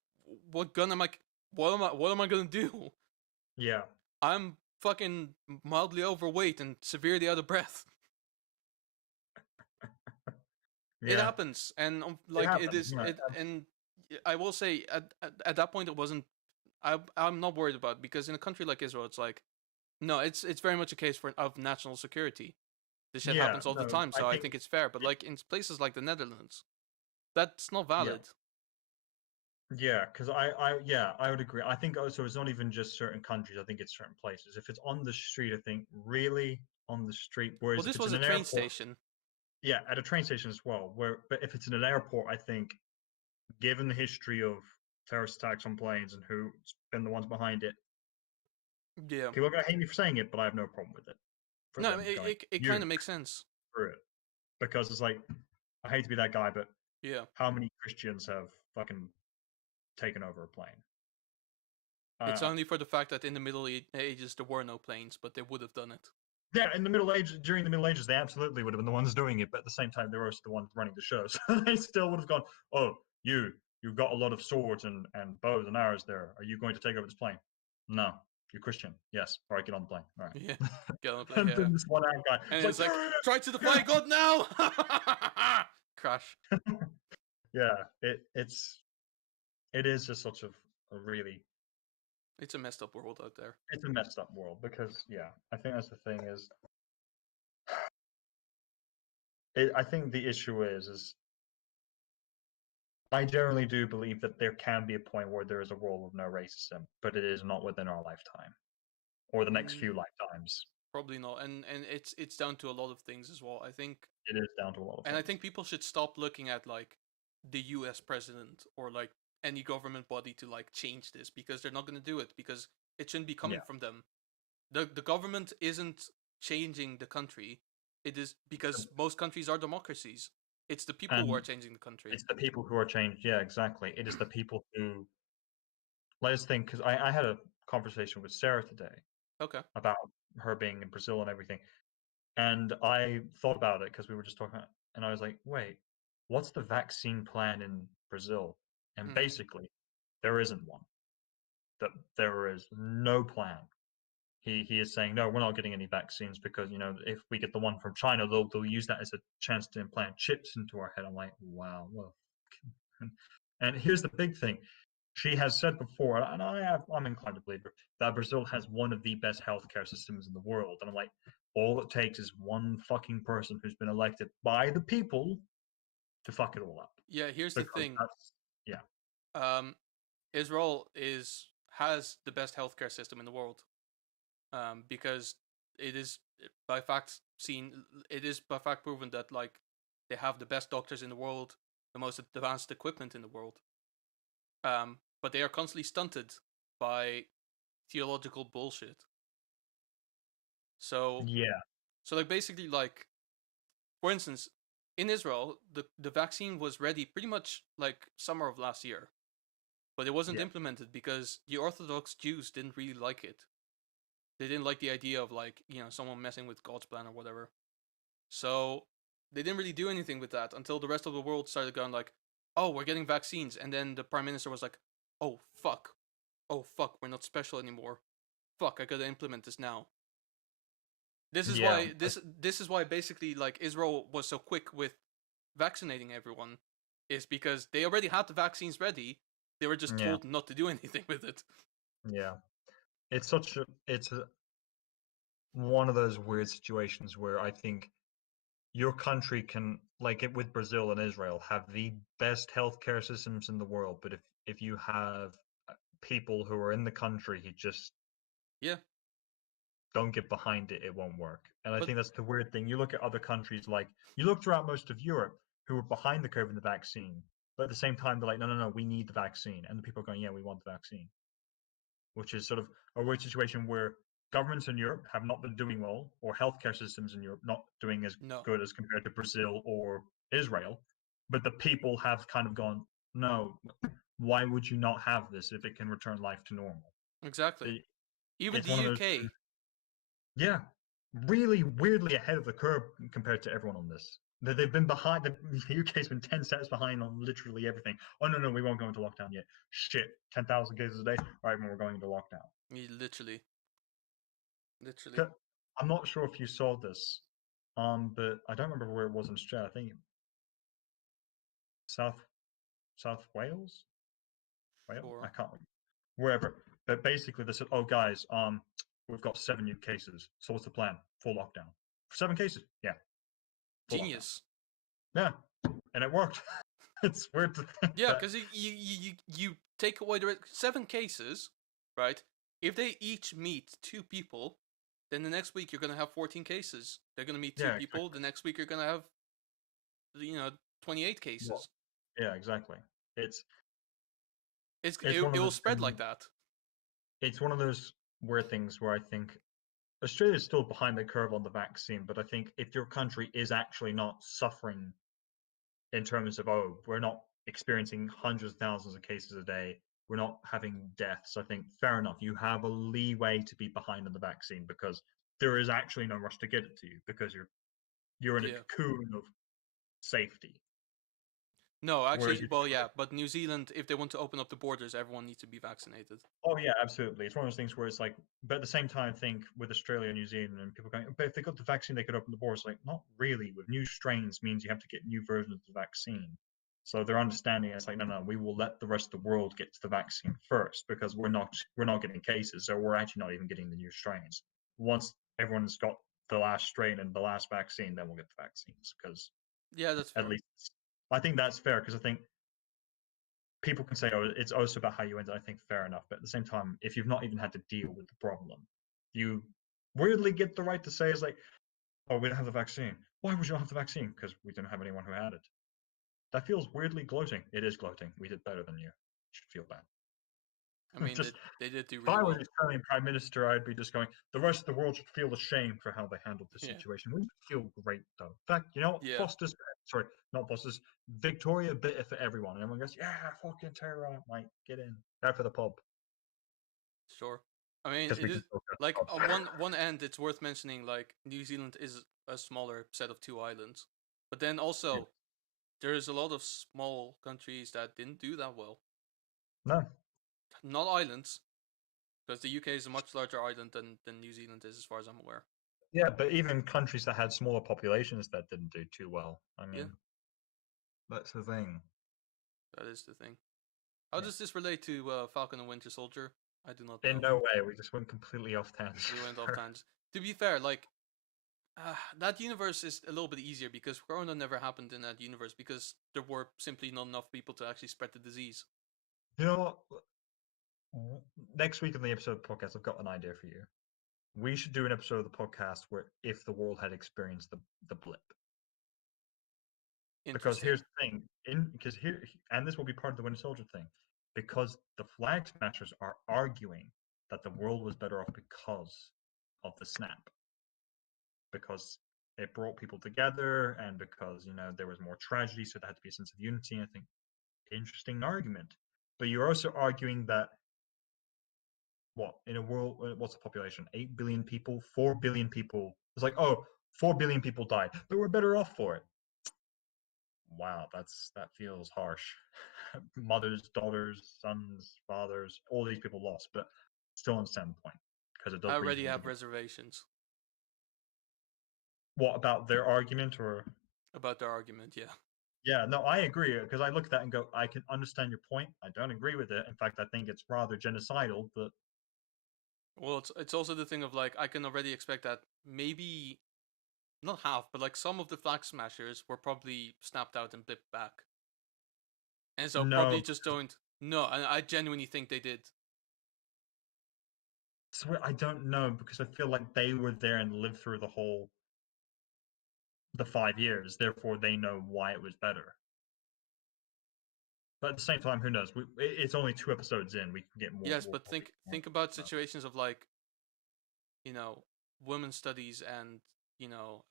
what gun am I? What am I gonna do? Yeah, I'm fucking mildly overweight and severely out of breath. It yeah, happens, and it like it happens. is Right? it, and I will say at that point it wasn't. I'm not worried about it because in a country like Israel, it's like no, it's very much a case of national security. This shit Yeah, happens all the no, time, I so I think think it's fair. But like in places like the Netherlands, that's not yeah, valid. yeah, because yeah, I would agree. I think also it's not even just certain countries. I think it's certain places. If it's on the street, I think really on the street. Well, Whereas if this it's was in a an train airport, station. yeah, at a train station as well. But if it's in an airport, I think given the history of terrorist attacks on planes and who's been the ones behind it, Yeah. people are gonna hate me for saying it, but I have no problem with it. For No, I them mean, going, it you kind of makes sense. through it, because it's like I hate to be that guy, but Yeah. how many Christians have fucking taken over a plane? It's Uh, only for the fact that in the Middle Ages there were no planes, but they would have done it. yeah, in the Middle Ages, during the Middle Ages, they absolutely would have been the ones doing it, but at the same time, they were also the ones running the show, so they still would have gone, "Oh, you've got a lot of swords and bows and arrows there. Are you going to take over this plane? No, you're Christian. Yes. All right, get on the plane. All Yeah. right." Get on the plane, And yeah. then this one armed guy And was like, it's like, "Yeah, try to defy yeah, God now! Crash. yeah." It is just such a really It's a messed up world out there. it's a messed up world because yeah, I think that's the thing is I think the issue is I generally do believe that there can be a point where there is a world with no racism, but it is not within our lifetime or the next few Mm, lifetimes. Probably not. And it's down to a lot of things as well. I think It is down to a lot of and I things. think people should stop looking at like the US president or like any government body to like change this because they're not going to do it because it shouldn't be coming Yeah, from them. The government isn't changing the country. It is because most countries are democracies. It's the people who are and changing the country. it's the people who are changed. Yeah, exactly. It is the people who let us think because I had a conversation with Sarah today Okay. about her being in Brazil and everything, and I thought about it because we were just talking, and I was like, wait, what's the vaccine plan in Brazil? And Mm-hmm. basically, there isn't one. That there is no plan. He is saying, no, we're not getting any vaccines because if we get the one from China, they'll use that as a chance to implant chips into our head. I'm like, wow, well, and here's the big thing. She has said before, and I'm inclined to believe her, that Brazil has one of the best healthcare systems in the world. And I'm like, all it takes is one fucking person who's been elected by the people to fuck it all up. Yeah, here's the Because thing. that's, yeah. Israel has the best healthcare system in the world. Because it is by fact proven that like they have the best doctors in the world, the most advanced equipment in the world. But they are constantly stunted by theological bullshit. So Yeah. like basically like, for instance, in Israel, the vaccine was ready pretty much like summer of last year, but it wasn't Yeah. implemented because the Orthodox Jews didn't really like it. They didn't like the idea of like, someone messing with God's plan or whatever. So they didn't really do anything with that until the rest of the world started going like, "Oh, we're getting vaccines," and then the prime minister was like, "Oh fuck, we're not special anymore. Fuck, I gotta implement this now." This is Yeah. why this is why basically like Israel was so quick with vaccinating everyone, is because they already had the vaccines ready. They were just Yeah. told not to do anything with it. Yeah. It's one of those weird situations where I think your country can, like it with Brazil and Israel, have the best healthcare systems in the world, but if you have people who are in the country who just Yeah, don't get behind it, it won't work. And I but think that's the weird thing. You look at other countries, like you look throughout most of Europe, who are behind the curve in the vaccine, but at the same time, they're like, no, no, no, we need the vaccine, and the people are going, yeah, we want the vaccine, which is sort of a weird situation where governments in Europe have not been doing well, or healthcare systems in Europe not doing as no, good as compared to Brazil or Israel. But the people have kind of gone, no, why would you not have this if it can return life to normal? exactly. It, Even it's the one of those, UK. yeah, really weirdly ahead of the curve compared to everyone on this. They've been behind. The UK's been 10 steps behind on literally everything. Oh no, no, we won't go into lockdown yet. Shit, 10,000 cases a day. All right, when we're going into lockdown. Literally. I'm not sure if you saw this, but I don't remember where it was in Australia. I think South South Wales, Wales. I Sure. can't remember wherever. But basically, they said, "Oh, guys, we've got 7 new cases. So what's the plan? Full lockdown. 7 cases? Yeah, full lockdown. Genius. Yeah, and it worked. It's weird to think Yeah, that. because you take away the 7 cases, right? If they each meet 2 people, then the next week you're gonna have 14 cases. They're gonna meet two Yeah, people. The next week you're gonna have 28 well, cases. yeah, exactly. It's It, it's one it of will those spread like things. that. It's one of those weird things where I think Australia is still behind the curve on the vaccine, but I think if your country is actually not suffering in terms of, oh, we're not experiencing hundreds of thousands of cases a day, we're not having deaths, I think fair enough. You have a leeway to be behind on the vaccine because there is actually no rush to get it to you because you're in a Yeah. cocoon of safety. No, Whereas actually, if well, you're yeah, but New Zealand, if they want to open up the borders, everyone needs to be vaccinated. Oh yeah, absolutely. It's one of those things where it's like, but at the same time, I think with Australia and New Zealand and people going, but if they got the vaccine, they could open the borders. Like, not really. With new strains means you have to get new versions of the vaccine. So they're understanding it's like, no, no, we will let the rest of the world get to the vaccine first because we're not getting cases, so we're actually not even getting the new strains. Once everyone's got the last strain and the last vaccine, then we'll get the vaccines because Yeah, that's at fair. least I think that's fair because I think people can say, oh, it's also about how you end it. I think fair enough. But at the same time, if you've not even had to deal with the problem, you weirdly get the right to say, is like, oh, we don't have the vaccine. Why would you not have the vaccine? Because we didn't have anyone who had it. That feels weirdly gloating. It is gloating. We did better than you. You should feel bad. I mean, Just they did do if really I was well. the Australian Prime Minister, I'd be just going, the rest of the world should feel ashamed for how they handled this Yeah. situation. We feel great, though. In fact, you know what? Yeah, Sorry, not Foster's, Victoria better for everyone. And everyone goes, yeah, fucking terror, like, get in. Go for the pub. sure. I mean, Because it we can is still go to like the on pub. one end, it's worth mentioning like New Zealand is a smaller set of 2 islands. But then Yeah. also, there's a lot of small countries that didn't do that well. No. Not islands, because the UK is a much larger island than New Zealand is, as far as I'm aware. Yeah, but even countries that had smaller populations that didn't do too well. I Yeah, mean, that's the thing. that is the thing. How Yeah. does this relate to Falcon and Winter Soldier? I do not In know. no way. We just went completely off tangent. We went off tangents. To be fair, like that universe is a little bit easier because Corona never happened in that universe because there were simply not enough people to actually spread the disease. You know what? Next week on the episode of the podcast, I've got an idea for you. We should do an episode of the podcast where if the world had experienced the blip. Because Interesting. here's the thing, because here, and this will be part of the Winter Soldier thing, because the Flag Smashers are arguing that the world was better off because of the snap, because it brought people together, and because there was more tragedy, so there had to be a sense of unity. And I think interesting argument, but you're also arguing that what in a world, what's the population? 8 billion people, 4 billion people. It's like, oh, 4 billion people died, but we're better off for it. Wow, that feels harsh. Mothers, daughters, sons, fathers, all these people lost, but still understand the point because it does I bring already people have together. reservations What about their argument, or? about their argument. Yeah. Yeah, no, I agree because I look at that and go, I can understand your point. I don't agree with it. In fact, I think it's rather genocidal, but Well, it's also the thing of like I can already expect that maybe not half, but like some of the Flag Smashers were probably snapped out and blipped back, and so probably no, just don't. No, I genuinely think they did. I don't know because I feel like they were there and lived through the 5 years. Therefore, they know why it was better. But at the same time, who knows? It's only 2 episodes in. We can get more. Yes, We'll but probably think get more about situations of like you know women's studies and you know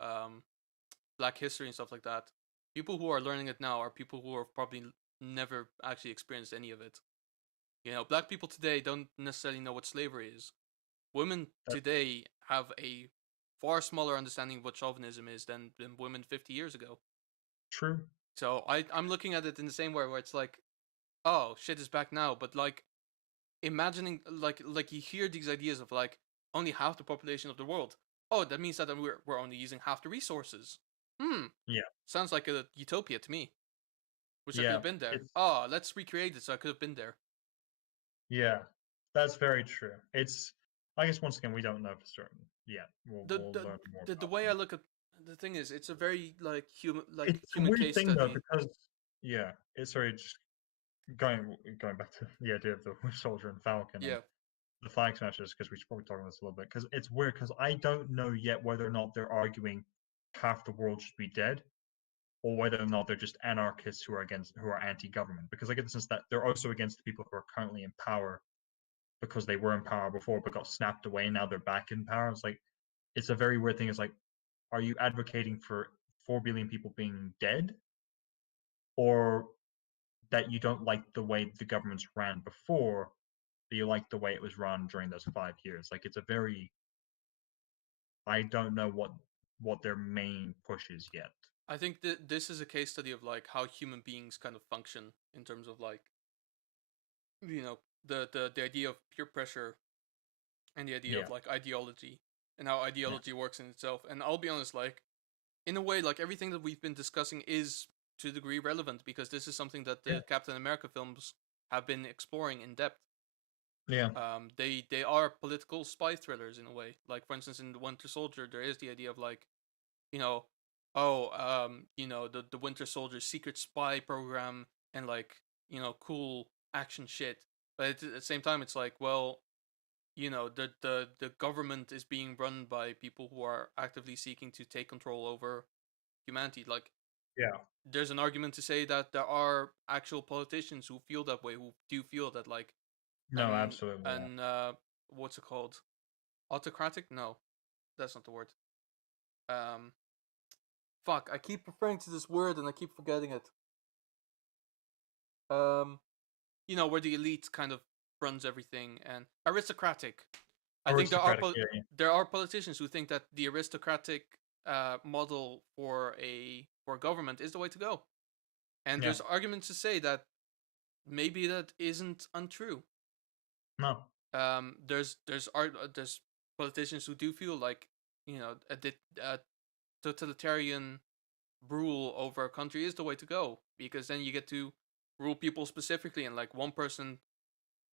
Black history and stuff like that. People who are learning it now are people who have probably never actually experienced any of it. Black people today don't necessarily know what slavery is. Women that's today have a far smaller understanding of what chauvinism is than women 50 years ago. true. So I'm looking at it in the same way where it's like, oh, shit is back now. But like imagining like you hear these ideas of like only half the population of the world. Oh, that means that we're only using half the resources. Yeah, Sounds like a utopia to me. Wish I could yeah. have been there. It's Oh, let's recreate it so I could have been there. yeah. That's very true. It's. I guess once again, we don't know for certain yet. The We'll the learn more the about way I them. look at the thing is, it's a very like It's a human weird case thing though study. because yeah, it's sorry. Just going back to the idea of the Winter Soldier and Falcon and Yeah, the Flag Smashers because we should probably talk about this a little bit because it's weird because I don't know yet whether or not they're arguing half the world should be dead or whether or not they're just anarchists who are anti-government because I get the sense that they're also against the people who are currently in power because they were in power before but got snapped away and now they're back in power. It's like it's a very weird thing. It's like, are you advocating for 4 billion people being dead or that you don't like the way the governments ran before, but you like the way it was run during those 5 years? Like it's a very, I don't know what their main push is yet. I think that this is a case study of like how human beings kind of function in terms of like the idea of peer pressure and the idea Yeah, of like ideology and how yeah, ideology works in itself. And I'll be honest, like in a way, like everything that we've been discussing is to a degree relevant because this is something that yeah, the Captain America films have been exploring in depth. yeah, They are political spy thrillers in a way. Like for instance, in the Winter Soldier, there is the idea of like, you know, oh, the Winter Soldier secret spy program and like cool action shit. But at the same time, it's like, well, the government is being run by people who are actively seeking to take control over humanity. Like yeah. there's an argument to say that there are actual politicians who feel that way, who do feel that like No, an absolutely. Yeah. an what's it called? Autocratic? No, that's not the word. Um, fuck, I keep referring to this word and I keep forgetting it. Um, where the elite kind of runs everything and aristocratic. I think Aristocratic. Yeah, yeah. there are politicians who think that the aristocratic model for a government is the way to go. And Yeah. there's arguments to say that maybe that isn't untrue. No. There's politicians who do feel like, you know, a totalitarian rule over a country is the way to go, because then you get to rule people specifically, and like one person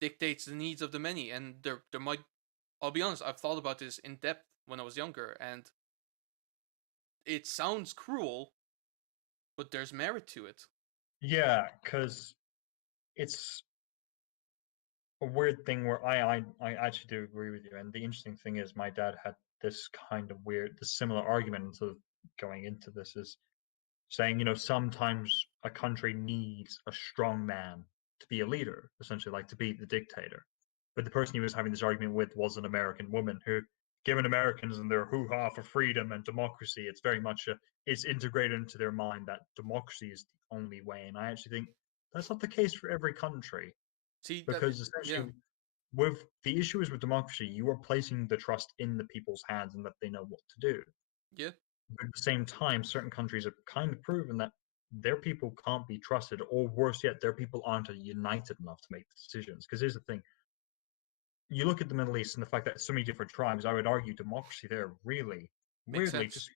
dictates the needs of the many. And there might, I'll be honest, I've thought about this in depth when I was younger, and it sounds cruel, but there's merit to it. Yeah, because it's a weird thing where I actually do agree with you. And the interesting thing is, my dad had this kind of this similar argument instead of going into this is saying, sometimes a country needs a strong man to be a leader, essentially, like to be the dictator. But the person he was having this argument with was an American woman who, given Americans and their hoo-ha for freedom and democracy, it's very much it's integrated into their mind that democracy is the only way. And I actually think that's not the case for every country, See that? because Yeah, essentially with the issue is with democracy, you are placing the trust in the people's hands and that they know what to do. yeah, But at the same time, certain countries have kind of proven that their people can't be trusted, or worse yet, their people aren't united enough to make the decisions. Because here's the thing: you look at the Middle East and the fact that so many different tribes. I would argue democracy there really, makes weirdly, sense. just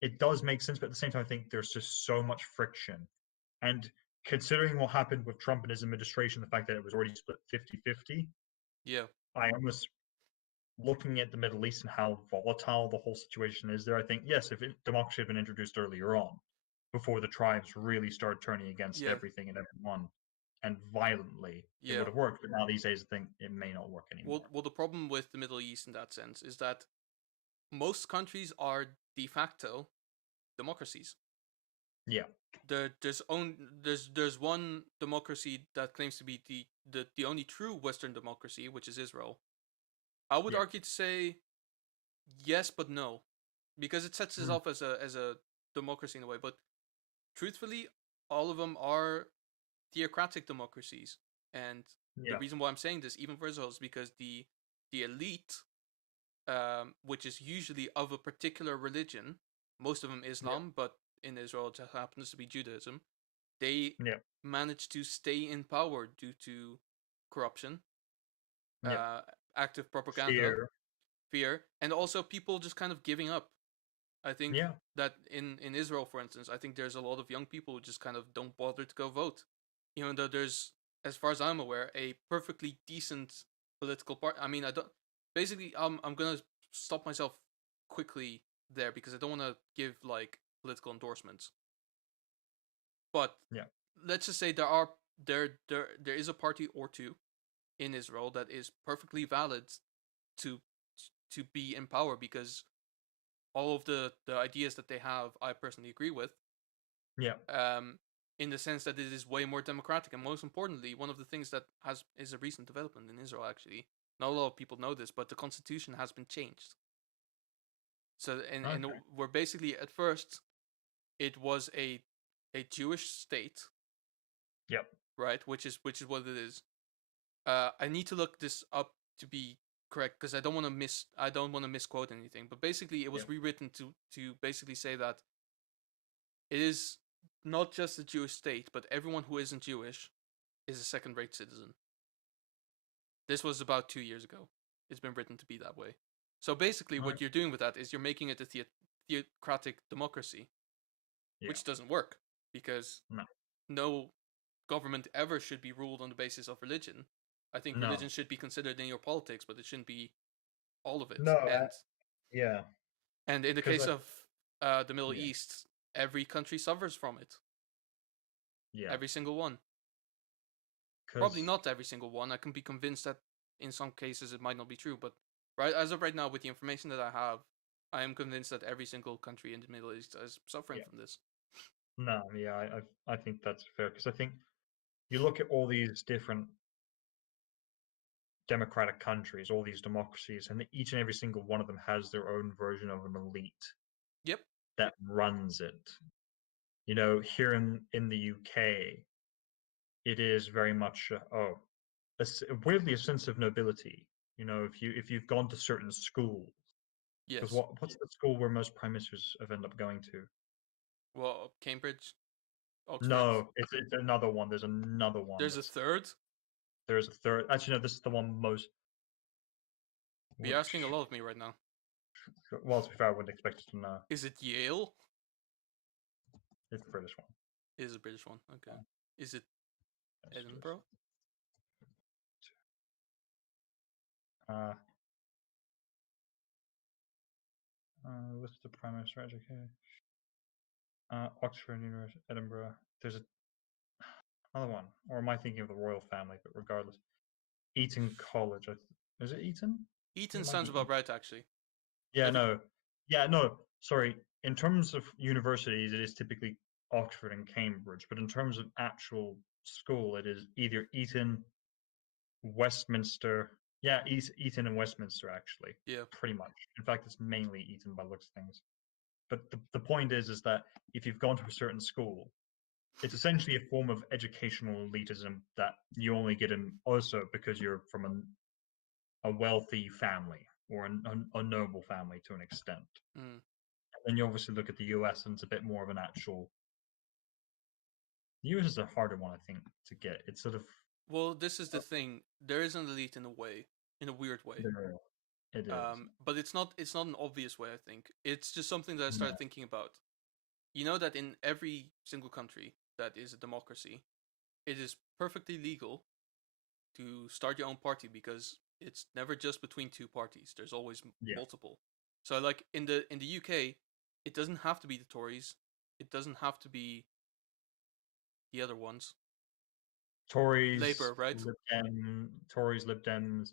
it does make sense. But at the same time, I think there's just so much friction. And considering what happened with Trump and his administration, the fact that it was already split 50-50, Yeah, I almost looking at the Middle East and how volatile the whole situation is there, I think yes, if democracy had been introduced earlier on, before the tribes really started turning against yeah, everything and everyone, and violently, it yeah. would have worked. But now these days, I think it may not work Well, anymore. the problem with the Middle East in that sense is that most countries are de facto democracies. Yeah, There's one democracy that claims to be the only true Western democracy, which is Israel. I would yeah, argue to say yes, but no, because it sets mm, itself as a democracy in a way. But truthfully, all of them are theocratic democracies, and the yeah, reason why I'm saying this, even for Israel, is because the elite, which is usually of a particular religion, most of them yeah, Islam, but in Israel it just happens to be Judaism. They yeah, manage to stay in power due to corruption, yeah. uh, active propaganda, Fear. fear, and also people just kind of giving up. I think Yeah, that in Israel, for instance, I think there's a lot of young people who just kind of don't bother to go vote, even though there's, as far as I'm aware, a perfectly decent political party. I mean, I don't. Basically, I'm gonna stop myself quickly there because I don't want to give like political endorsements. But yeah, let's just say there is a party or two in Israel that is perfectly valid to to be in power, because all of the ideas that they have, I personally agree with. yeah. Um, in the sense that it is way more democratic, and most importantly, one of the things that has is a recent development in Israel. Actually, not a lot of people know this, but the constitution has been changed. So, and Okay. we're basically, at first it was a Jewish state, Yep. right? Which is what it is. I need to look this up to be correct, because I don't want to misquote anything. But basically, it was Yep. rewritten to basically say that it is not just a Jewish state, but everyone who isn't Jewish is a second-rate citizen. This was about 2 years ago. It's been written to be that way. So basically, Okay. what you're doing with that is you're making it a theocratic democracy, Yeah. which doesn't work, because No. no government ever should be ruled on the basis of religion. I think No. religion should be considered in your politics, but it shouldn't be all of it. No. Yeah. And in the Because case of the Middle yeah. East, every country suffers from it. Yeah. Every single one. Probably Because not every single one. I can be convinced that in some cases it might not be true, but right as of right now, with the information that I have, I am convinced that every single country in the Middle East is suffering yeah. from this. No. Yeah. I think that's fair because I think you look at all these different democratic countries, all these democracies, and each and every single one of them has their own version of an elite Yep. that runs it. Here in the UK, it is very much weirdly a sense of nobility. If you've gone to certain schools, Because Yes. what's the school where most prime ministers have ended up going to? Well, Cambridge, Oxford. No, it's another one. There's another one There's a that's third. there's a third. Actually, no, this is the one most. You're asking a Which, lot of me right now. well, to be fair, I wouldn't expect you to know. Is it Yale? It's the British one. It is a British one. Okay. Is it Let's just, Edinburgh? uh, what's the prime minister educated? Oxford University, Edinburgh. There's another one, or am I thinking of the royal family? But regardless, Eton College. Is it Eton? I think Eton it might sounds be about Eton. right, actually. Yeah, Every no, yeah, no. Sorry. In terms of universities, it is typically Oxford and Cambridge, but in terms of actual school, it is either Eton, Westminster. Yeah, Eton and Westminster actually, yeah. pretty much. In fact, it's mainly Eton by the looks of things. But the point is that if you've gone to a certain school, it's essentially a form of educational elitism that you only get in also because you're from a wealthy family or a noble family to an extent. Mm. And you obviously look at the US and it's a bit more of an actual. The US is a harder one, I think, to get. It's sort of Well, this is the thing. There is an elite in a way, in a weird way. it is. But it's not an obvious way. I think it's just something that I No. started thinking about. You know that in every single country that is a democracy, it is perfectly legal to start your own party because it's never just between two parties. There's always Yeah. multiple. So like in the UK, it doesn't have to be the Tories. It doesn't have to be the other ones. Tories, Labour, right? Tories, Lib Dems,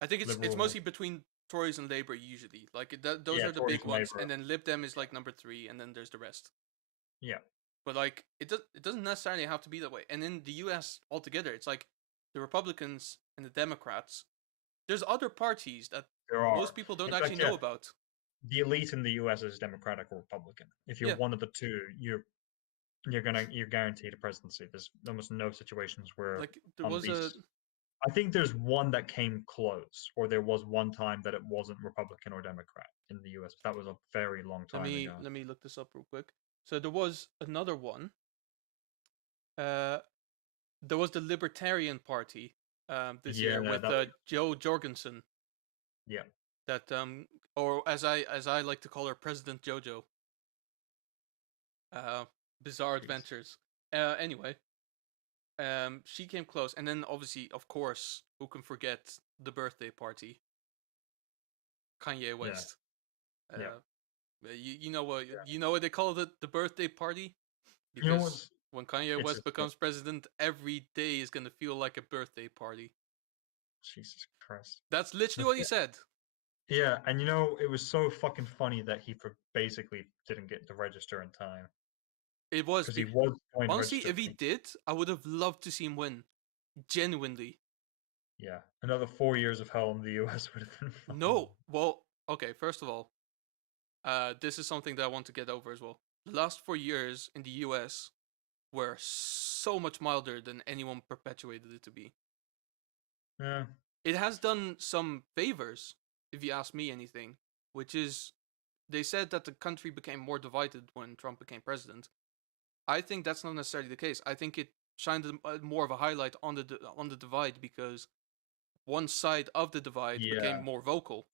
I think it's Liberals. mostly between Tories and Labour usually. Like those Yeah, are the Tories big and ones, Labour. and then Lib Dem is like number 3, and then there's the rest. Yeah. But like it doesn't necessarily have to be that way. And in the U.S. altogether, it's like the Republicans and the Democrats. There's other parties that There most are. people don't In actually fact, know yeah, about. the elite in the US is Democratic or Republican. If you're Yeah, one of the two, you're guaranteed a presidency. There's almost no situations where like there was a. unleashed. I think there's one that came close, or there was one time that it wasn't Republican or Democrat in the US. But that was a very long Let time me ago. let me look this up real quick. So there was another one. Uh, there was the Libertarian Party this Yeah, year with that Joe Jorgensen. yeah, That or as I like to call her, President Jojo. Uh, Bizarre jeez. Adventures. Anyway, she came close, and then obviously, of course, who can forget the birthday party? Kanye Yeah, West. yeah, Uh, yeah. you know what they call it, the birthday party, You know because what's when Kanye it's West just like becomes president, every day is gonna feel like a birthday party. Jesus Christ. That's literally The what he thi- said. Yeah, and it was so fucking funny that he basically didn't get to register in time It was because he was going to honestly, register. if he did, I would have loved to see him win. Genuinely. Yeah, another 4 years of hell in the US would have been fucking. No, well, okay. First of all, this is something that I want to get over as well. The last 4 years in the US were so much milder than anyone perpetuated it to be. Yeah, It has done some favors, if you ask me anything, which is they said that the country became more divided when Trump became president. I think that's not necessarily the case. I think it shined more of a highlight on the divide because one side of the divide became yeah, more vocal.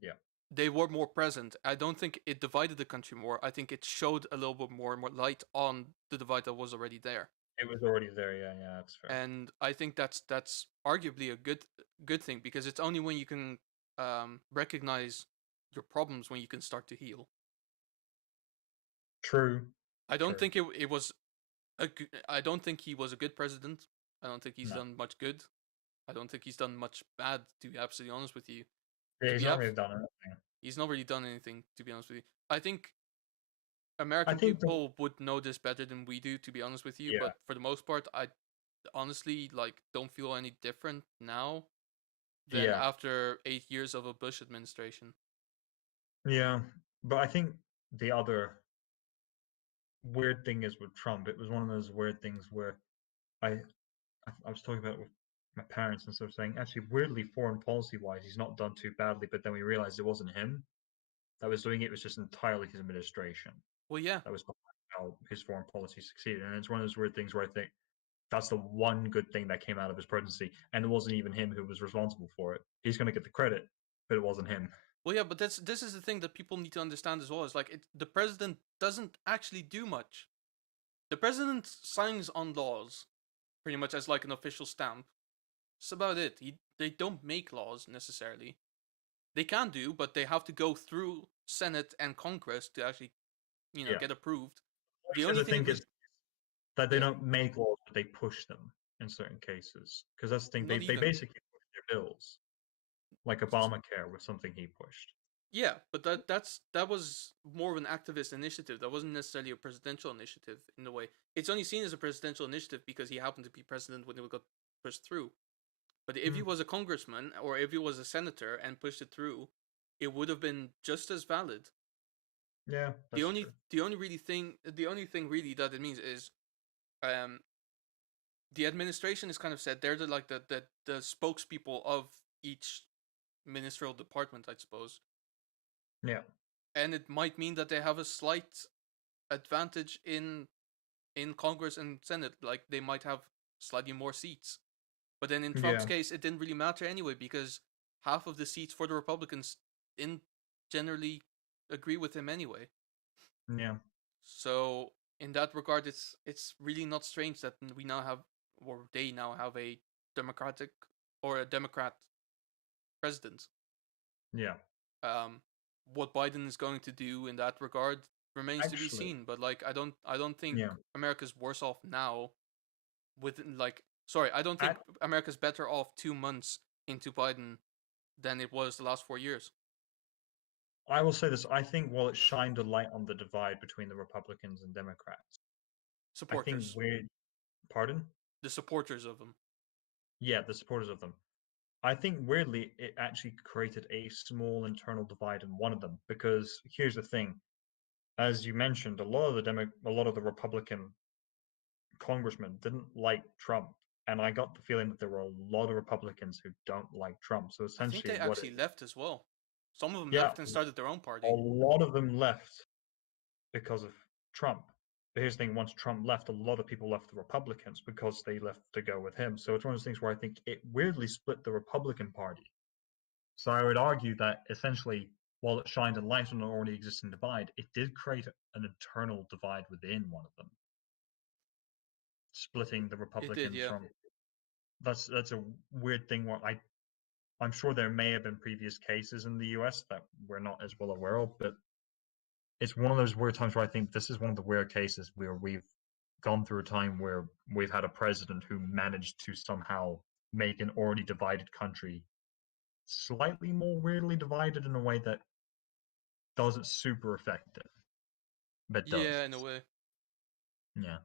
yeah. They were more present. I don't think it divided the country more. I think it showed a little bit more and more light on the divide that was already there. It was already there. Yeah, yeah, that's fair. And I think that's arguably a good thing because it's only when you can recognize your problems when you can start to heal. True, I don't true. think it was I don't think he was a good president. I don't think he's No, done much good. I don't think he's done much bad. To be absolutely honest with you, yeah, to he's be not ab- really done anything. he's not really done anything. To be honest with you, I think I American think the people would know this better than we do. To be honest with you, yeah, but for the most part, I honestly like don't feel any different now than yeah, after 8 years of a Bush administration. yeah. But I think the other weird thing is with Trump, it was one of those weird things where I I was talking about it with my parents and sort of saying, actually, weirdly, foreign policy wise, he's not done too badly. But then we realized it wasn't him. that was doing it. It was just entirely his administration Well, yeah. that was behind how his foreign policy succeeded. And it's one of those weird things where I think that's the one good thing that came out of his presidency, and it wasn't even him who was responsible for it. He's going to get the credit, but it wasn't him. Well, yeah, but this is the thing that people need to understand as well. Is like the president doesn't actually do much. The president signs on laws, pretty much as like an official stamp. That's about it. They don't make laws necessarily. They can do, but they have to go through Senate and Congress to actually, Yeah. get approved. The only thing is that they yeah. don't make laws, but they push them in certain cases. Because that's the thing, Not they even. basically push their bills. Like Obamacare was something he pushed. Yeah, but that was more of an activist initiative. That wasn't necessarily a presidential initiative in a way. It's only seen as a presidential initiative because he happened to be president when it got pushed through. But if he was a congressman or if he was a senator and pushed it through, it would have been just as valid. Yeah, that's true. The only thing really that it means is, the administration is kind of said they're the spokespeople of each ministerial department, I suppose. Yeah. And it might mean that they have a slight advantage in Congress and Senate, like they might have slightly more seats. But then in Trump's case, it didn't really matter anyway because half of the seats for the Republicans generally agree with him anyway. Yeah. So in that regard, it's really not strange that we now have, or they now have a Democrat president. Yeah. What Biden is going to do in that regard remains to be seen. But like, I don't think America's worse off now. I don't think America's better off 2 months into Biden than it was the last 4 years. I will say this. I think while it shined a light on the divide between the Republicans and Democrats, supporters. Pardon? The supporters of them. Yeah, the supporters of them. I think weirdly it actually created a small internal divide in one of them because here's the thing. As you mentioned, a lot of the Republican congressmen didn't like Trump, and I got the feeling that there were a lot of Republicans who don't like Trump. So essentially, I think they actually left as well. Some of them yeah, left and started their own party. A lot of them left because of Trump. But here's the thing: once Trump left, a lot of people left the Republicans because they left to go with him. So it's one of those things where I think it weirdly split the Republican Party. So I would argue that essentially, while it shined a light on an already existing divide, it did create an internal divide within one of them, splitting the Republicans from. That's a weird thing. Where I'm sure there may have been previous cases in the U.S. that we're not as well aware of, but it's one of those weird times where I think this is one of the weird cases where we've gone through a time where we've had a president who managed to somehow make an already divided country slightly more weirdly divided in a way that doesn't super effective, but does. Yeah, in a way. Yeah.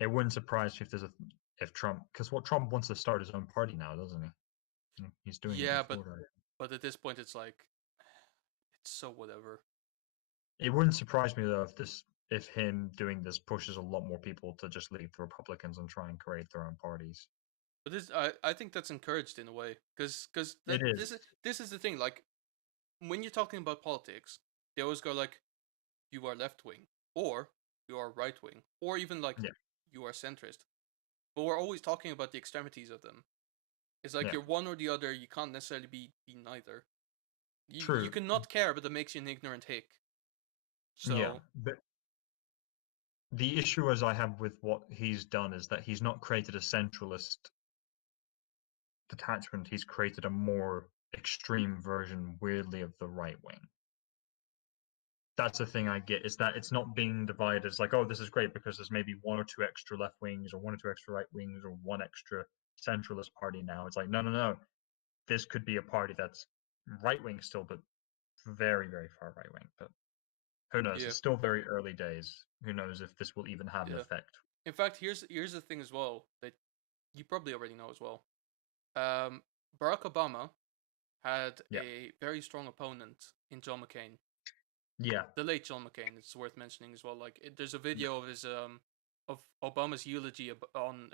It wouldn't surprise you if Trump, because what Trump wants to start his own party now, doesn't he? He's doing it. Yeah, but at this point, it's like, it's so whatever. It wouldn't surprise me though if him doing this pushes a lot more people to just leave the Republicans and try and create their own parties. But I think that's encouraged in a way because this is the thing. Like when you're talking about politics, they always go like, you are left wing or you are right wing or even like you are centrist. But we're always talking about the extremities of them. It's like you're one or the other. You can't necessarily be neither. True. You cannot care, but that makes you an ignorant hick. So yeah, but the issue as I have with what he's done is that he's not created a centralist detachment. He's created a more extreme version, weirdly, of the right wing. That's the thing I get, is that it's not being divided as like, oh, this is great because there's maybe one or two extra left wings or one or two extra right wings or one extra centralist party now. It's like, no. This could be a party that's right wing still, but very, very far right wing. But who knows? It's still very early days. Who knows if this will even have an effect? In fact, here's the thing as well that you probably already know as well. Barack Obama had a very strong opponent in John McCain. Yeah. The late John McCain. It's worth mentioning as well. Like, there's a video of his of Obama's eulogy on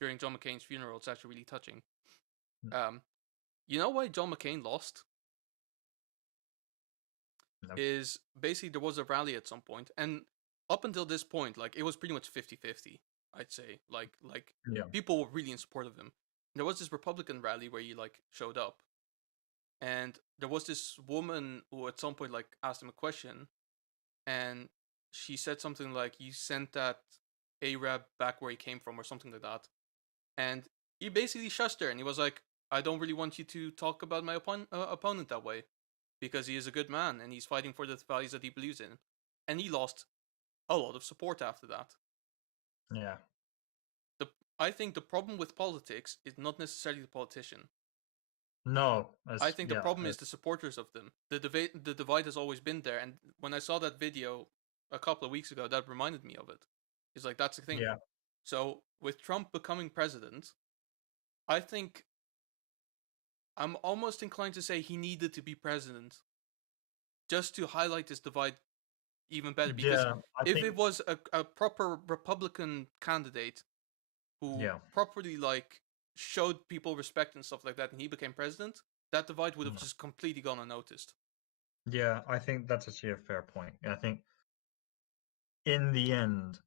during John McCain's funeral. It's actually really touching. You know why John McCain lost? No. is basically there was a rally at some point, and up until this point, like it was pretty much 50-50, I'd say. Like Yeah. people were really in support of him. There was this Republican rally where he like showed up, and there was this woman who at some point like asked him a question, and she said something like, "You sent that Arab back where he came from," or something like that. And he basically shushed her, and he was like, "I don't really want you to talk about my opponent that way, because he is a good man and he's fighting for the values that he believes in." And he lost a lot of support after that. Yeah. The I think the problem with politics is not necessarily the politician. No. I As think the yeah. problem is the supporters of them. The divide has always been there, and when I saw that video a couple of weeks ago, that reminded me of it. It's like that's the thing. Yeah. So with Trump becoming president, I think I'm almost inclined to say he needed to be president just to highlight this divide even better. Because Yeah. I if it think. was a proper Republican candidate who Yeah. properly like showed people respect and stuff like that, and he became president, that divide would have Mm. just completely gone unnoticed. Yeah. I think that's actually a fair point. I think in the end,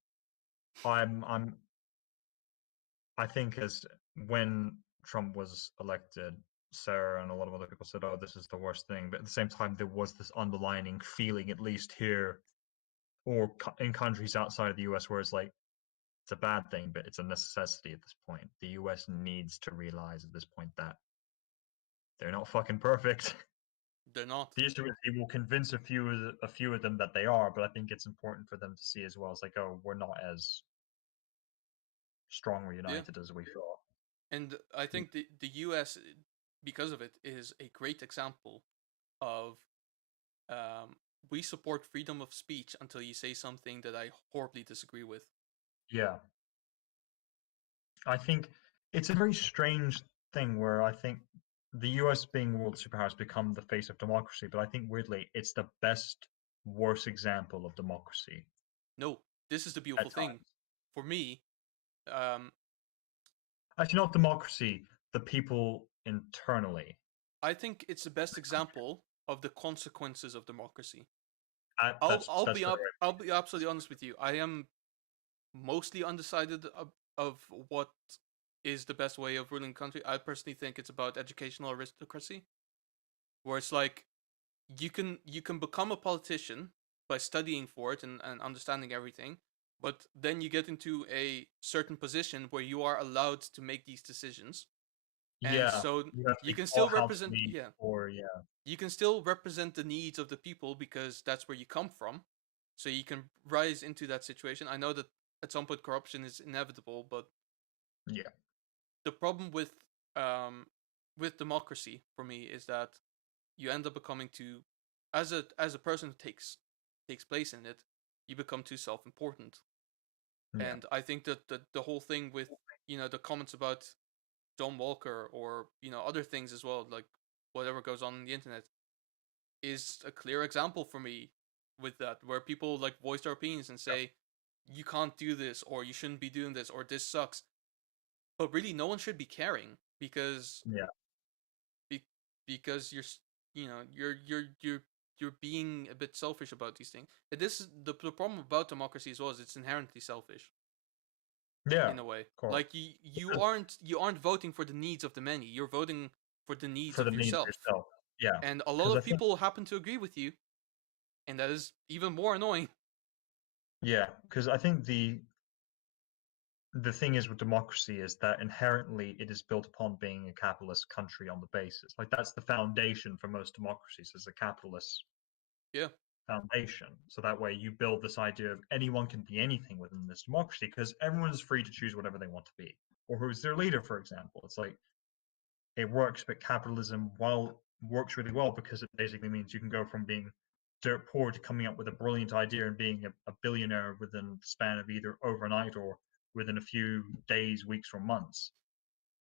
I'm I think as when Trump was elected, Sarah and a lot of other people said, "Oh, this is the worst thing." But at the same time, there was this underlining feeling, at least here or in countries outside of the US, where it's like it's a bad thing, but it's a necessity at this point. The US needs to realize at this point that they're not fucking perfect. They're not. The issue is he will convince a few of them that they are, but I think it's important for them to see as well. It's like, oh, we're not as strong or Yeah. united as we thought. And I think the US, because of it, is a great example of um, we support freedom of speech until you say something that I horribly disagree with. Yeah, I think it's a very strange thing where I think the US being world superpower has become the face of democracy, but I think weirdly it's the best, worst example of democracy No, this is the at beautiful thing. times. For me, um, Actually, not democracy, the people internally. I think it's the best example of the consequences of democracy. That's very I'll be absolutely honest with you. I am mostly undecided of what is the best way of ruling a country. I personally think it's about educational aristocracy, where it's like you can become a politician by studying for it and understanding everything, but then you get into a certain position where you are allowed to make these decisions, and yeah. so You have to you be can still taught how to represent, lead, yeah, or yeah, you can still represent the needs of the people because that's where you come from, so you can rise into that situation. I know that at some point corruption is inevitable, but yeah, the problem um with democracy for me is that you end up becoming too, as a person who takes place in it, you become too self-important. yeah, And I think that the whole thing with the comments about John Walker, or other things as well, like whatever goes on the internet, is a clear example for me with that, where people like voice their opinions and say you can't do this, or you shouldn't be doing this, or this sucks. But really, no one should be caring, because yeah, be, because you're being a bit selfish about these things. And this is the problem about democracy as well, is it's inherently selfish yeah. in a way. Of course, Like you because aren't voting for the needs of the many. You're voting for the needs for the of needs of yourself. yourself. Yeah, And a lot because I of think people happen to agree with you, and that is even more annoying. yeah, because I think the thing is with democracy is that inherently it is built upon being a capitalist country on the basis. Like that's the foundation for most democracies is a capitalist Yeah. foundation. So that way you build this idea of anyone can be anything within this democracy because everyone is free to choose whatever they want to be. Or who's their leader, for example. It's like it works, but capitalism, while works really well because it basically means you can go from being dirt poor to coming up with a brilliant idea and being a billionaire within the span of either overnight or within a few days, weeks, or months.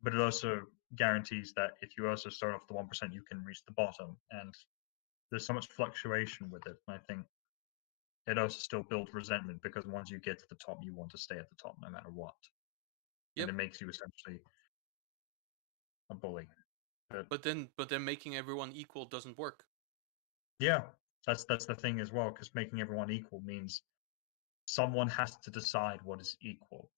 But it also guarantees that if you also start off the 1%, you can reach the bottom. And there's so much fluctuation with it. And I think it also still builds resentment because once you get to the top, you want to stay at the top no matter what. And Yep. it makes you essentially a bully. But But then making everyone equal doesn't work. yeah, That's the thing as well, because making everyone equal means someone has to decide what is equal.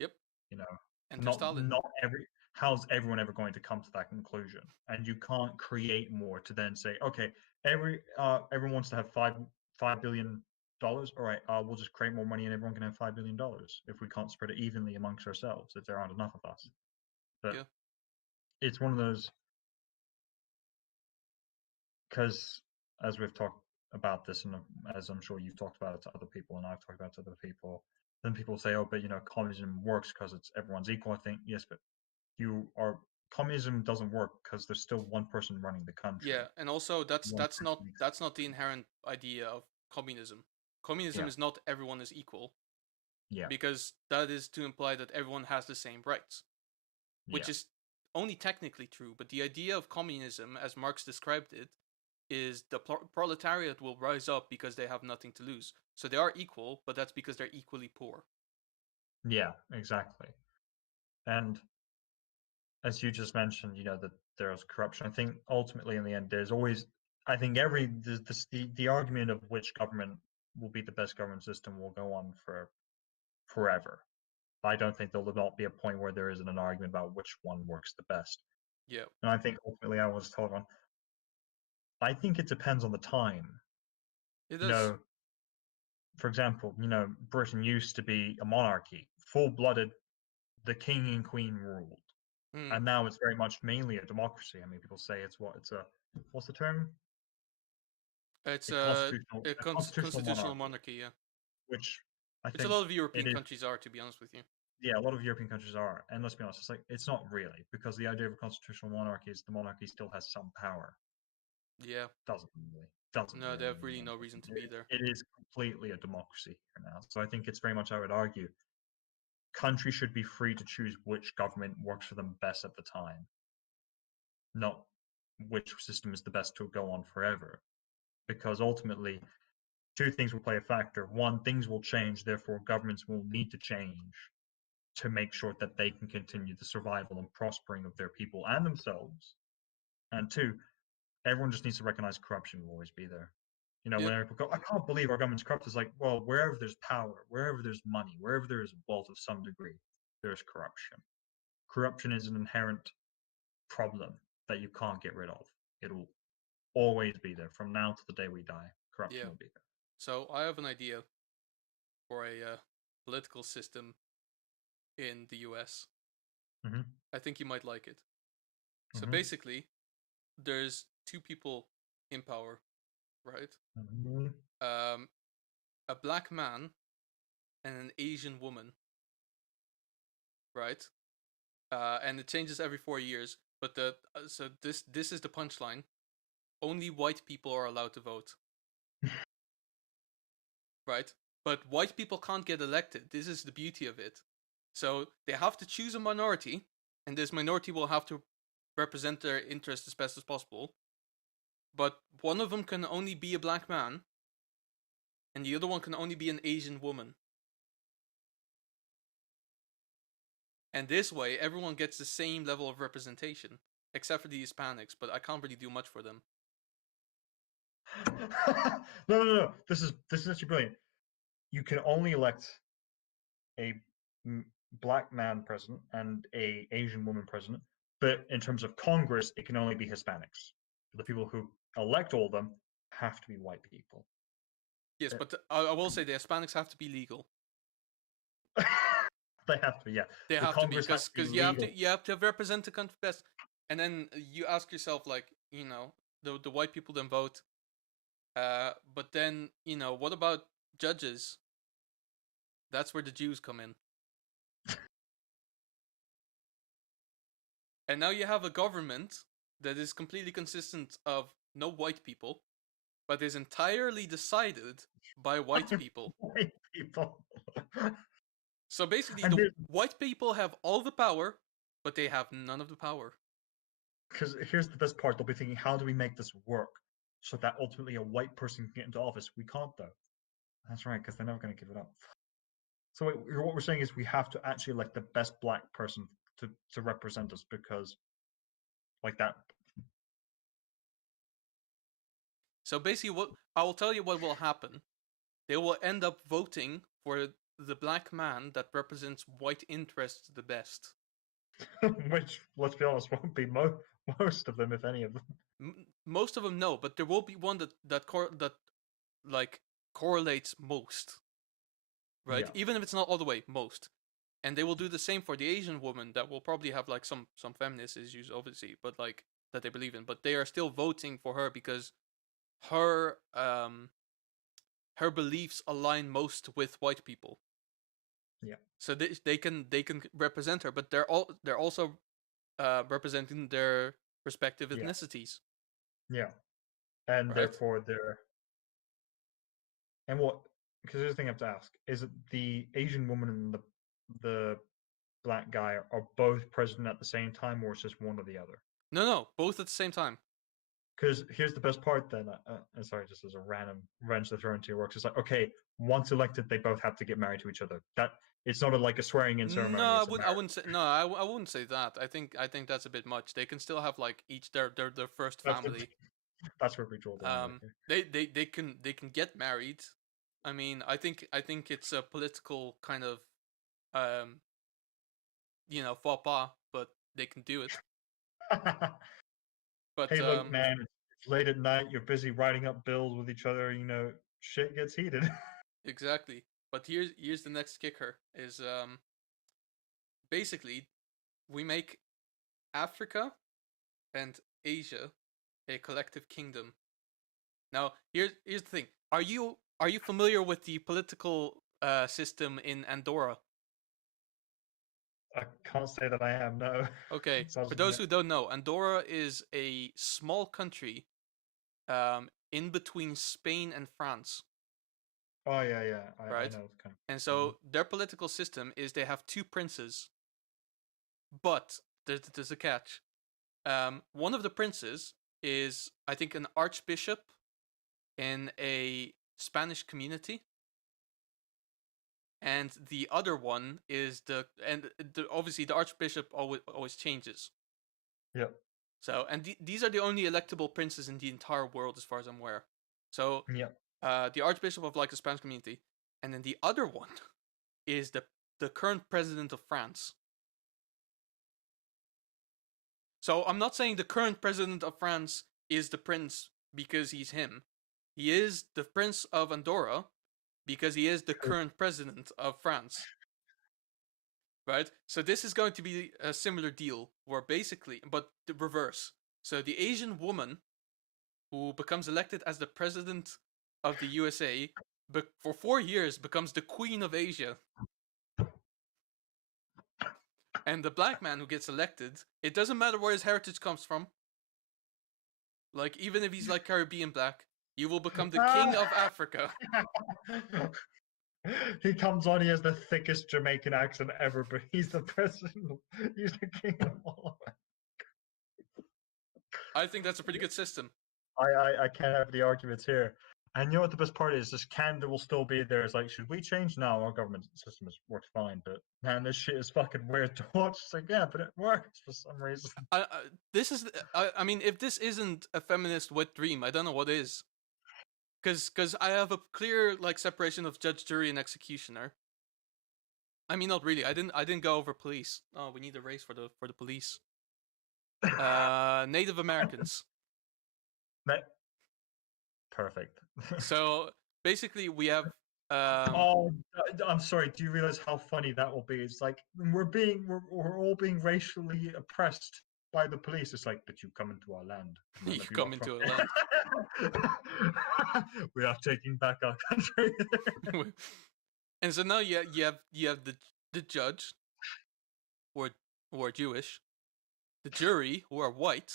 Yep. You know, Enter Stalin. not every. How's everyone ever going to come to that conclusion? And you can't create more to then say, okay, everyone wants to have $5 billion. All right, we'll just create more money and everyone can have $5 billion if we can't spread it evenly amongst ourselves, if there aren't enough of us. But Yeah. it's one of those, because as we've talked about this, and as I'm sure you've talked about it to other people, and I've talked about it to other people, then people say, "Oh, but communism works because it's everyone's equal." I think yes, but communism doesn't work because there's still one person running the country. Yeah, and also that's One that's not person makes that's not the inherent idea of communism. Communism Yeah, is not everyone is equal, yeah, because that is to imply that everyone has the same rights, which yeah, is only technically true. But the idea of communism, as Marx described it, is the proletariat will rise up because they have nothing to lose. So they are equal, but that's because they're equally poor. yeah, exactly. And as you just mentioned, that there's corruption. I think ultimately, in the end, there's always. I think the argument of which government will be the best government system will go on for forever. I don't think there'll not be a point where there isn't an argument about which one works the best. Yeah, And I think ultimately, I was told on. I think it depends on the time. it You does. know, for example, Britain used to be a monarchy, full-blooded. The king and queen ruled, Hmm. and now it's very much mainly a democracy. I mean, people say it's a what's the term? It's A constitutional a a constitutional constitutional monarchy, monarchy. Yeah, which I which a think lot of it European is. countries are, to be honest with you. Yeah, a lot of European countries are, and let's be honest, it's not really, because the idea of a constitutional monarchy is the monarchy still has some power. Yeah, Doesn't no, they really have mean really no anything. reason to be there. It is completely a democracy here now. So I think it's very much, I would argue, countries should be free to choose which government works for them best at the time, not which system is the best to go on forever. Because ultimately, two things will play a factor. One, things will change, therefore governments will need to change to make sure that they can continue the survival and prospering of their people and themselves. And two, everyone just needs to recognize corruption will always be there. Yep. When people go, I can't believe our government's corrupt, it's like, well, wherever there's power, wherever there's money, wherever there is wealth of some degree, there's corruption. Corruption is an inherent problem that you can't get rid of. It'll always be there from now to the day we die. Corruption Yeah. will be there. So I have an idea for a political system in the US. Mm-hmm. I think you might like it. So Mm-hmm. basically, there's two people in power, right? Mm-hmm. A black man and an Asian woman, right? And it changes every 4 years. But so this is the punchline. Only white people are allowed to vote, right? But white people can't get elected. This is the beauty of it. So they have to choose a minority, and this minority will have to represent their interests as best as possible. But one of them can only be a black man, and the other one can only be an Asian woman. And this way, everyone gets the same level of representation, except for the Hispanics, but I can't really do much for them. No. This is actually brilliant. You can only elect a black man president and a Asian woman president, but in terms of Congress, it can only be Hispanics. The people who elect all of them have to be white people. Yes, but I will say the Hispanics have to be legal. They have to, yeah. They The have to be, Congress has to be because legal. you have to represent the country best. And then you ask yourself, like, the white people then vote. But then, what about judges? That's where the Jews come in. And now you have a government that is completely consistent of no white people, but is entirely decided by white people. White people. So basically, And the white people have all the power, but they have none of the power. because here's the best part, they'll be thinking, how do we make this work so that ultimately a white person can get into office? We can't, though. That's right, because they're never going to give it up. So what we're saying is we have to actually elect the best black person to represent us, because like that. So basically, what I will tell you what will happen. They will end up voting for the black man that represents white interests the best. Which, let's be honest, won't be most of them, if any of them. Most of them no, but there will be one that like correlates most, right? Yeah. Even if it's not all the way most. And they will do the same for the Asian woman that will probably have like some feminist issues, obviously, but like that they believe in. But they are still voting for her because her her beliefs align most with white people. Yeah. So they can represent her, but they're also representing their respective Yeah. ethnicities. Yeah. And Right? therefore they're and what because there's a thing I have to ask. Is it the Asian woman and the black guy are both president at the same time, or is just one or the other? No, both at the same time. Because here's the best part then. Sorry, just as a random wrench to throw into your works. It's like, okay, once elected, they both have to get married to each other. That it's not like a swearing in No, ceremony. It's a I marriage. wouldn't say no. I wouldn't say that. I think that's a bit much. They can still have like each their first That's family. that's where we draw the line. Okay. They can get married. I mean, I think it's a political kind of um faux pas, but they can do it. But Hey, look, man, it's late at night. You're busy writing up bills with each other. You know, shit gets heated. exactly. But here's the next kicker is basically we make Africa and Asia a collective kingdom. Now, here's the thing. Are you familiar with the political system in Andorra? I can't say that I am. No. Okay, Sounds for those who don't know, Andorra is a small country in between Spain and France, Oh yeah, yeah. I right? know the kind. And so their political system is they have two princes, but there's a catch. One of the princes is, I think, an archbishop in a Spanish community, and the other one is obviously the archbishop always changes. Yep. So, and these are the only electable princes in the entire world, as far as I'm aware. So, Yep. the archbishop of like the Spanish community, and then the other one is the current president of France. So I'm not saying the current president of France is the prince because he's him. He is the prince of Andorra because he is the current president of France. Right? So this is going to be a similar deal where basically, but the reverse. So the Asian woman who becomes elected as the president of the USA for 4 years becomes the queen of Asia. And the black man who gets elected, it doesn't matter where his heritage comes from. Like, even if he's like Caribbean black, he will become the king of Africa. He comes on, he has the thickest Jamaican accent ever, but he's the president. He's the king of all of it. I think that's a pretty good system. I can't have the arguments here. And you know what the best part is? This Canada will still be there. It's like, should we change? No, our government system works fine. But man, this shit is fucking weird to watch. It's like, yeah, but it works for some reason. I mean, if this isn't a feminist wet dream, I don't know what is. Because I have a clear like separation of judge, jury, and executioner. I mean, not really. I didn't go over police. Oh, we need a race for the police. Native Americans. Perfect. So basically, we have. Oh, I'm sorry. Do you realize how funny that will be? It's like we're all being racially oppressed by the police. It's like, but you come into our land. You come into our land. We are taking back our country. And so now you have the judge, who are Jewish, the jury who are white,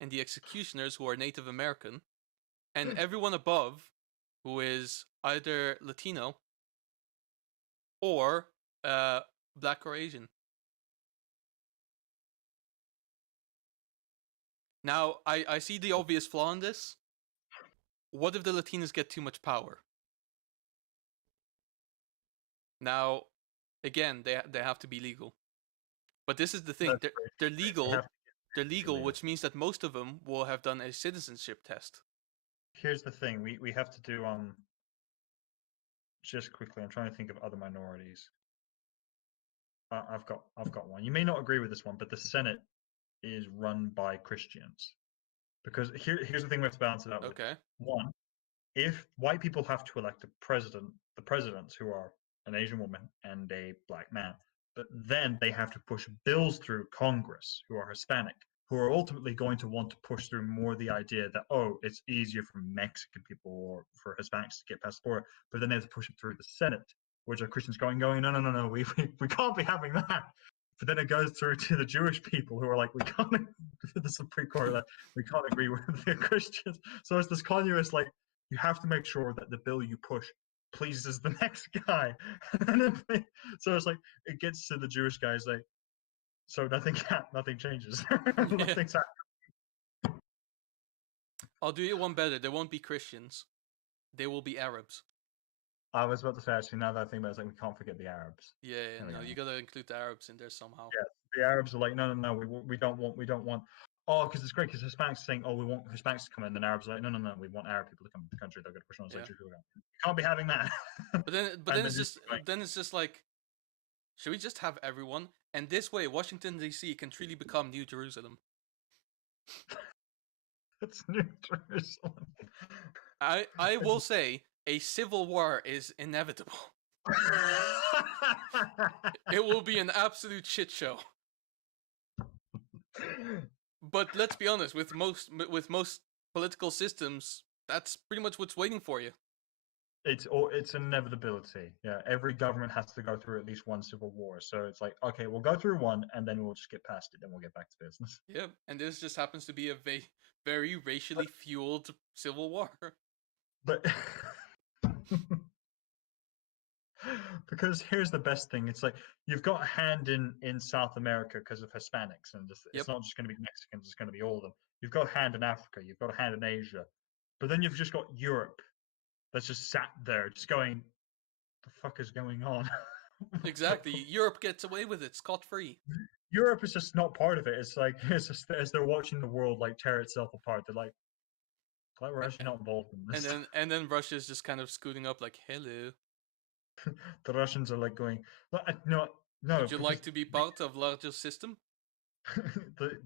and the executioners who are Native American, and everyone above who is either Latino or black or Asian. Now, I see the obvious flaw in this. What if the Latinos get too much power? Now, again, they have to be legal. But this is the thing. They're legal. They're legal, which means that most of them will have done a citizenship test. here's the thing. We have to do just quickly. I'm trying to think of other minorities. I've got one. You may not agree with this one, but the Senate is run by Christians. Because here's the thing we have to balance it out with. Okay. One, if white people have to elect the presidents who are an Asian woman and a black man, but then they have to push bills through Congress who are Hispanic, who are ultimately going to want to push through more the idea that, oh, it's easier for Mexican people or for Hispanics to get past the border, but then they have to push it through the Senate, which are Christians going, no, we can't be having that. But then it goes through to the Jewish people who are like, we can't, the Supreme Court, like, we can't agree with the Christians. So it's this continuous, like, you have to make sure that the bill you push pleases the next guy. So it's like, it gets to the Jewish guys, like, so nothing changes. Nothing's happening. I'll do you one better. They won't be Christians. They will be Arabs. I was about to say, actually, now that I think about it, it's like we can't forget the Arabs. Yeah, no, you gotta include the Arabs in there somehow. Yeah, the Arabs are like, no, we don't want. Oh, because it's great because Hispanics are saying, oh, we want Hispanics to come in. Then Arabs are like, no, we want Arab people to come to the country. They're going to push on us like, we can't be having that. But then it's just like, should we just have everyone? And this way, Washington D.C. can truly become New Jerusalem. It's New Jerusalem. I will say a civil war is inevitable. It will be an absolute shit show. But let's be honest, with most political systems, that's pretty much what's waiting for you. It's an inevitability. Yeah, every government has to go through at least one civil war. So it's like, okay, we'll go through one, and then we'll just get past it. Then we'll get back to business. Yeah, and this just happens to be a very racially fueled civil war. But because here's the best thing, it's like you've got a hand in South America because of Hispanics, and it's not just going to be Mexicans, it's going to be all of them. You've got a hand in Africa, you've got a hand in Asia, but then you've just got Europe that's just sat there just going, the fuck is going on? Exactly. Europe gets away with it scot-free. Europe is just not part of it. It's like, it's just as they're watching the world like tear itself apart, they're like, glad we're actually not involved in this. And then Russia's just kind of scooting up like, hello. The Russians are like going, no. Would you like to be part of larger system?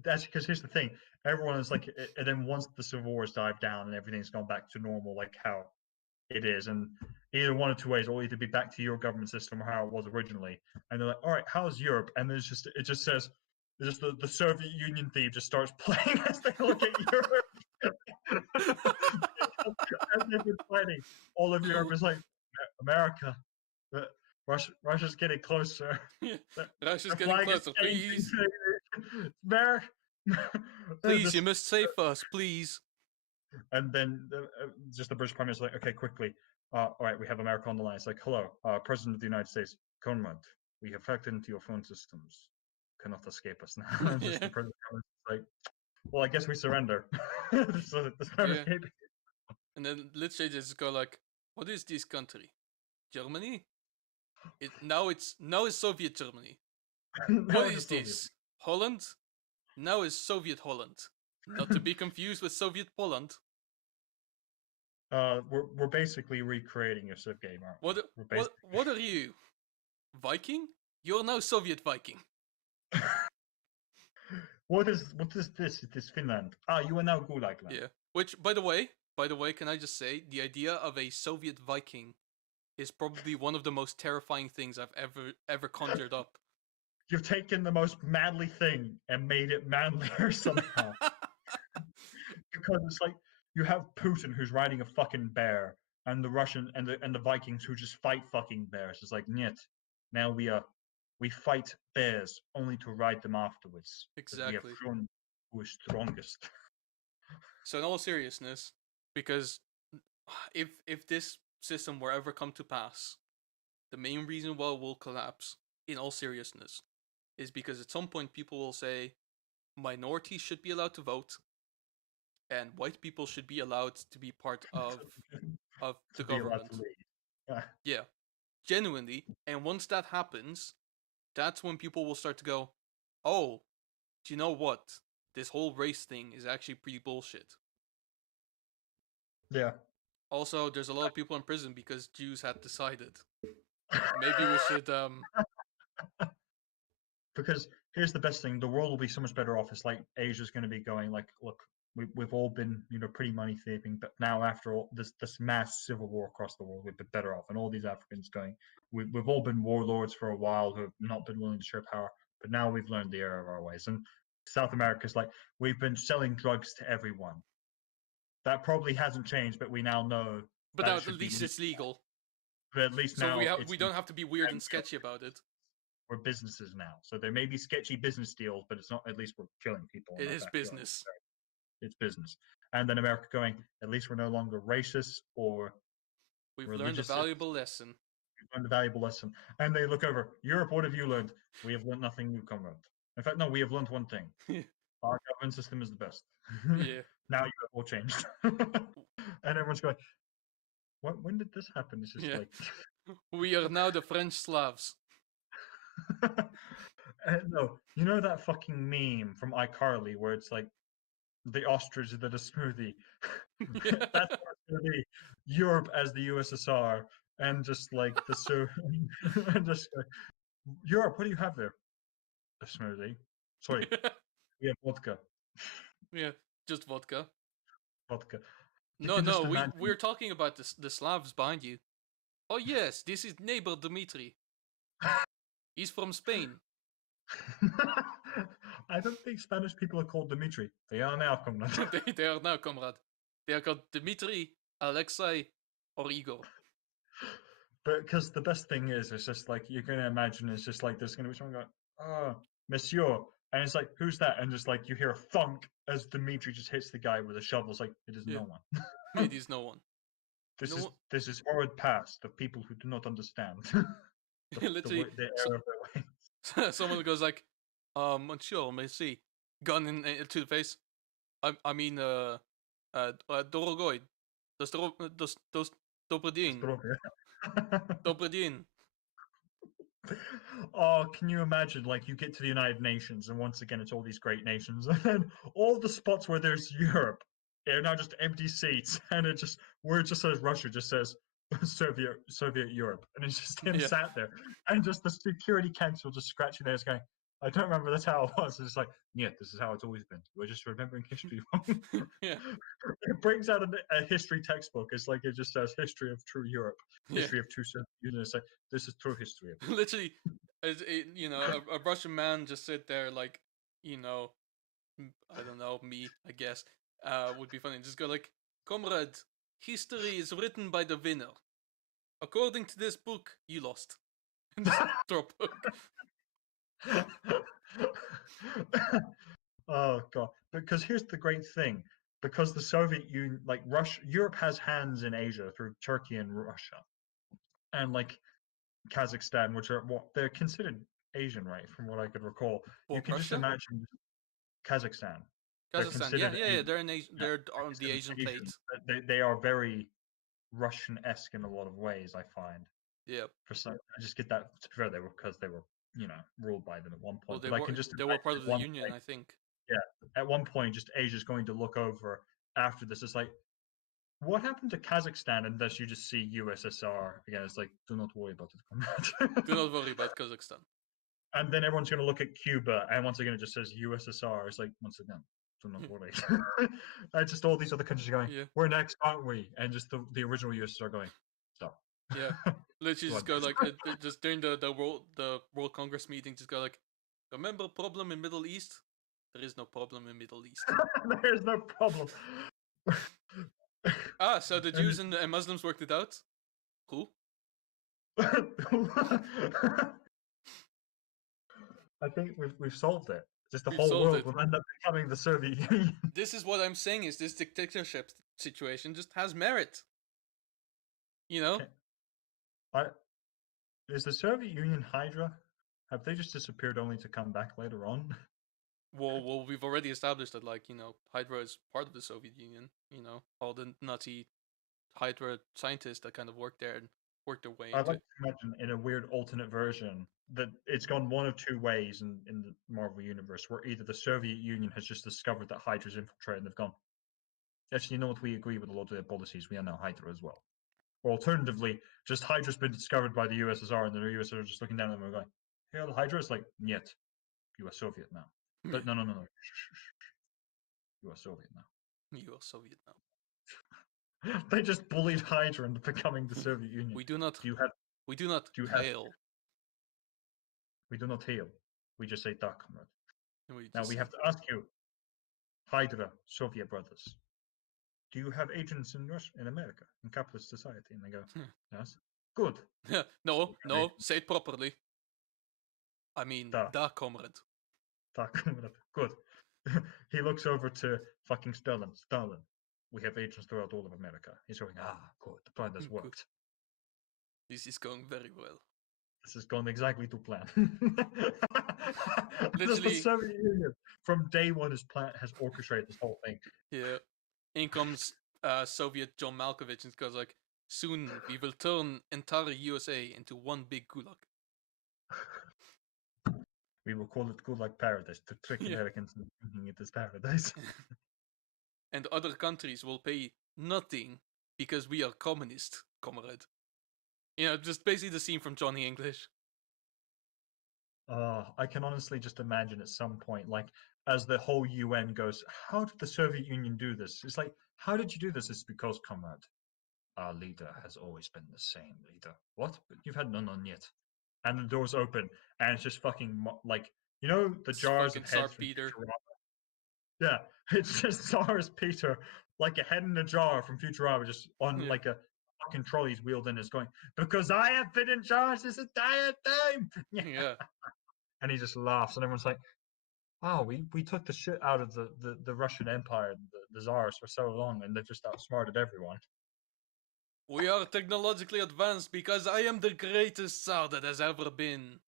That's because here's the thing. Everyone is like, and then once the civil wars died down and everything's gone back to normal, like how it is, and either one of two ways, or either be back to your government system or how it was originally. And they're like, all right, how's Europe? And it just says, just the Soviet Union theme just starts playing as they look at Europe. As they've been fighting, all of Europe is like, America, Russia's getting closer. Yeah, Russia's getting closer, please. Please, you must save us, please. And then just the British Prime Minister like, okay, quickly. All right, we have America on the line. It's like, hello, President of the United States, Conrad, we have hacked into your phone systems. Cannot escape us now. Just the President is like, well, I guess we surrender. So and then let's say just go like, what is this country? Germany? Now it's Soviet Germany. What is this? Holland? Now is Soviet Holland. Not to be confused with Soviet Poland. We're basically recreating a Civ game, aren't we? What are you? Viking? You're now Soviet Viking. What is this? It is Finland. You are now Gulag land. Yeah. Which, by the way, can I just say, the idea of a Soviet Viking is probably one of the most terrifying things I've ever conjured up. You've taken the most manly thing and made it manlier somehow. Because it's like you have Putin who's riding a fucking bear, and the Russian and the Vikings who just fight fucking bears. It's like, niet. Now we fight bears only to ride them afterwards. Exactly. We have shown who is strongest. So in all seriousness, because if this system were ever come to pass, the main reason why it will collapse, in all seriousness, is because at some point people will say minorities should be allowed to vote and white people should be allowed to be part of the government. Yeah, genuinely. And once that happens, that's when people will start to go, oh, do you know what? This whole race thing is actually pretty bullshit. Yeah. Also, there's a lot of people in prison because Jews had decided. Maybe we should Because here's the best thing: the world will be so much better off. It's like Asia's going to be going like, look, we've all been pretty money thieving, but now after all this mass civil war across the world, we've been better off. And all these Africans going, we've all been warlords for a while who have not been willing to share power, but now we've learned the error of our ways. And South America's like, we've been selling drugs to everyone. That probably hasn't changed, but we now know but that now it at should be. least it's legal. But at least So now we don't have to be weird and sketchy about it. we're businesses now. So there may be sketchy business deals, but it's not. At least we're killing people. It is business. It's business. And then America going, at least we're no longer racist or We've learned a religious. valuable lesson. We've learned a valuable lesson. And they look over, Europe, what have you learned? We have learned nothing new, comrade. In fact, no, we have learned one thing. Our government system is the best. Yeah. Now you have all changed. And everyone's going, when did this happen? It's just like we are now the French Slavs. No, you know that fucking meme from iCarly where it's like the ostrich that a smoothie. Yeah. That's what it's gonna be. Europe as the USSR, and just like and just Europe. What do you have there? A smoothie. Sorry, we have vodka. Yeah, just vodka. Vodka. You No, can just no, imagine. we're talking about the Slavs behind you. Oh yes, this is neighbor Dmitri. He's from Spain. I don't think Spanish people are called Dimitri. They are now, comrade. they are now, comrade. They are called Dmitri, Alexei, or Igor. But because the best thing is, it's just like you're gonna imagine it's just like there's gonna be someone going, "Oh, Monsieur," and it's like, "Who's that?" And just like you hear a thunk as Dimitri just hits the guy with a shovel. It's like it is no one. It is no one. This is horrid past of people who do not understand Literally, the error of their way. Someone goes like, Monsieur, merci. Gun to the face. I mean, Dorogoy. Dobry dzień. Dobry dzień. Oh, can you imagine? Like you get to the United Nations, and once again, it's all these great nations, and then all the spots where there's Europe are now just empty seats, and it just where it just says Russia just says Soviet Europe, and it's just him sat there, and just the Security Council just scratching their heads, going, "I don't remember that's how it was." And it's like, yeah, this is how it's always been. We're just remembering history wrong. Yeah. It brings out a history textbook. It's like it just says history of true Europe, history of true Soviet Union. It's like this is true history. Literally, a Russian man just sit there like, I don't know, me, I guess, would be funny. Just go like, comrade, history is written by the winner. According to this book, you lost. And just drop book. Oh god! Because here's the great thing: because the Soviet Union, like Russia, Europe has hands in Asia through Turkey and Russia, and like Kazakhstan, which are what they're considered Asian, right? From what I could recall, you can just imagine Kazakhstan. Kazakhstan, yeah, they're in Asia, they're on the Asian plate. They are very Russian-esque in a lot of ways, I find. Yeah. For some, I just get that. To be fair, they were ruled by them at one point. Well, they were part of the Union, I think. Yeah, at one point, just Asia's going to look over after this. It's like, what happened to Kazakhstan? And thus you just see USSR again. It's like, do not worry about it. Do not worry about Kazakhstan. And then everyone's going to look at Cuba, and once again, it just says USSR. It's like, once again, do not worry. And just all these other countries are going, we're next, aren't we? And just the original USSR going, stop. Yeah, literally just go like, just during the World Congress meeting, just go like, remember problem in Middle East? There is no problem in Middle East. There is no problem. So the Jews and Muslims worked it out? Cool. I think we've solved it. Just the whole world will end up becoming the Soviet Union. This is what I'm saying, is this dictatorship situation just has merit. You know? Is the Soviet Union Hydra? Have they just disappeared only to come back later on? Well, we've already established that, like, Hydra is part of the Soviet Union. All the Nazi Hydra scientists that kind of worked there and worked their way into. I'd like to imagine in a weird alternate version that it's gone one of two ways in the Marvel universe, where either the Soviet Union has just discovered that Hydra's infiltrated and they've gone, actually, you know what? We agree with a lot of their policies. We are now Hydra as well. Or alternatively, just Hydra's been discovered by the USSR, and the USSR are just looking down at them and going, "Hell, Hydra is like, yet you are Soviet now." But no. You are Soviet now. You are Soviet now. They just bullied Hydra into becoming the Soviet Union. We do not do you hail. We do not hail. We just say "da, comrade." Now we say, have to ask you, Hydra, Soviet brothers, do you have agents in Russia, in America, in capitalist society? And they go, yes. Good. No, say it properly. I mean, da comrade. Da, comrade. Good. He looks over to fucking Stalin. Stalin, we have agents throughout all of America. He's going, good. The plan has worked. This is going very well. This has gone exactly to plan. Literally, the Soviet Union from day one has orchestrated this whole thing. Yeah. In comes Soviet John Malkovich and goes like, soon we will turn entire USA into one big gulag. We will call it Gulag Paradise to trick Americans into thinking it is paradise. And other countries will pay nothing because we are communist, comrade. You know, just basically the scene from Johnny English. I can honestly just imagine at some point, like, as the whole UN goes, how did the Soviet Union do this? It's like, how did you do this? It's because, comrade, our leader has always been the same leader. What? But you've had none on yet. And the doors open, and it's just fucking, like, you know, the jars of heads from Peter. Futurama? Yeah, it's just Tsar's Peter, like a head in a jar from Futurama, just on like a fucking trolley's wheeled in, is going, because I have been in charge this entire time. Yeah. And he just laughs, and everyone's like, wow, we took the shit out of the Russian Empire, the Tsars, for so long, and they've just outsmarted everyone. We are technologically advanced because I am the greatest Tsar that has ever been.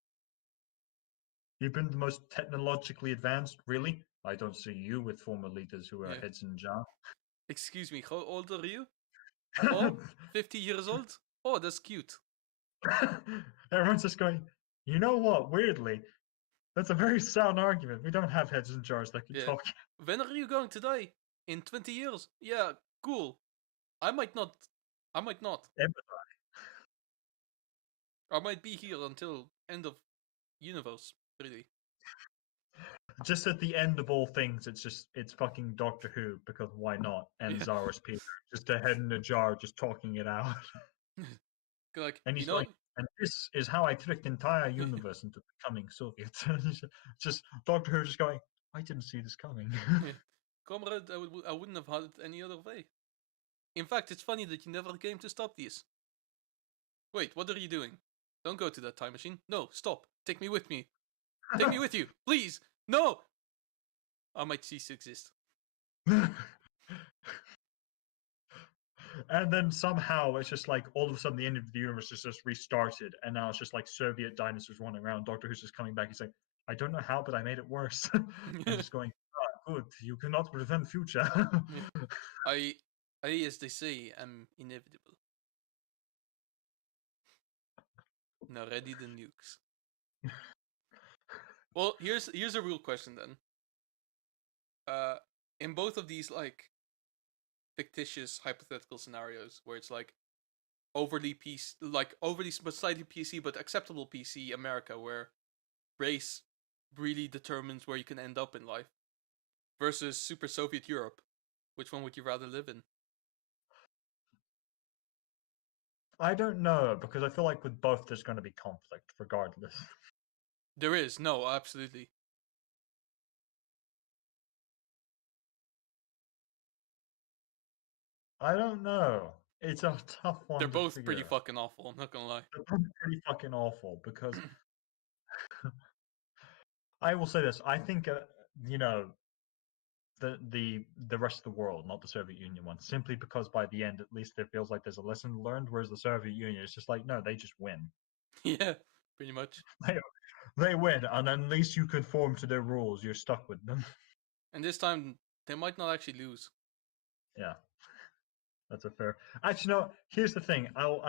You've been the most technologically advanced? Really? I don't see you with former leaders who are heads in jar. Excuse me, how old are you? Oh, 50 years old? Oh, that's cute. Everyone's just going, you know what? Weirdly, that's a very sound argument. We don't have heads in jars that can talk. When are you going to die? In 20 years? Yeah, cool. I might not. I might be here until end of universe, really. Just at the end of all things, it's fucking Doctor Who, because why not? And Tsar's Peter, just a head in a jar, just talking it out. Like, and he's like, and this is how I tricked the entire universe into becoming Soviet. Just Doctor Who just going, I didn't see this coming. Comrade, I wouldn't have had it any other way. In fact, it's funny that you never came to stop these. Wait, what are you doing? Don't go to that time machine. No, stop. Take me with me. Take me with you, please. No! I might cease to exist. And then somehow it's just like all of a sudden the end of the universe is just restarted, and now it's just like Soviet dinosaurs running around. Doctor Who's just coming back. He's like, I don't know how, but I made it worse. And just going, good. You cannot prevent future. I, as they say, am inevitable. Now ready the nukes. Well, here's a real question then. In both of these like fictitious hypothetical scenarios where it's like overly but slightly PC but acceptable PC America, where race really determines where you can end up in life, versus super Soviet Europe, which one would you rather live in? I don't know, because I feel like with both there's going to be conflict regardless. There is, no, absolutely. I don't know. It's a tough one. They're both pretty fucking awful, I'm not gonna lie. They're both pretty fucking awful, because I will say this. I think, you know, the rest of the world, not the Soviet Union one, simply because by the end, at least it feels like there's a lesson learned, whereas the Soviet Union is just like, no, they just win. Yeah, pretty much. They win, and unless you conform to their rules, you're stuck with them. And this time, they might not actually lose. Yeah. That's a fair. Actually, no. Here's the thing. I'll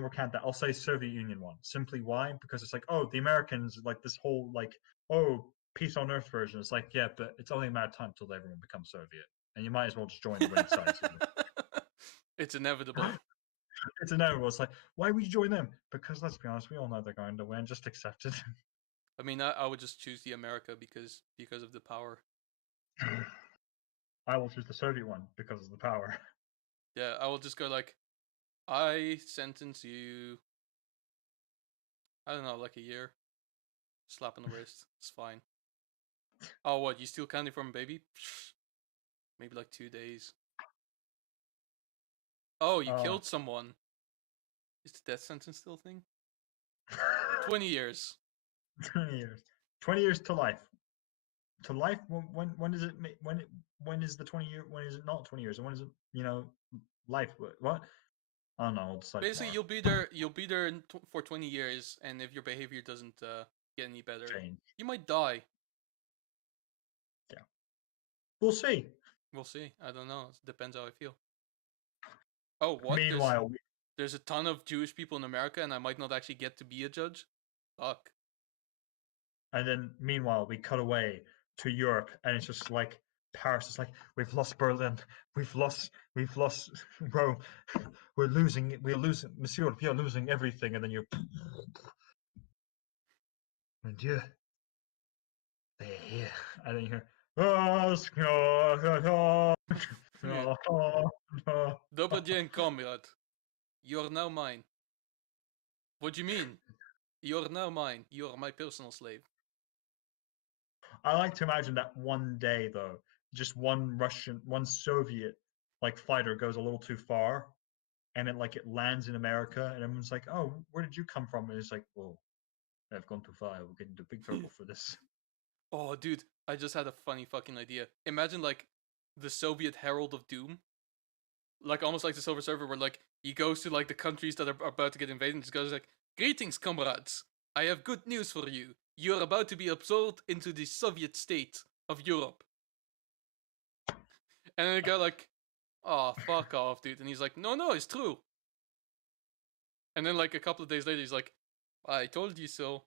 recant that. I'll say Soviet Union one. Simply why? Because it's like, oh, the Americans, like this whole like, oh, peace on earth version. It's like, yeah, but it's only a matter of time till everyone becomes Soviet. and you might as well just join the winning side. It's inevitable. It's inevitable. It's like, why would you join them? Because let's be honest, we all know they're going to win. Just accept it. I mean, I would just choose the America because of the power. I will choose the Soviet one because of the power. Yeah, I will just go like, I sentence you. I don't know, like a year. Slap on the wrist. It's fine. Oh, what? You steal candy from a baby? Maybe like 2 days. Oh, you killed someone. Is the death sentence still a thing? 20 years. 20 years. 20 years to life. To life. When is it? When is the 20 year? When is it not 20 years? And when is it? Life. What? I don't know. I'll decide Basically, tomorrow. you'll be there for 20 years, and if your behavior doesn't get any better, Change. you might die. Yeah. We'll see. We'll see. I don't know. It depends how I feel. Oh, what? Meanwhile, There's a ton of Jewish people in America, and I might not actually get to be a judge. Fuck. and then meanwhile, we cut away to Europe, and it's just like Paris. It's like we've lost Berlin, we've lost Rome, we're losing, Monsieur, we are losing everything, and then you're, mon Dieu, they're here, and then you hear, Yeah. Добрый день, comrade. You're now mine. What do you mean? You're now mine. You're my personal slave. I like to imagine that one day, though, just one Soviet like fighter goes a little too far, and it lands in America, and everyone's like, "Oh, where did you come from?" And it's like, "Whoa, I've gone too far. We're getting into big trouble for this." Oh, dude, I just had a funny fucking idea. Imagine like the Soviet Herald of Doom, like almost like the Silver Surfer, where like he goes to like the countries that are about to get invaded, and just goes like, "Greetings, comrades! I have good news for you. You are about to be absorbed into the Soviet state of Europe." And then the guy like, "Oh, fuck off, dude!" And he's like, "No, no, it's true." And then like a couple of days later, he's like, "I told you so.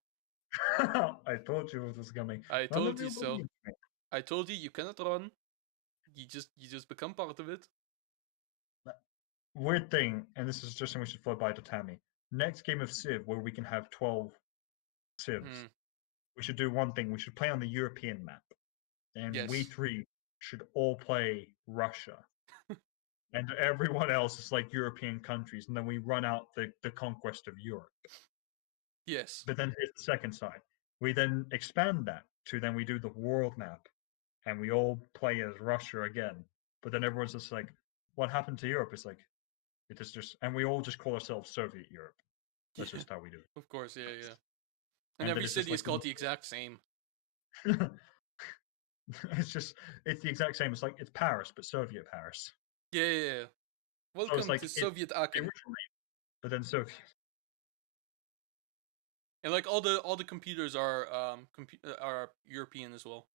I told you it was coming. I None of told you you so. believe me. I told you cannot run. You just become part of it." Weird thing, and this is just something we should float by to Tammy. Next game of Civ, where we can have 12 Civs, Hmm. we should do one thing. We should play on the European map, and we Yes. three should all play Russia. And everyone else is like European countries, and then we run out the conquest of Europe. Yes. But then here's the second side. We then expand that to then we do the world map, and we all play as Russia again. But then everyone's just like, "What happened to Europe?" It's like it is just, and we all just call ourselves Soviet Europe. That's Yeah. just how we do it. Of course. Yeah. Yeah. And And then every it's just city is like called the exact same. it's just it's the exact same. It's like it's Paris, but Soviet Paris. Yeah. Yeah. Yeah. So it's Welcome like to it's Soviet the Aachen. original name, but then Soviet. And like all the computers are European as well.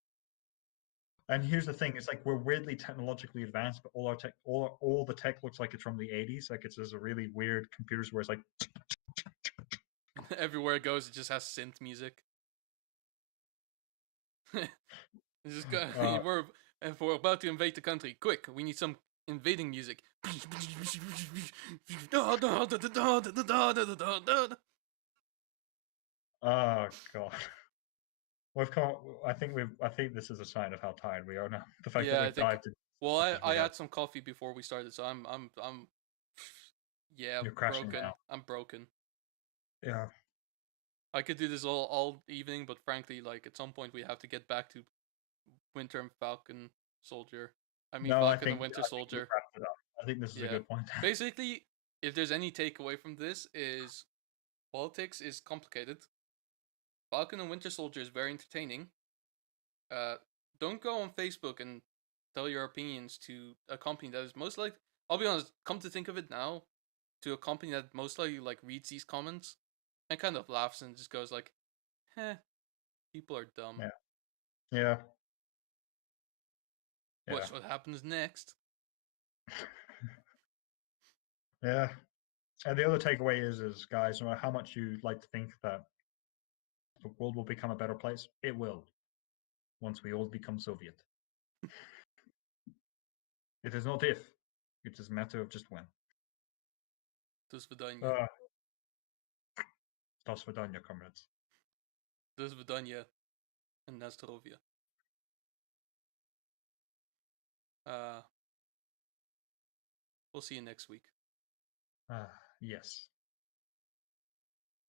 And here's the thing: it's like we're weirdly technologically advanced, but all our tech, all the tech looks like it's from the '80s. Like it's just a really weird computers where it's like, Everywhere it goes, it just has synth music. It's just uh, we're about to invade the country. Quick, we need some invading music. oh god. We've come. I think this is a sign of how tired we are now. The fact that Yeah, I we've think. dived into Well, this I without had some coffee before we started, so I'm yeah, you're crashing broken. now. I'm broken. Yeah. I could do this all evening, but frankly, like at some point we have to get back to Winter and Falcon Soldier. I mean No, Falcon and Winter I think we've Soldier. wrapped it up. I think this is a Yeah. good point. Basically, if there's any takeaway from this is politics is complicated. Falcon and Winter Soldier is very entertaining. Uh, don't go on Facebook and tell your opinions to a company that is most like. I'll be honest. Come to think of it now, to a company that most likely like reads these comments and kind of laughs and just goes like, "Heh, people are dumb. Yeah. Yeah. Yeah. Watch what happens next." Yeah. And the other takeaway is guys, no matter how much you like to think that the world will become a better place, it will once we all become Soviet. It is not if. It is a matter of just when. До свидания. До свидания, comrades. До свидания. And на здоровье. We'll see you next week. Yes.